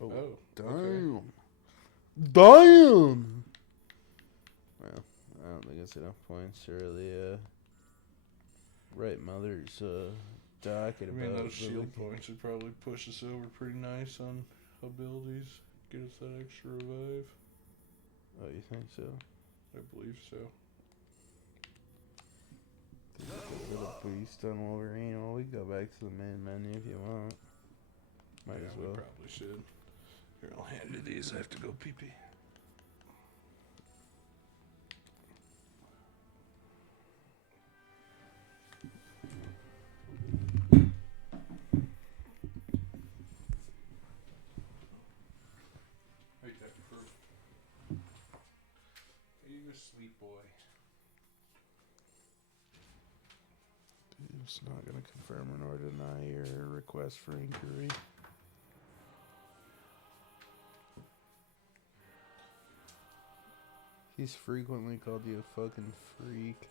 Oh, damn. Damn! Well, I don't think it's enough points to really, write Mother's, docket I about mean, those it, shield really. points would probably push us over pretty nice on abilities. Get us that extra revive. Oh, you think so? I believe so. A little boost on Wolverine. Well, we can go back to the main menu if you want. Might Yeah, as we well. probably should. Here, I'll hand you these. I have to go pee pee. Hey, Dr. First. Here you go, sweet boy. It's not going to confirm or deny your request for inquiry. He's frequently called you a fucking freak.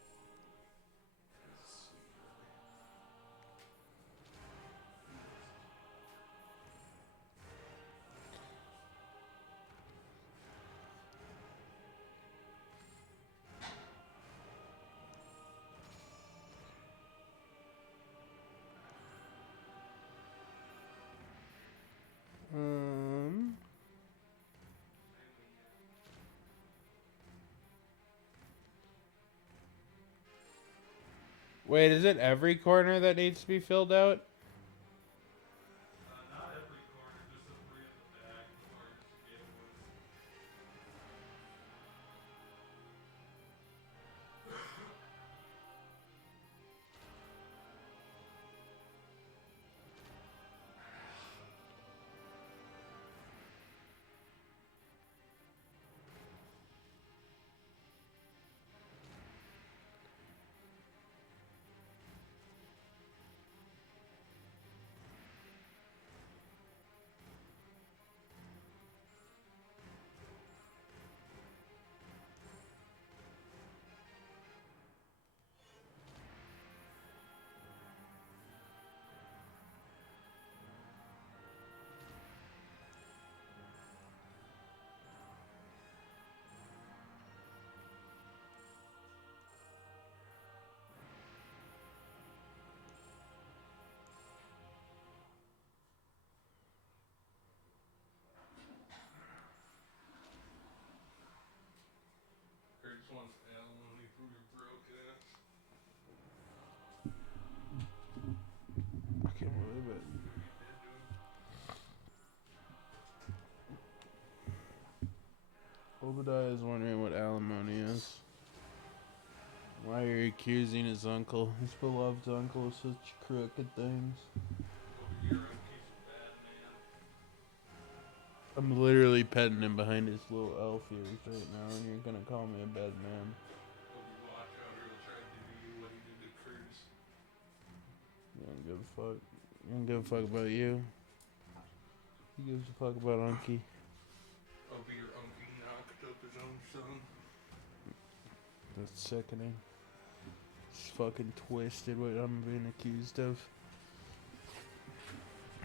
Wait, is it every corner that needs to be filled out? Not every corner, just the three at the back. The corners to get one. Just wants alimony for your broke ass. I can't believe it. Obadiah is wondering what alimony is. Why are you accusing his uncle? His beloved uncle of such crooked things. You're a piece of bad man. I'm literally petting him behind his little elf ears right now, and you're gonna call me a bad man. Hope you watch out or he'll try to do you what he did to Curtis. You don't give a fuck. You don't give a fuck about you. He gives a fuck about Unky. I'll be your uncle knocked up his own son. That's sickening. It's fucking twisted what I'm being accused of.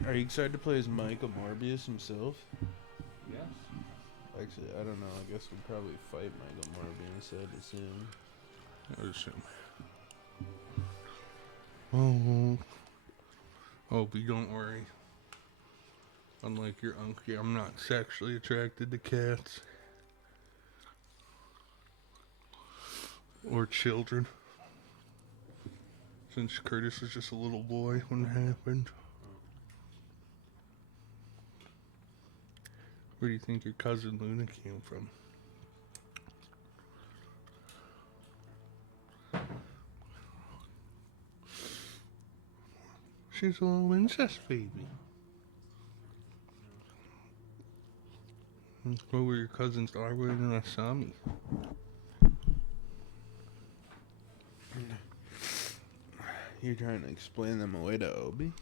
Are you excited to play as Michael Morbius himself? Yes. Actually, I don't know. I guess we'll probably fight Michael Morbius, I'd assume. I would assume. Oh, but don't worry. Unlike your uncle, I'm not sexually attracted to cats. Or children. Since Curtis was just a little boy when it happened. Where do you think your cousin Luna came from? She's a little incest baby. What were your cousins Darwood and Asami? You're trying to explain them away to Obi?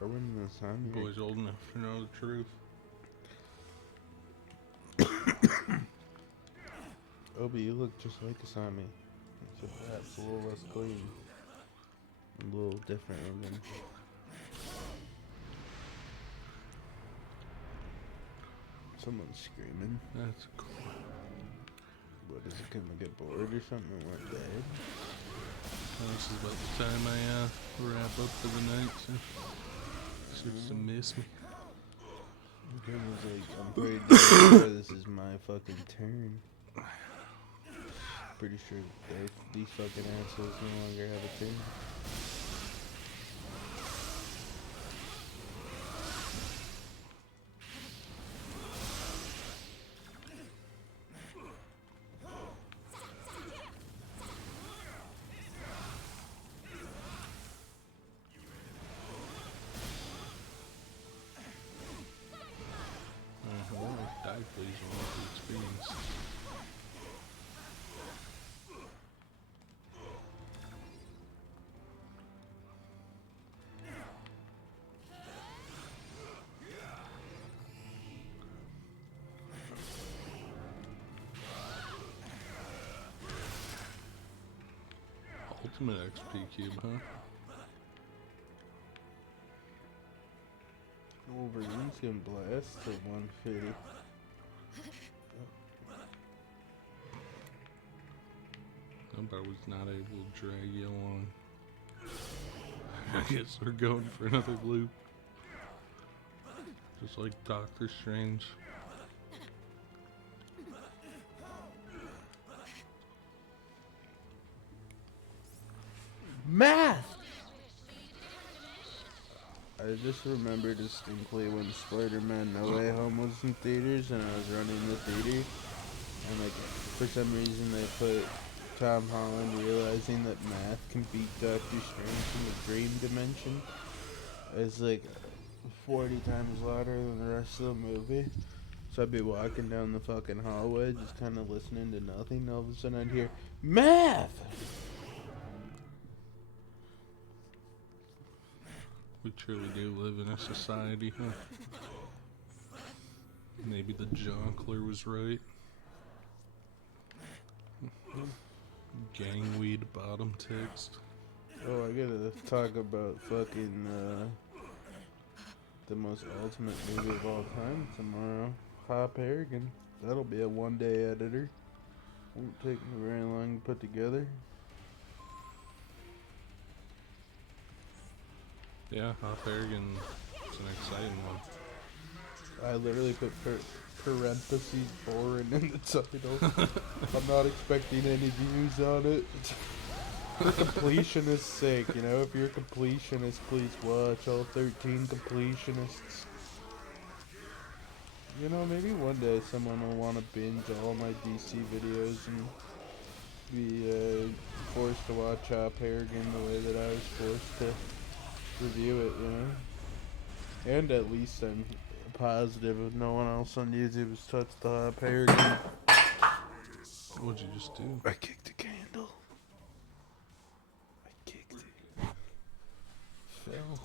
Darwood and Asami. Boy's old enough to know the truth. Obi, you look just like Asami. Except perhaps a little less clean. A little different looking. Someone's screaming. That's cool. What, is it gonna get bored or something like that? This is about the time I wrap up for the night, so starts to miss me. It's like, I'm pretty sure this is my fucking turn. Pretty sure these fucking assholes no longer have a turn. Die, please, I want the experience. Ultimate XP cube, huh? Wolverine's gonna blast to 150. Nobody was not able to drag you along. I guess we're going for another loop. Just like Doctor Strange. Math! I just remember distinctly when Spider-Man No Way Home was in theaters and I was running the theater. And like, for some reason they put Tom Holland realizing that math can beat Doctor Strange in the dream dimension. It's like 40 times louder than the rest of the movie. So I'd be walking down the fucking hallway just kind of listening to nothing. All of a sudden I'd hear, math! We truly do live in a society, huh? Maybe the Jonkler was right. Gangweed bottom text. Oh, I gotta talk about fucking, the most ultimate movie of all time tomorrow. Hop Harrigan. That'll be a one-day editor. Won't take me very long to put together. Yeah, Hop Harrigan is an exciting one. I literally put parentheses boring in the title. I'm not expecting any views on it. For completionist's sake, you know, if you're a completionist, please watch all 13 completionists. You know, maybe one day someone will want to binge all my DC videos and be forced to watch Hop Harrigan the way that I was forced to review it, you know? And at least I'm positive if no one else on YouTube has touched the Hop Harrigan. What'd you just do? I kicked a candle. I kicked it. Fell.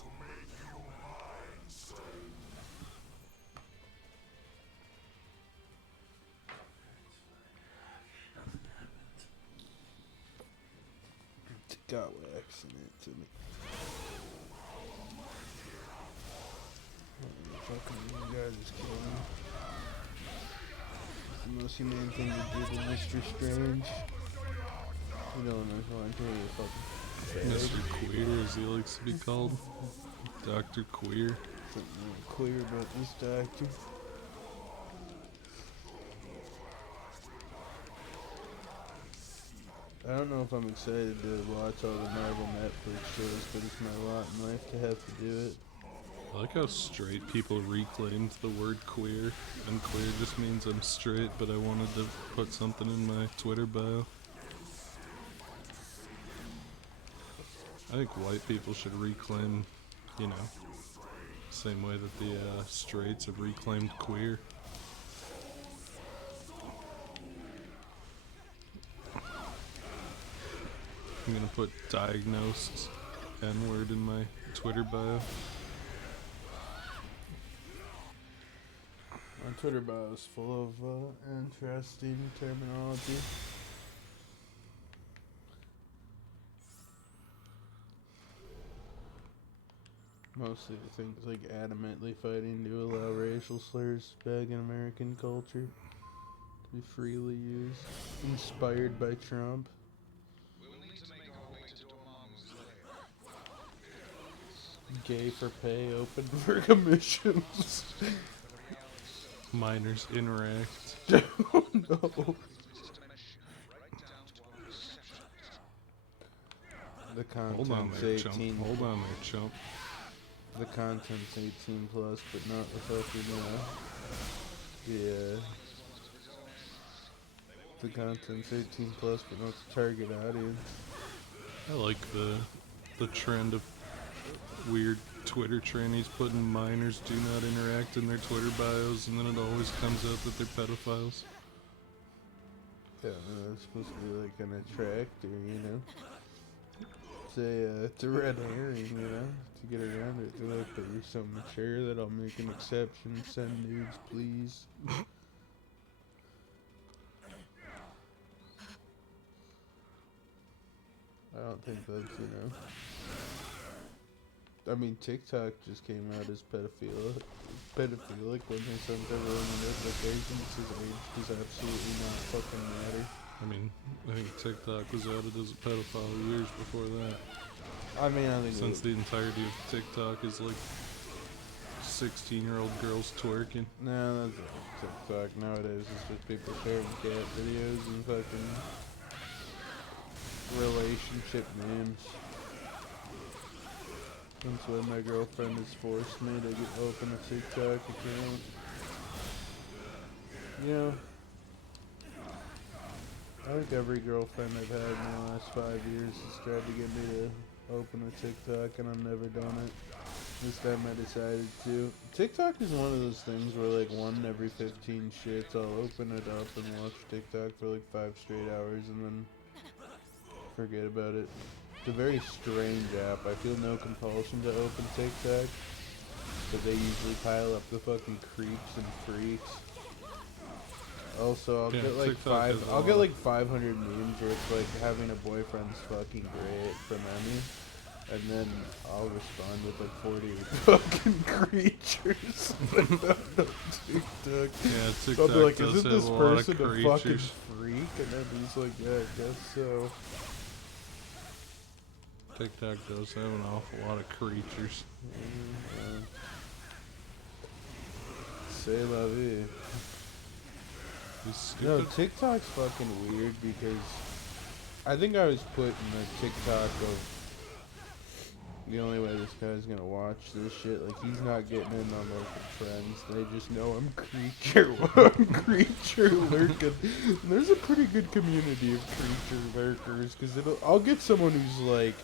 It's got wax in it to me. Fucking you guys is killing me. the most humane thing to do to Mr. Strange. You know what I'm going to you fucking Mr. Queer, as he likes to be called. Dr. Queer. something clear about this doctor. I don't know if I'm excited to watch all the Marvel Netflix shows, but it's my lot in life to have to do it. I like how straight people reclaimed the word queer, and queer just means I'm straight, but I wanted to put something in my Twitter bio. I think white people should reclaim, you know, same way that the straights have reclaimed queer. I'm gonna put diagnosed N-word in my Twitter bio. My Twitter bio is full of interesting terminology. Mostly things like adamantly fighting to allow racial slurs back in American culture to be freely used. Inspired by Trump. Gay for pay, open for commissions. Minors interact. Oh no. The Hold on content's there, chump. 18. Hold on there, chump. The content's 18 plus, but not the fucking, yeah. The content's 18 plus, but not the target audience. I like the trend of weird Twitter trannies putting minors do not interact in their Twitter bios, and then it always comes out that they're pedophiles. Yeah, it's supposed to be like an attractor, you know? It's a red herring, you know? To get around it, they're like, you're so mature that I'll make an exception. Send nudes, please. I don't think that's, you know... I mean, TikTok just came out as pedophilic when they sent everyone the notifications. His age does absolutely not fucking matter. I mean, I think TikTok was outed as a pedophile years before that. I mean, I think Since the entirety of TikTok is like 16-year-old girls twerking. No, that's not TikTok nowadays. It's just people sharing cat videos and fucking relationship memes. That's why my girlfriend has forced me to open a TikTok account. You know, I think every girlfriend I've had in the last 5 years has tried to get me to open a TikTok, and I've never done it. This time I decided to. TikTok is one of those things where like 1 in every 15 shits, I'll open it up and watch TikTok for like 5 straight hours and then forget about it. It's a very strange app. I feel no compulsion to open TikTok, but they usually pile up the fucking creeps and freaks. Also, I'll get like TikTok I'll get like 500 memes where it's like having a boyfriend's fucking great from Emmy, and then I'll respond with like 40 fucking creatures. No, TikTok. Yeah, So TikTok I'll be like, does isn't have this a lot of person a fucking creatures. freak? And then he's like, yeah, I guess so. TikTok does have an awful lot of creatures. C'est la vie. He's No, stupid. TikTok's fucking weird because I think I was put in the TikTok of the only way this guy's gonna watch this shit. Like, he's not getting in on local trends. They just know I'm creature lurking. And there's a pretty good community of creature lurkers because I'll get someone who's like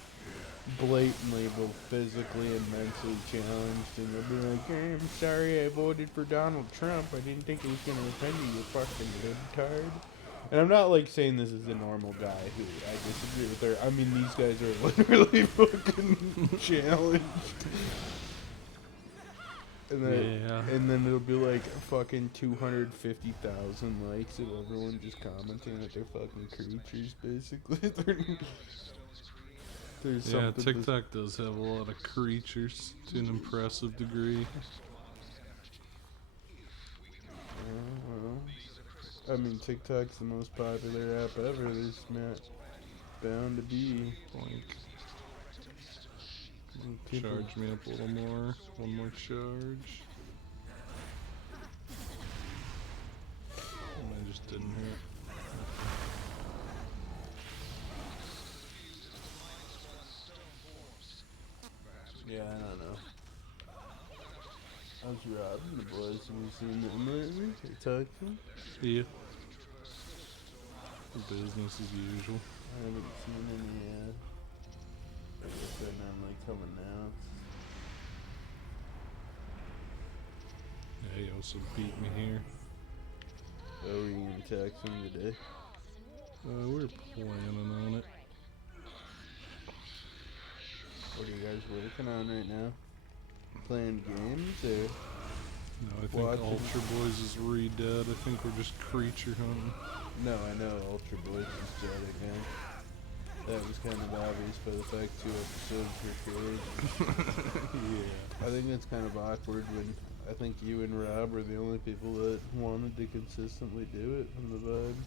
blatantly both physically and mentally challenged, and they'll be like, hey, I'm sorry I voted for Donald Trump. I didn't think it was gonna offend you, you fucking libtard. And I'm not like saying this is a normal guy who I disagree with her. I mean, these guys are literally fucking challenged. And then it'll be like fucking 250,000 likes of everyone just commenting that they're fucking creatures, basically. There's Yeah, something TikTok does have a lot of creatures to an impressive degree. I mean, TikTok's the most popular app ever. There's not bound to be. Boink. People. Charge me up a little more. One more charge. And I just didn't hit. Yeah, I don't know. How's Rob and the boys? Have you seen them lately? They talking? Yeah. Business as usual. I haven't seen any, I guess they're normally coming out. Yeah, he also beat me here. Oh, were you gonna text him today? We're planning on it. What are you guys working on right now? Playing games or? No, I think Watching. Ultra Boys is re-dead. I think we're just creature hunting. No, I know Ultra Boys is dead again. That was kind of obvious by the fact 2 episodes were created. Yeah. I think it's kind of awkward when I think you and Rob were the only people that wanted to consistently do it from the vibe.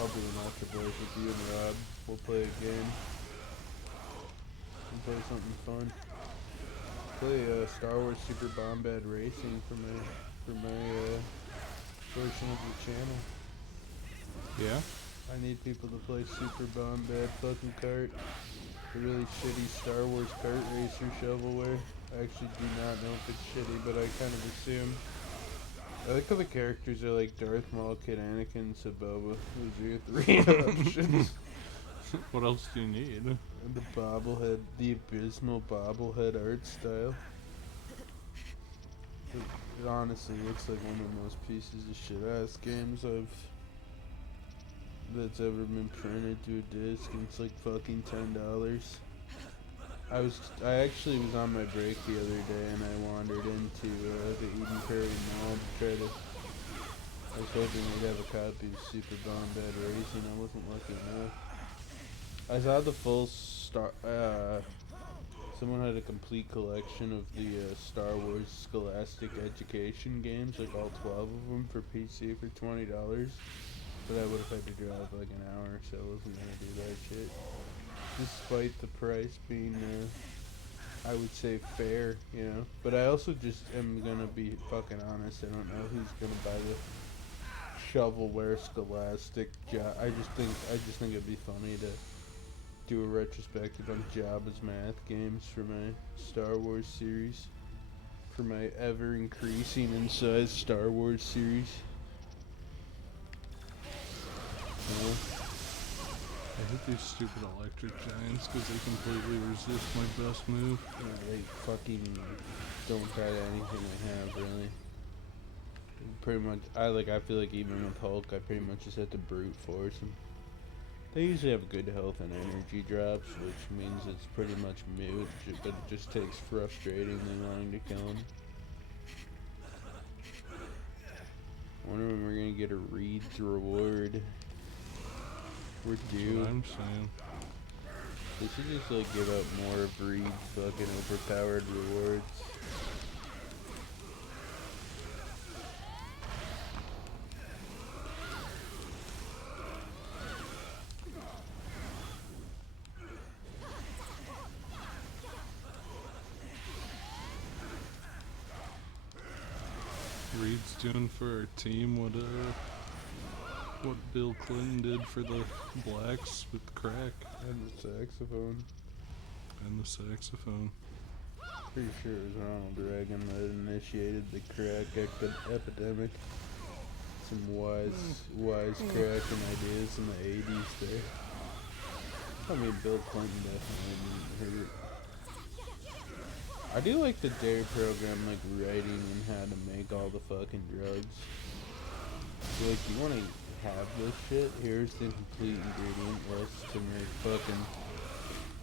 I'll do an Ultra Boys with you and Rob. We'll play a game. And play something fun. Play Star Wars Super Bombad Racing for my portion of the channel. Yeah? I need people to play Super Bombad fucking kart. The really shitty Star Wars kart racer shovelware. I actually do not know if it's shitty, but I kind of assume. I like how the characters are like Darth Maul, Kid Anakin, and Saboba. Those are your 3 options. What else do you need? And the bobblehead, the abysmal bobblehead art style. It honestly looks like one of the most pieces of shit ass games that's ever been printed to a disc, and it's like fucking $10. I actually was on my break the other day and I wandered into the Eden Prairie Mall to try to. I was hoping we'd have a copy of Super Bombad Racing. I wasn't lucky enough. I saw the full someone had a complete collection of the Star Wars Scholastic Education games, like all 12 of them for PC for $20. But I would have had to drive like an hour, so I wasn't gonna do that shit. Despite the price being, I would say fair, you know. But I also just am gonna be fucking honest. I don't know who's gonna buy the shovelware Scholastic job. I just think it'd be funny to do a retrospective on Jabba's math games for my Star Wars series, for my ever increasing in size Star Wars series. You know? I hate these stupid electric giants because they completely resist my best move. They fucking don't try to anything I have, really. Pretty much, I feel like even with Hulk, I pretty much just have to brute force them. They usually have good health and energy drops, which means it's pretty much moot, but it just takes frustratingly long to kill them. Wonder when we're gonna get a Reed's reward. We're due. That's what I'm saying. They should just like give out more of Reed's fucking overpowered rewards. Reed's doing for our team what Bill Clinton did for the blacks with crack And the saxophone. and the saxophone. Pretty sure it was Ronald Reagan that initiated the crack epidemic. Some wise cracking ideas in the 80s there. I mean, Bill Clinton definitely didn't hurt it. I do like the DARE program, like writing and how to make all the fucking drugs. So, like, you want to have this shit? Here's the complete ingredient list to make fucking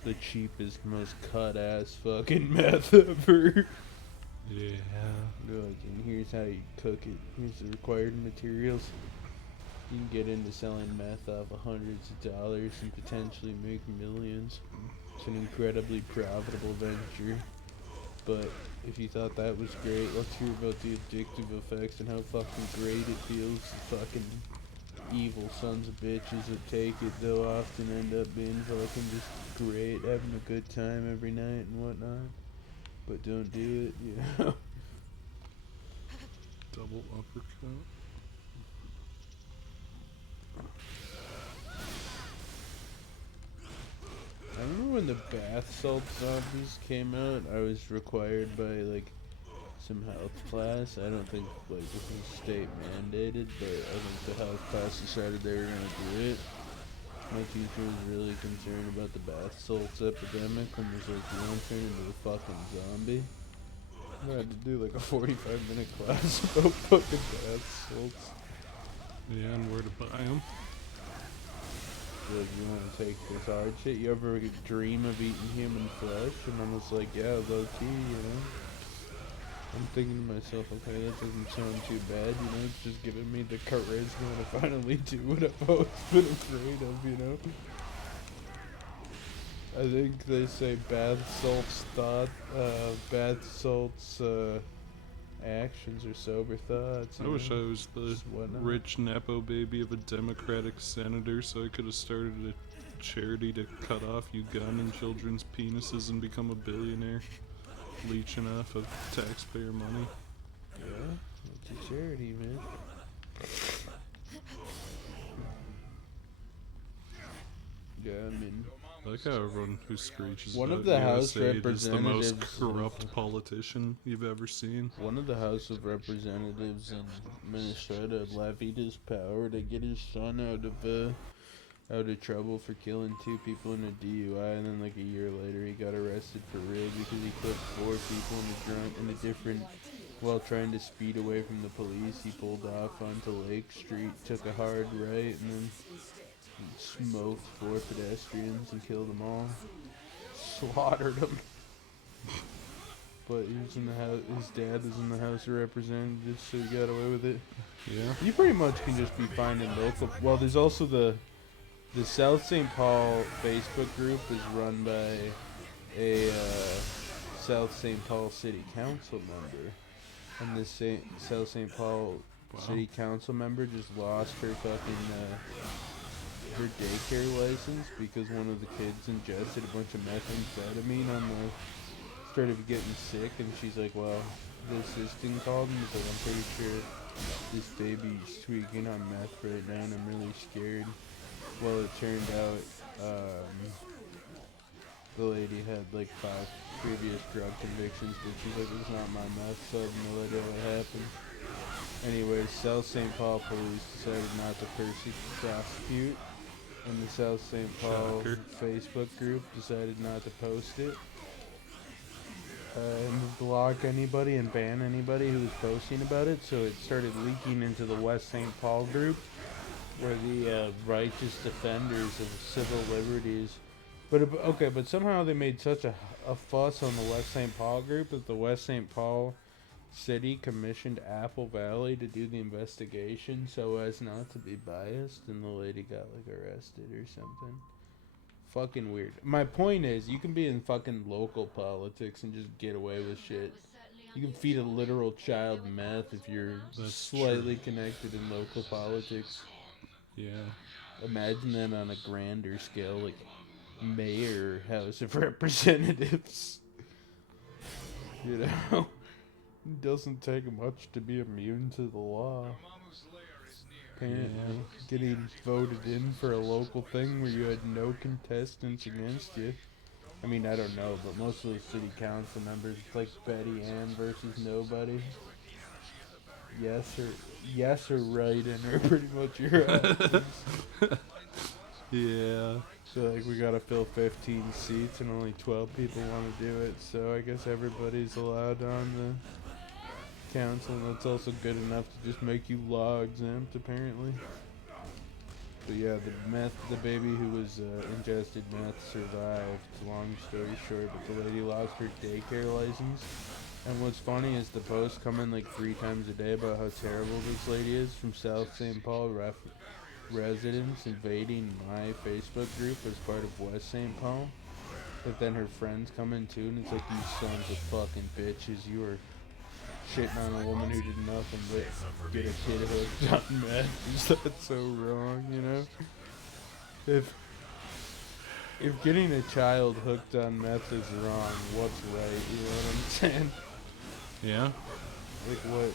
the cheapest, most cut-ass fucking meth ever. Yeah. Like, and here's how you cook it. Here's the required materials. You can get into selling meth off of hundreds of dollars and potentially make millions. It's an incredibly profitable venture. But if you thought that was great, let's hear about the addictive effects and how fucking great it feels. The fucking evil sons of bitches that take it, they'll often end up being fucking just great, having a good time every night and whatnot. But don't do it, you know? Double uppercut. I remember when the bath salt zombies came out, I was required by, like, some health class. I don't think, like, this was state mandated, but I think the health class decided they were gonna do it. My teacher was really concerned about the bath salts epidemic and was like, you want to turn into a fucking zombie? I had to do, like, a 45-minute class about fucking bath salts. Yeah, and where to buy them. Like, you want to take this hard shit? You ever dream of eating human flesh? And I was like, yeah, low key, you know? I'm thinking to myself, okay, that doesn't sound too bad, you know? It's just giving me the charisma to finally do what I've always been afraid of, you know? I think they say bath salts actions or sober thoughts. I wish I was the Just whatnot. rich Nepo baby of a Democratic senator so I could have started a charity to cut off Ugandan children's penises and become a billionaire. Leeching off of taxpayer money. Yeah, it's a charity, man. Yeah, I mean, I like how everyone who screeches One of about the House USAID is the most representatives- corrupt politician you've ever seen. one of the House of Representatives in Minnesota levied his power to get his son out of trouble for killing 2 people in a DUI, and then like a year later he got arrested for real because he killed 4 people in a different while trying to speed away from the police. He pulled off onto Lake Street, took a hard right, and then smoked 4 pedestrians and killed them all. Slaughtered them. But he was in the house. His dad was in the House of Representatives, so he got away with it. Yeah. You pretty much can just be finding local. Well, there's also the South St. Paul Facebook group is run by a South St. Paul City Council member, and this South St. Paul City Council member just lost her fucking her daycare license because one of the kids ingested a bunch of methamphetamine started getting sick, and she's like, well, the assistant called and was like, I'm pretty sure this baby's tweaking on meth right now and I'm really scared. Well, it turned out the lady had like 5 previous drug convictions, but she's like, it's not my meth, so I have no idea what happened. Anyways, South St. Paul police decided not to prosecute, and the South St. Paul Shocker. Facebook group decided not to post it. And block anybody and ban anybody who was posting about it, so it started leaking into the West St. Paul group, where the righteous defenders of civil liberties. But somehow they made such a fuss on the West St. Paul group that the West St. Paul City commissioned Apple Valley to do the investigation so as not to be biased, and the lady got like arrested or something. Fucking weird. My point is, you can be in fucking local politics and just get away with shit. You can feed a literal child meth if you're That's slightly connected in local politics. Yeah. Imagine that on a grander scale, like mayor, House of Representatives. You know? It doesn't take much to be immune to the law. Apparently, getting voted in for a local thing where you had no contestants against you. I mean, I don't know, but most of the city council members, it's like Betty Ann versus nobody. Yes or right in are pretty much your options. Yeah. So like we gotta fill 15 seats and only 12 people want to do it. So I guess everybody's allowed on the council, and that's also good enough to just make you law exempt apparently. But yeah, the baby who was ingested meth survived. Long story short, but the lady lost her daycare license. And what's funny is the posts come in like 3 times a day about how terrible this lady is from South St. Paul residents invading my Facebook group as part of West St. Paul. But then her friends come in too, and it's like, you sons of fucking bitches, you were shitting on a woman who did nothing but get a kid hooked on meth. That's so wrong, you know? If getting a child hooked on meth is wrong, what's right? You know what I'm saying? Yeah. Like what?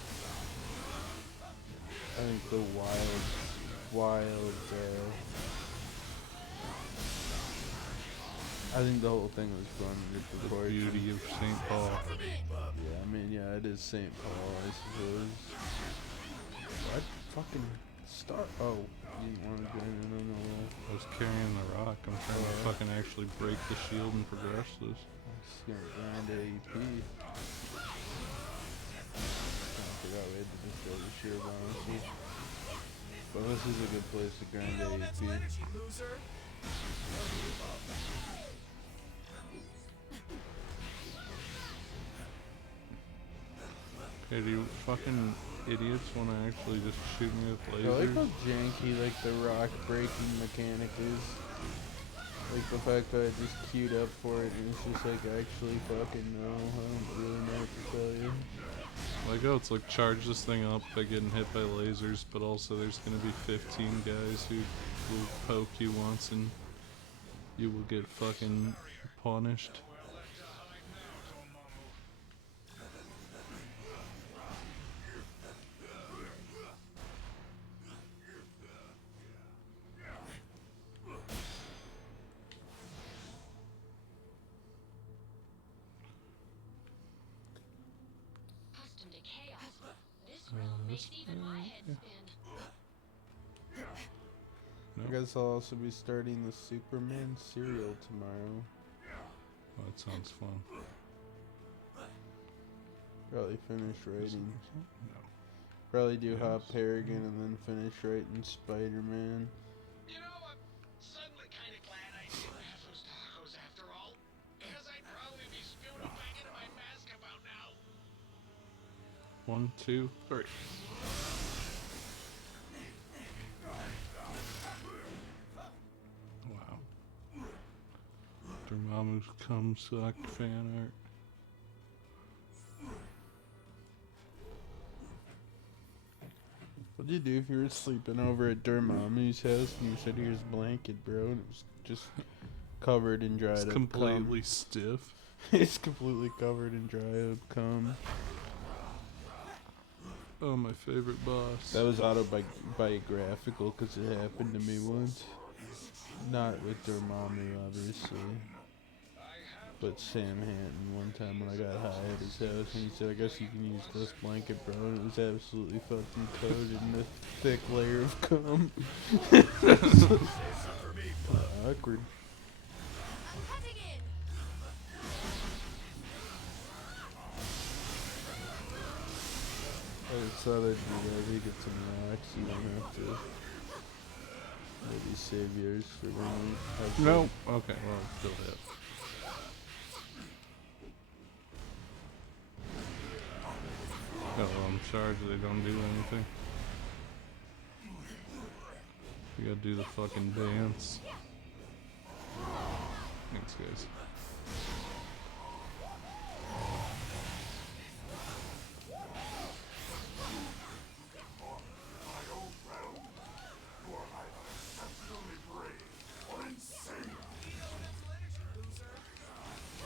I think the wild, I think the whole thing was fun with the The torture. beauty of St. Paul. Yeah, I mean, yeah, it is St. Paul, I suppose. What? Fucking start. Oh, you didn't want to get in on the wall. I was carrying the rock. I'm trying to fucking actually break the shield and progress this. It's gonna grind AEP. I forgot we had to just go to sheer bonuses. But this is a good place to grind AEP. Okay, do you fucking idiots want to actually just shoot me with I like lasers? how janky like the rock breaking mechanic is. Like the fact that I just queued up for it and it's just like actually fucking no, I don't really know what to tell you. Like, oh, it's like charge this thing up by getting hit by lasers, but also there's gonna be 15 guys who will poke you once and you will get fucking punished. Accustomed to chaos. This realm makes even my head spin. I guess I'll also be starting the Superman serial tomorrow. Oh, that sounds fun. Probably finish writing. No. Probably do Yes. Hop Paragon and then finish writing Spider-Man. You know, I'm suddenly kind of glad I didn't have those tacos after all. Because I'd probably be spewing them back into my mask about now. 1, 2, 3. Wow. Dormammu's cum sucked fan art. What'd you do if you were sleeping over at Dormammu's house and you said here's a blanket, bro, and it was just covered in dried It's up completely stiff. cum? It's completely covered in dried up cum. Oh, my favorite boss. That was autobiographical because it happened to me once. Not with Dormammu, obviously. But Sam Hanton one time when I got high at his house and he said, I guess you can use this blanket, bro, and it was absolutely fucking coated in a thick layer of cum. Awkward. I just thought I'd do that. You get some rocks, you don't have to maybe save yours for when you have No. Okay, well, still hit. Oh, well, I'm charged. They don't do anything. You gotta do the fucking dance. Thanks, guys.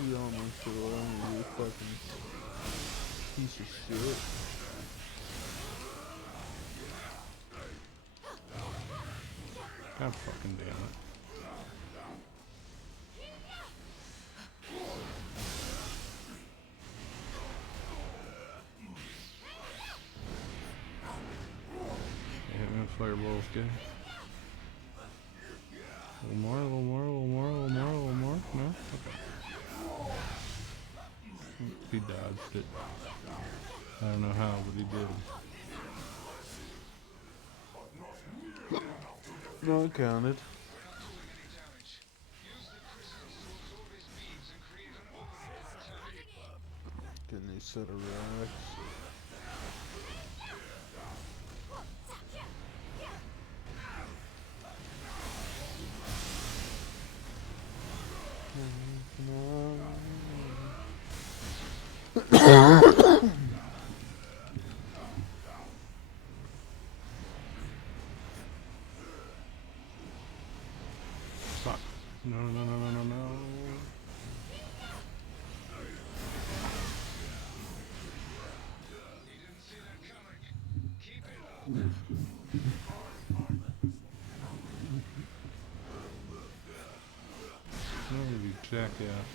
You almost to alone, you fucking piece of shit. God fucking damn it. Yeah, fireball, okay. A little more, a little more, a little more, a little more, a little more. No? Okay. He dodged it. I don't know how, but he did. No, it counted. Getting a set of rocks. Come Fuck. No, no, no, no, no, no. No, you jackass.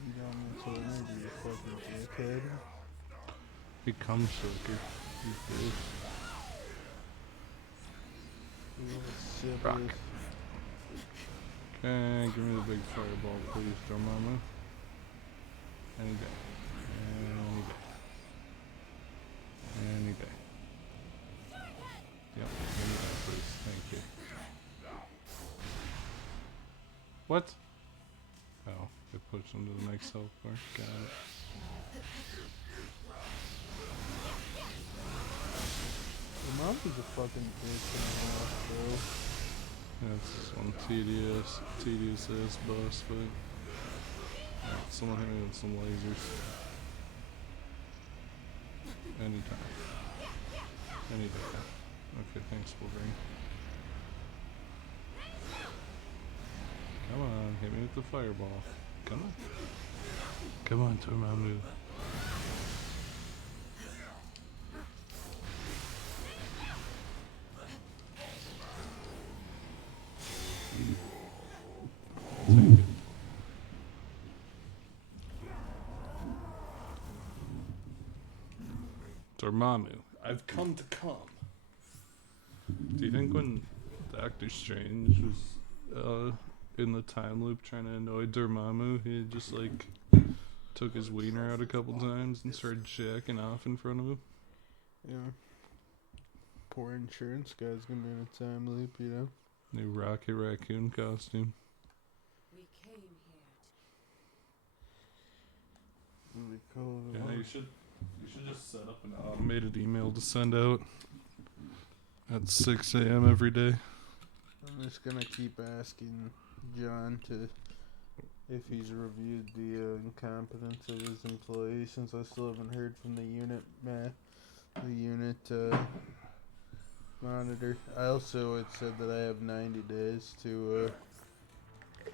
You got me to energy, you fucking dickhead. Become Shulker. You bitch. You little sip Rock. this. Okay, give me the big fireball, please, Dormammu. Any day. Any day. Any day. Yep, give me that, please. Thank you. What? Oh, they pushed him to the next health bar. Got it. The mom's a fucking bitch in the house, bro. That's this one. Tedious ass boss fight. Alright, someone hit me with some lasers. Anytime. Any day. Okay, thanks, Wolverine. Come on, hit me with the fireball. Come on. Come on, Dormammu. Take it. Dormammu, I've come to come. Do you think when Doctor Strange was in the time loop trying to annoy Dormammu, he just like took his wiener out a couple times and started jacking off in front of him? Yeah. Poor insurance guy's gonna be in a time loop, you know? New Rocket Raccoon costume. We came here We call it Yeah, you should just set up an automated email to send out at 6 a.m. every day. I'm just gonna keep asking John to if he's reviewed the incompetence of his employees, since I still haven't heard from the unit monitor. I also had said that I have 90 days to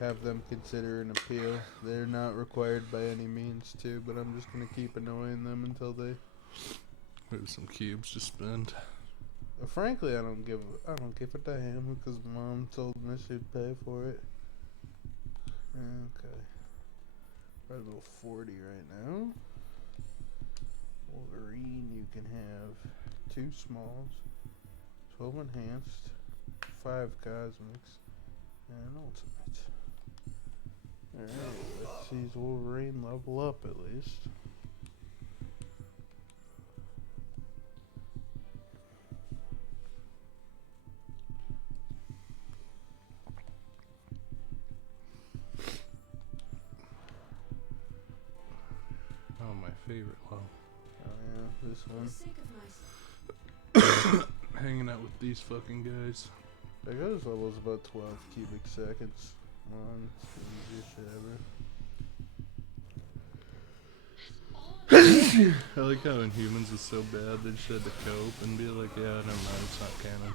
have them consider an appeal. They're not required by any means to, but I'm just gonna keep annoying them until they. There's some cubes to spend. Frankly, I don't give a damn because Mom told me she'd pay for it. Okay. Right about 40 right now. Wolverine, you can have 2 smalls, 12 enhanced, 5 cosmics, and ultimate. Alright, let's see Wolverine level up at least. Oh, my favorite level. Oh yeah, this for the one. sake of myself. Hanging out with these fucking guys. That guy's level's about 12 cubic seconds. It's the easiest shit ever. I like how Inhumans is so bad they just had to cope and be like, yeah, never mind, it's not canon.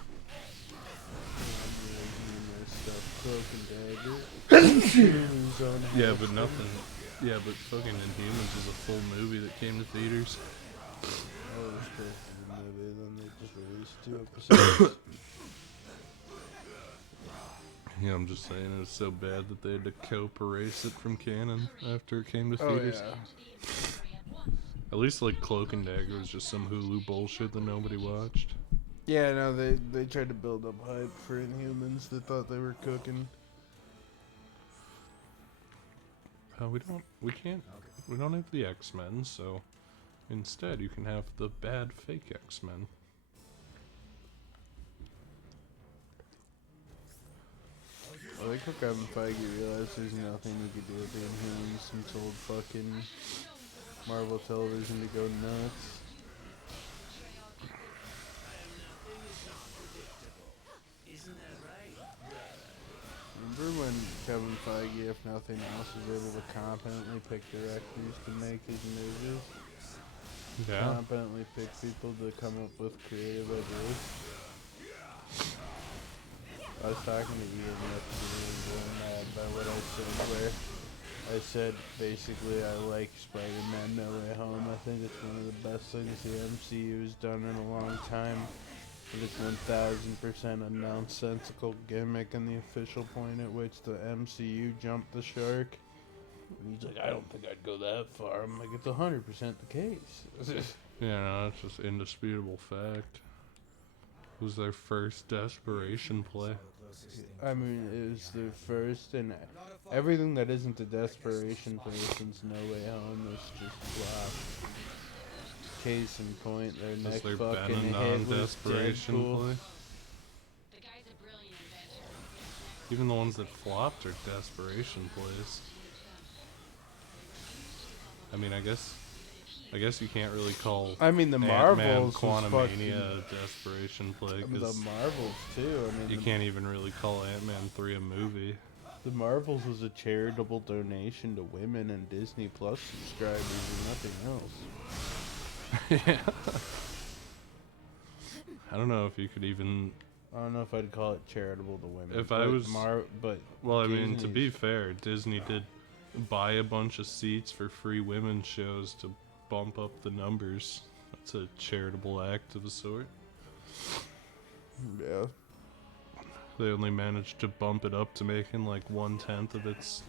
Yeah, but nothing. Yeah, but fucking Inhumans is a full movie that came to theaters. Oh, it was supposed to be a movie, then they just released 2 episodes. Yeah, I'm just saying it was so bad that they had to cope erase it from canon after it came to Oh theaters. yeah. At least like Cloak and Dagger was just some Hulu bullshit that nobody watched. Yeah, no, they tried to build up hype for Inhumans. They thought they were cooking. We don't have the X-Men, so instead you can have the bad fake X-Men. I like how Kevin Feige realized there's nothing you could do with the Inhumans and told fucking Marvel Television to go nuts. Remember when Kevin Feige, if nothing else, was able to competently pick directors to make his movies? Yeah. Competently pick people to come up with creative ideas. I was talking to Ian yesterday and going mad by what I said, where I said basically I like Spider-Man No Way Home. I think it's one of the best things the MCU has done in a long time. But it's 1000% a nonsensical gimmick and the official point at which the MCU jumped the shark. And he's like, I don't think I'd go that far. I'm like, it's 100% the case. Yeah, no, that's just indisputable fact. It was their first desperation play. I mean, it was their first, and everything that isn't a desperation play since No Way Home was just flop. Case in point, their Has next there fucking been a hit was non-desperation Deadpool. play? The guy's a brilliant inventor. Even the ones that flopped are desperation plays. I mean, I guess you can't really call I mean, the Ant-Man Marvels was fucking... Quantumania a desperation play, The because Marvels, too. I mean, you can't even really call Ant-Man 3 a movie. The Marvels was a charitable donation to women and Disney Plus subscribers and nothing else. Yeah. I don't know if you could even... I don't know if I'd call it charitable to women. If I was... but Well, I mean, to be Disney's- fair, Disney did buy a bunch of seats for free women's shows to bump up the numbers. That's a charitable act of a sort. Yeah. They only managed to bump it up to making like 1/10 of its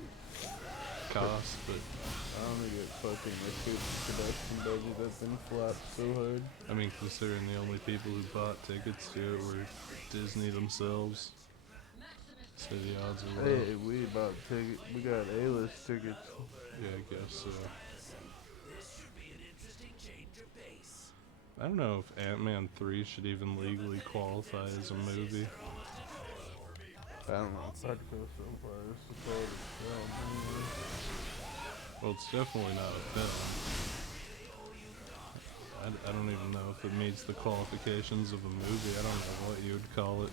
cost, but I don't think it fucking recoups the production budget that's been flopped so hard. I mean, considering the only people who bought tickets to it were Disney themselves, so the odds are low. Hey, we bought tickets. We got A-list tickets. Yeah, I guess so. I don't know if Ant-Man 3 should even legally qualify as a movie. I don't know if I'd go so far as to call it a film. Anyway. Well, it's definitely not a film. I don't even know if it meets the qualifications of a movie. I don't know what you would call it.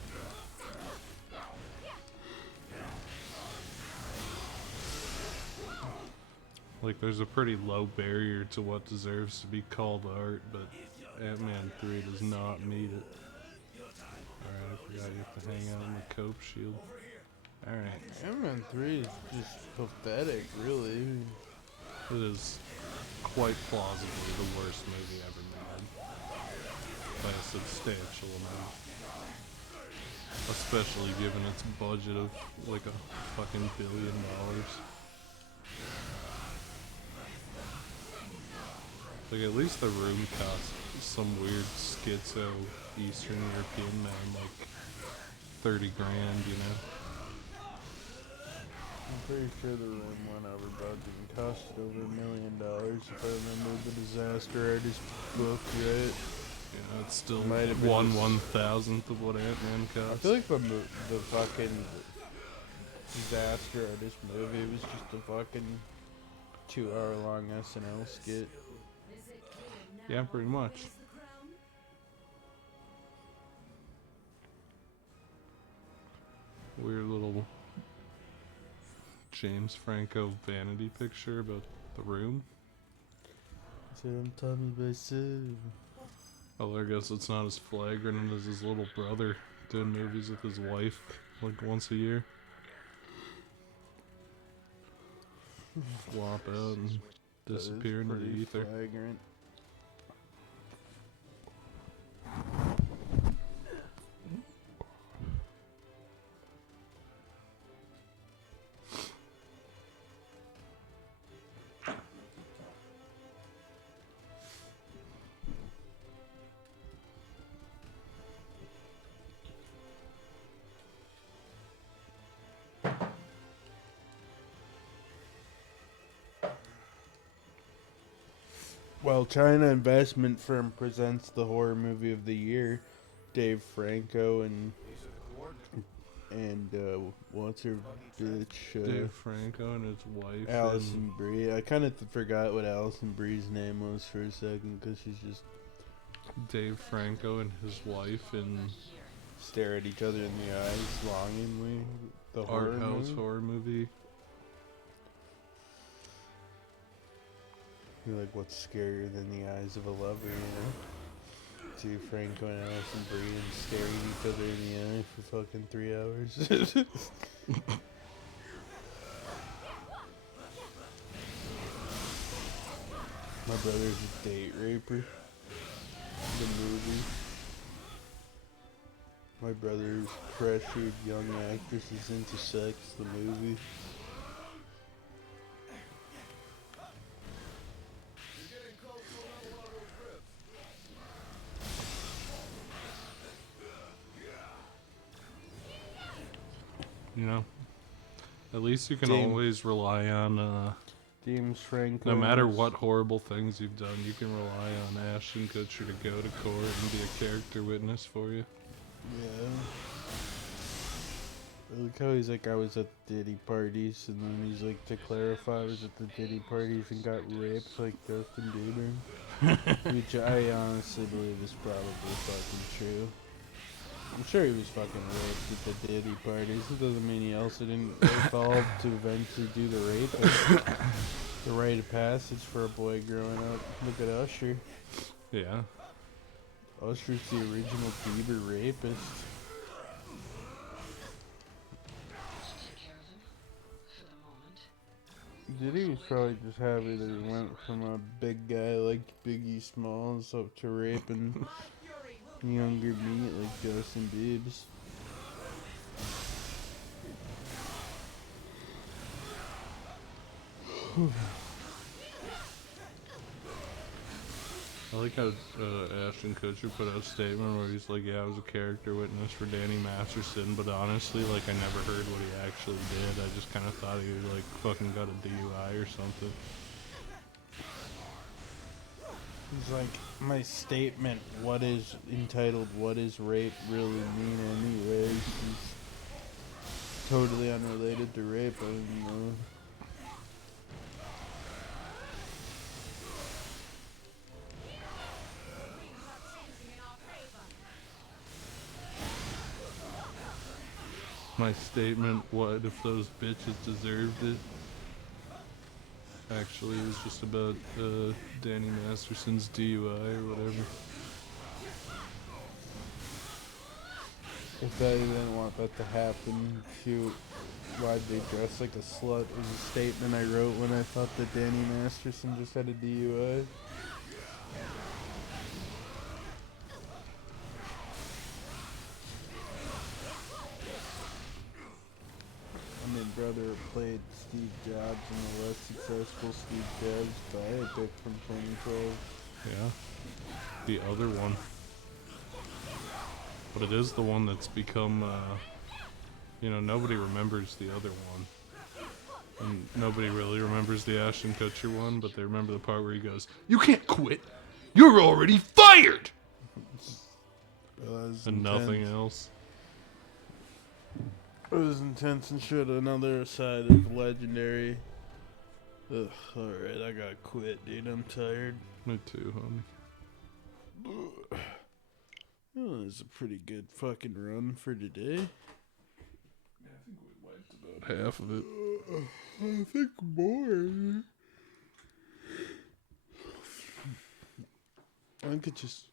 Like, there's a pretty low barrier to what deserves to be called art, but Ant-Man 3 does not meet it. Alright, I forgot you have to hang out on the cope shield. Alright. Ant-Man 3 is just pathetic, really. It is quite plausibly the worst movie ever made. By a substantial amount. Especially given its budget of like $1 billion. Like, at least the room cost some weird schizo Eastern European man like 30 grand, you know? I'm pretty sure the room went over budget and costed over $1 million if I remember the Disaster Artist book right. You know, it's still Might have been 1/1000th of what Ant-Man cost. I feel like the fucking Disaster Artist movie was just a fucking 2-hour long SNL skit. Yeah, pretty much. Weird little James Franco vanity picture about the room. So I'm Tommy myself. Oh, I guess it's not as flagrant as his little brother doing movies with his wife like once a year. Flop out and disappear into the Pretty ether. flagrant. Well, China investment firm presents the horror movie of the year. Dave Franco and what's her bitch? Dave Franco and his wife. Allison Brie. I kind of forgot what Allison Brie's name was for a second because she's just Dave Franco and his wife and stare at each other in the eyes longingly. The art house horror movie. You're like, what's scarier than the eyes of a lover, you know? Dave Franco and Allison Brie and staring each other in the eye for fucking 3 hours. My brother's a date raper. The movie. My brother's pressured young actresses into sex. The movie. You know, at least you can James- always rely on, James Franco. no matter what horrible things you've done, you can rely on Ashton Kutcher to go to court and be a character witness for you. Yeah. I like how he's like, I was at Diddy parties, and then he's like, to clarify, I was at the Diddy parties and got raped like Justin Bieber. Which I honestly believe is probably fucking true. I'm sure he was fucking raped at the Diddy parties. It doesn't mean he also didn't evolve to eventually do the rape. The rite of passage for a boy growing up. Look at Usher. Yeah. Usher's the original Bieber rapist. Take care of him. For the moment. Diddy was probably just happy that he went from a big guy like Biggie Smalls up to raping younger meat like Justin Biebs. I like how Ashton Kutcher put out a statement where he's like, yeah, I was a character witness for Danny Masterson, but honestly, like, I never heard what he actually did. I just kind of thought he was, like, fucking got a DUI or something. He's like, my statement, what is entitled, what is rape really mean anyways? He's totally unrelated to rape, I don't know. My statement, what if those bitches deserved it? Actually, it was just about Danny Masterson's DUI or whatever. If they didn't want that to happen, shoot, why'd they dress like a slut? Was a statement I wrote when I thought that Danny Masterson just had a DUI. I mean, brother played Steve Jobs in the less successful Steve Jobs biopic from 2012. Yeah. The other one. But it is the one that's become, nobody remembers the other one. And nobody really remembers the Ashton Kutcher one, but they remember the part where he goes, "You can't quit! You're already fired!" And nothing else. It was intense and shit. Another side of legendary. Ugh, alright, I gotta quit, dude. I'm tired. Me too, homie. Well, it's a pretty good fucking run for today. I think we wiped about half of it. I think more. I think it just